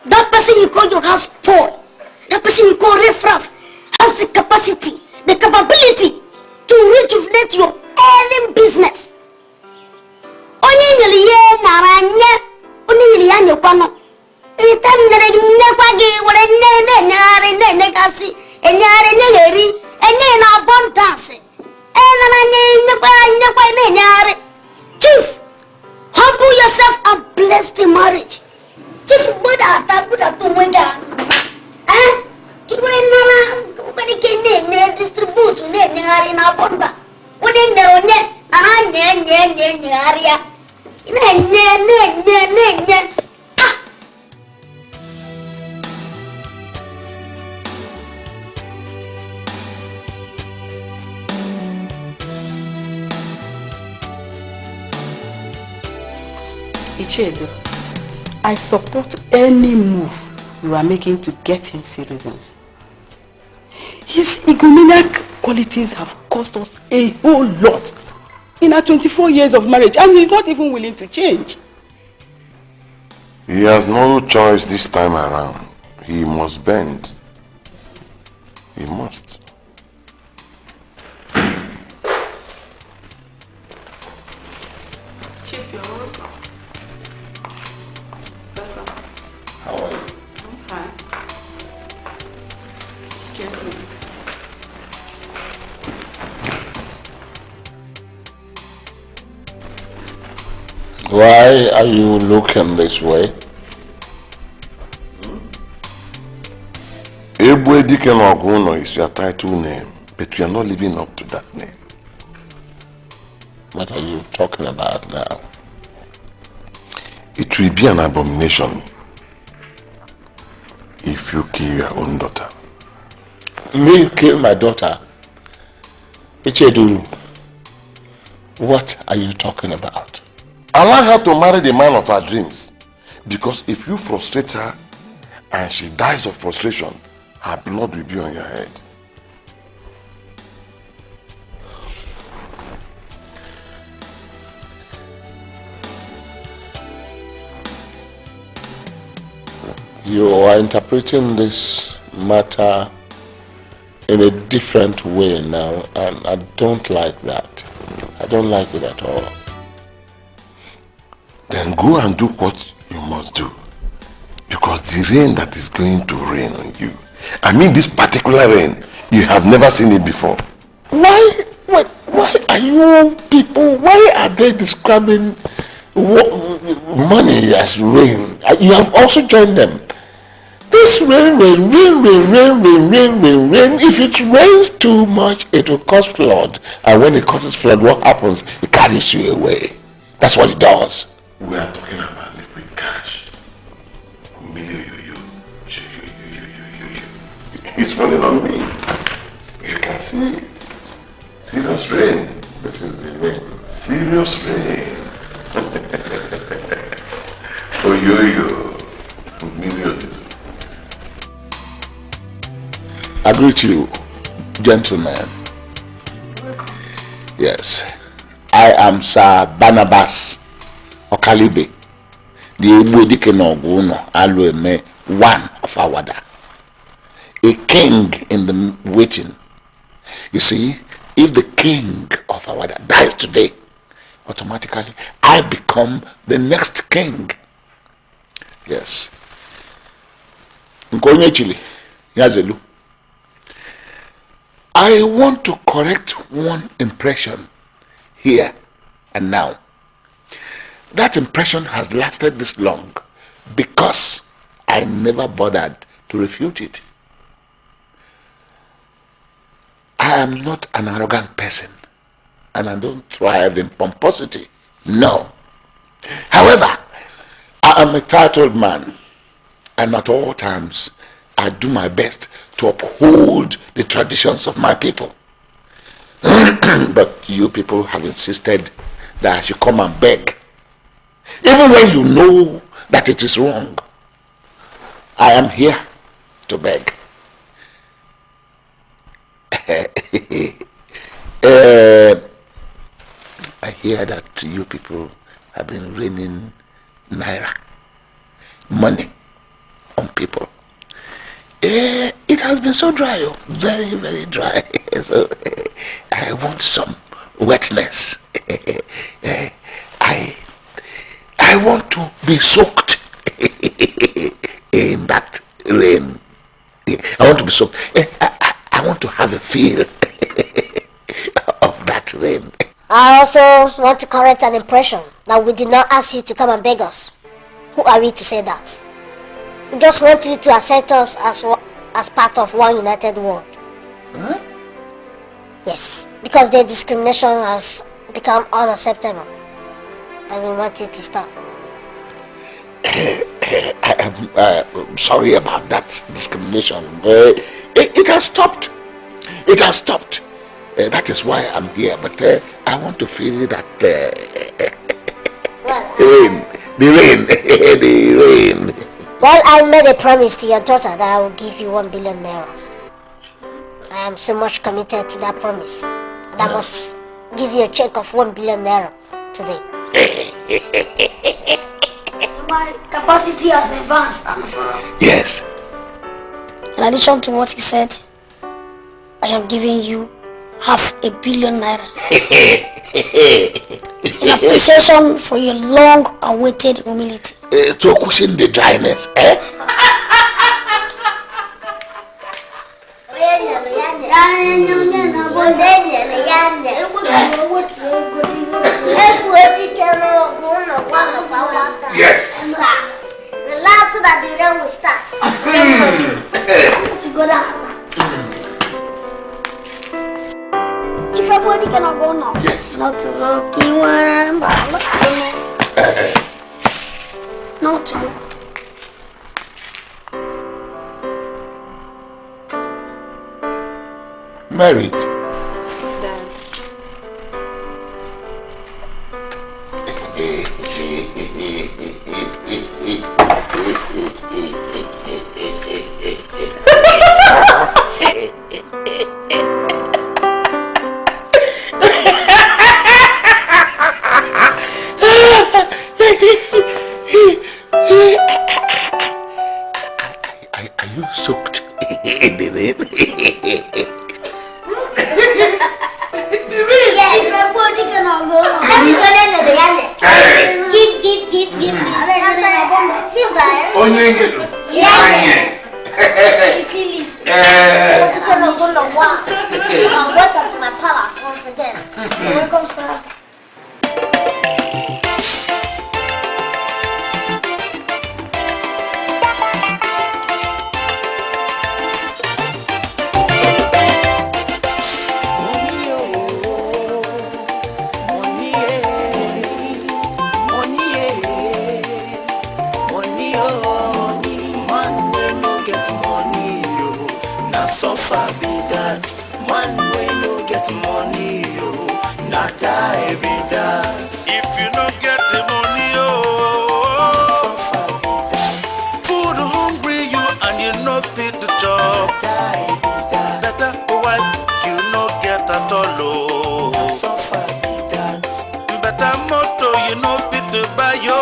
That person you call your house Paul, that person you call riffraff, has the capacity, the capability to rejuvenate your own business. Chief, humble yourself and bless the marriage. Chief, distribute Ichedu, I support any move you are making to get him citizens. egomaniac qualities have cost us a whole lot in our 24 years of marriage, and he's not even willing to change. He has no choice this time around. He must bend. He must. Chief, you're welcome. How are you? I'm fine. Excuse me. Why are you looking this way? Ebwedike Noguno is your title name, but you are not living up to that name. What are you talking about now? It will be an abomination if you kill your own daughter. Me kill my daughter? Icheduru, what are you talking about? Allow her to marry the man of her dreams. Because if you frustrate her and she dies of frustration, her blood will be on your head. You are interpreting this matter in a different way now, and I don't like that. I don't like it at all. Then go and do what you must do. Because the rain that is going to rain on you, I mean this particular rain, you have never seen it before. Why are you people, why are they describing money as rain? You have also joined them. This rain. If it rains too much, it will cause flood. And when it causes flood, what happens? It carries you away. That's what it does. We are talking about liquid cash. It's running on me. You can see it. Serious rain. This is the rain. Serious rain. Millions. I greet you, gentlemen. Yes. I am Sir Barnabas Okalibe, the Ebwedike Noguno Alueme, one of Awada, a king in the waiting. You see, if the king of Awada dies today, automatically I become the next king. Yes. Nkonye Chili, Yazelu. I want to correct one impression here and now. That impression has lasted this long because I never bothered to refute it. I am not an arrogant person and I don't thrive in pomposity. No. However, I am a titled man and at all times I do my best to uphold the traditions of my people. But you people have insisted that I should come and beg. Even when you know that it is wrong, I am here to beg. I hear that you people have been raining naira, money on people. It has been so dry, very, very dry. So I want some wetness. I want to be soaked in that rain. I want to be soaked. I want to have a feel of that rain. I also want to correct an impression that we did not ask you to come and beg us. Who are we to say that? We just want you to accept us as part of one united world. Huh? Yes, because their discrimination has become unacceptable. And we want it to stop. I am sorry about that discrimination. It has stopped. It has stopped. That is why I'm here. But I want to feel that the rain. Well, I made a promise to your daughter that I will give you 1 billion naira. I am so much committed to that promise that I must give you a check of 1 billion naira today. My capacity has advanced. Yes. In addition to what he said, I am giving you 500 million naira. In appreciation for your long-awaited humility. To cushion the dryness, eh? Yes. Relax so that the rain will start. To go down. Chief, everybody cannot go now. Yes. Not to rock you one, not to. Not to. Married. Are you soaked in the rain? Yes, everybody cannot go now. Welcome to my palace once again. Welcome, sir. Suffer be that man when you get money, not I be that. If you don't get the money, suffer be that. Food hungry you and you not fit the job. Die be that. Better wife you not get at all. Suffer be that. Better motor you not fit to buy yo.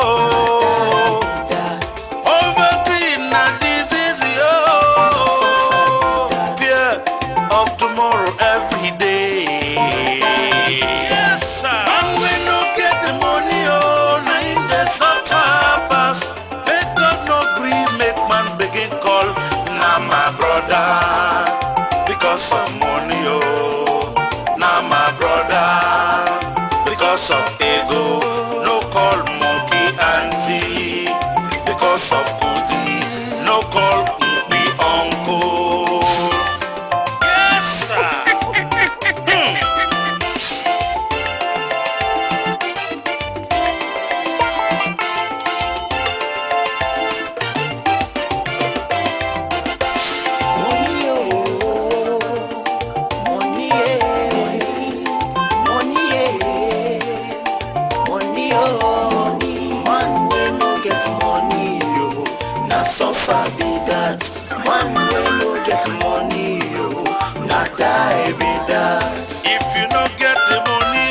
Because of money, now my brother. Because of ego, no call monkey auntie. Because of goodie, no call be uncle. Yes, sir. Suffer be that man when you get money, not I be that. If you don't get the money,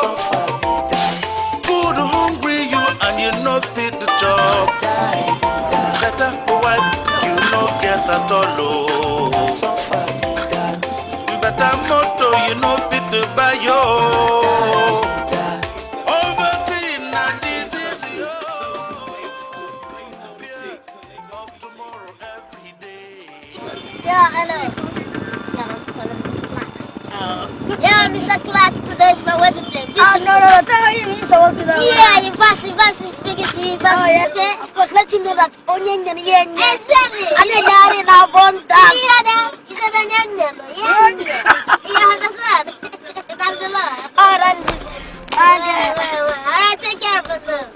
suffer be that. Food hungry you and you not fit the job. Die be that. Better wife you not get at all. Suffer be that. Better motor you not fit to buy yo. Yeah, hello. Yeah, Mr. Clark. Yeah, Mr. Clark, today is my wedding day. No, tell him he's supposed to know. Yeah, you pass speaking to you, okay? Of course, let him know that onion and yen. Exactly. And then you're in our bond dance. He said onion. You understand? That's the law. Oh, that is it. Okay. Alright, take care of yourself.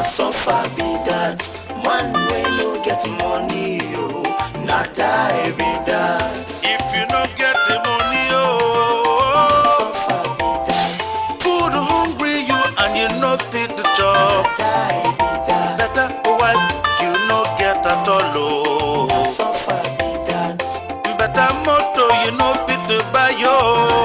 na suffer be that. Man when you get money, yo, not die be that. If you don't get the money, oh, suffer be that. Food hungry you and you not fit the job. Die be that. Better wife you not get at all, oh. Suffer be that. Better motor you not fit to buy, yo.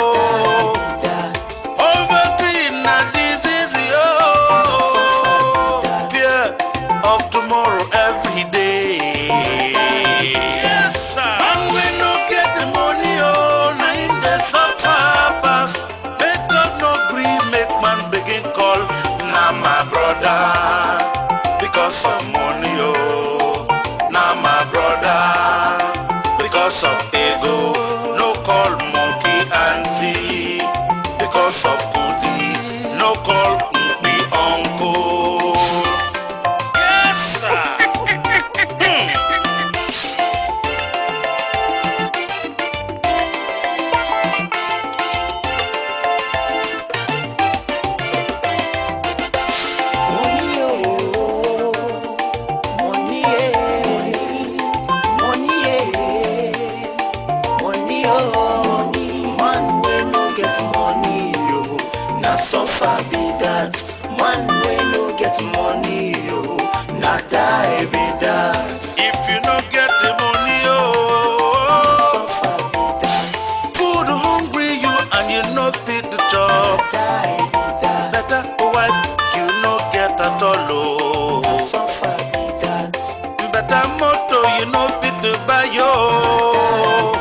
Because of money, oh, now my brother. Because of ego, no call monkey auntie. Because of goodie, no call me uncle. Yes, sir. Suffer be that. Man when you get money, yo, not die be that. If you don't get the money, oh, suffer be that. Food hungry you and you not fit the job. Die be that. Better wife you not get at all, oh. Suffer be that. Better motor you not fit to buy, yo.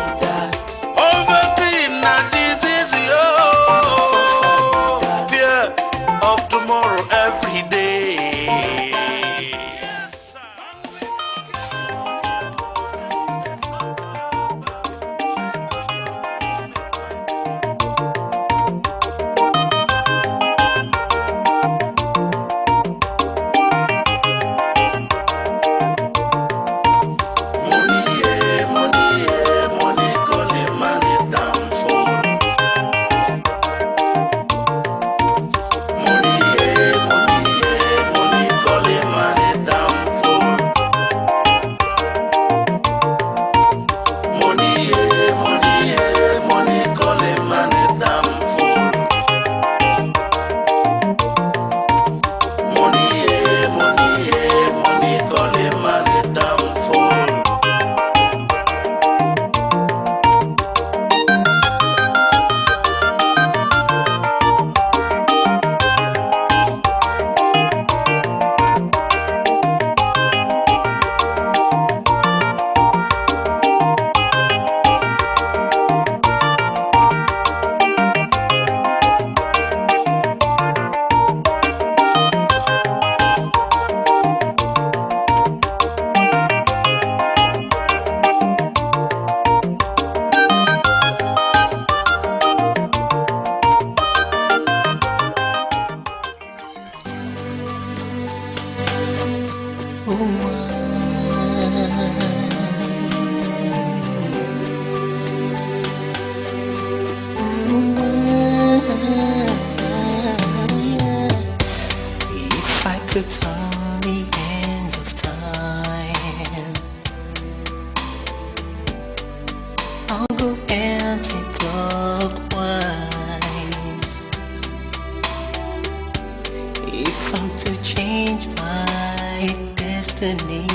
If I'm to change my destiny,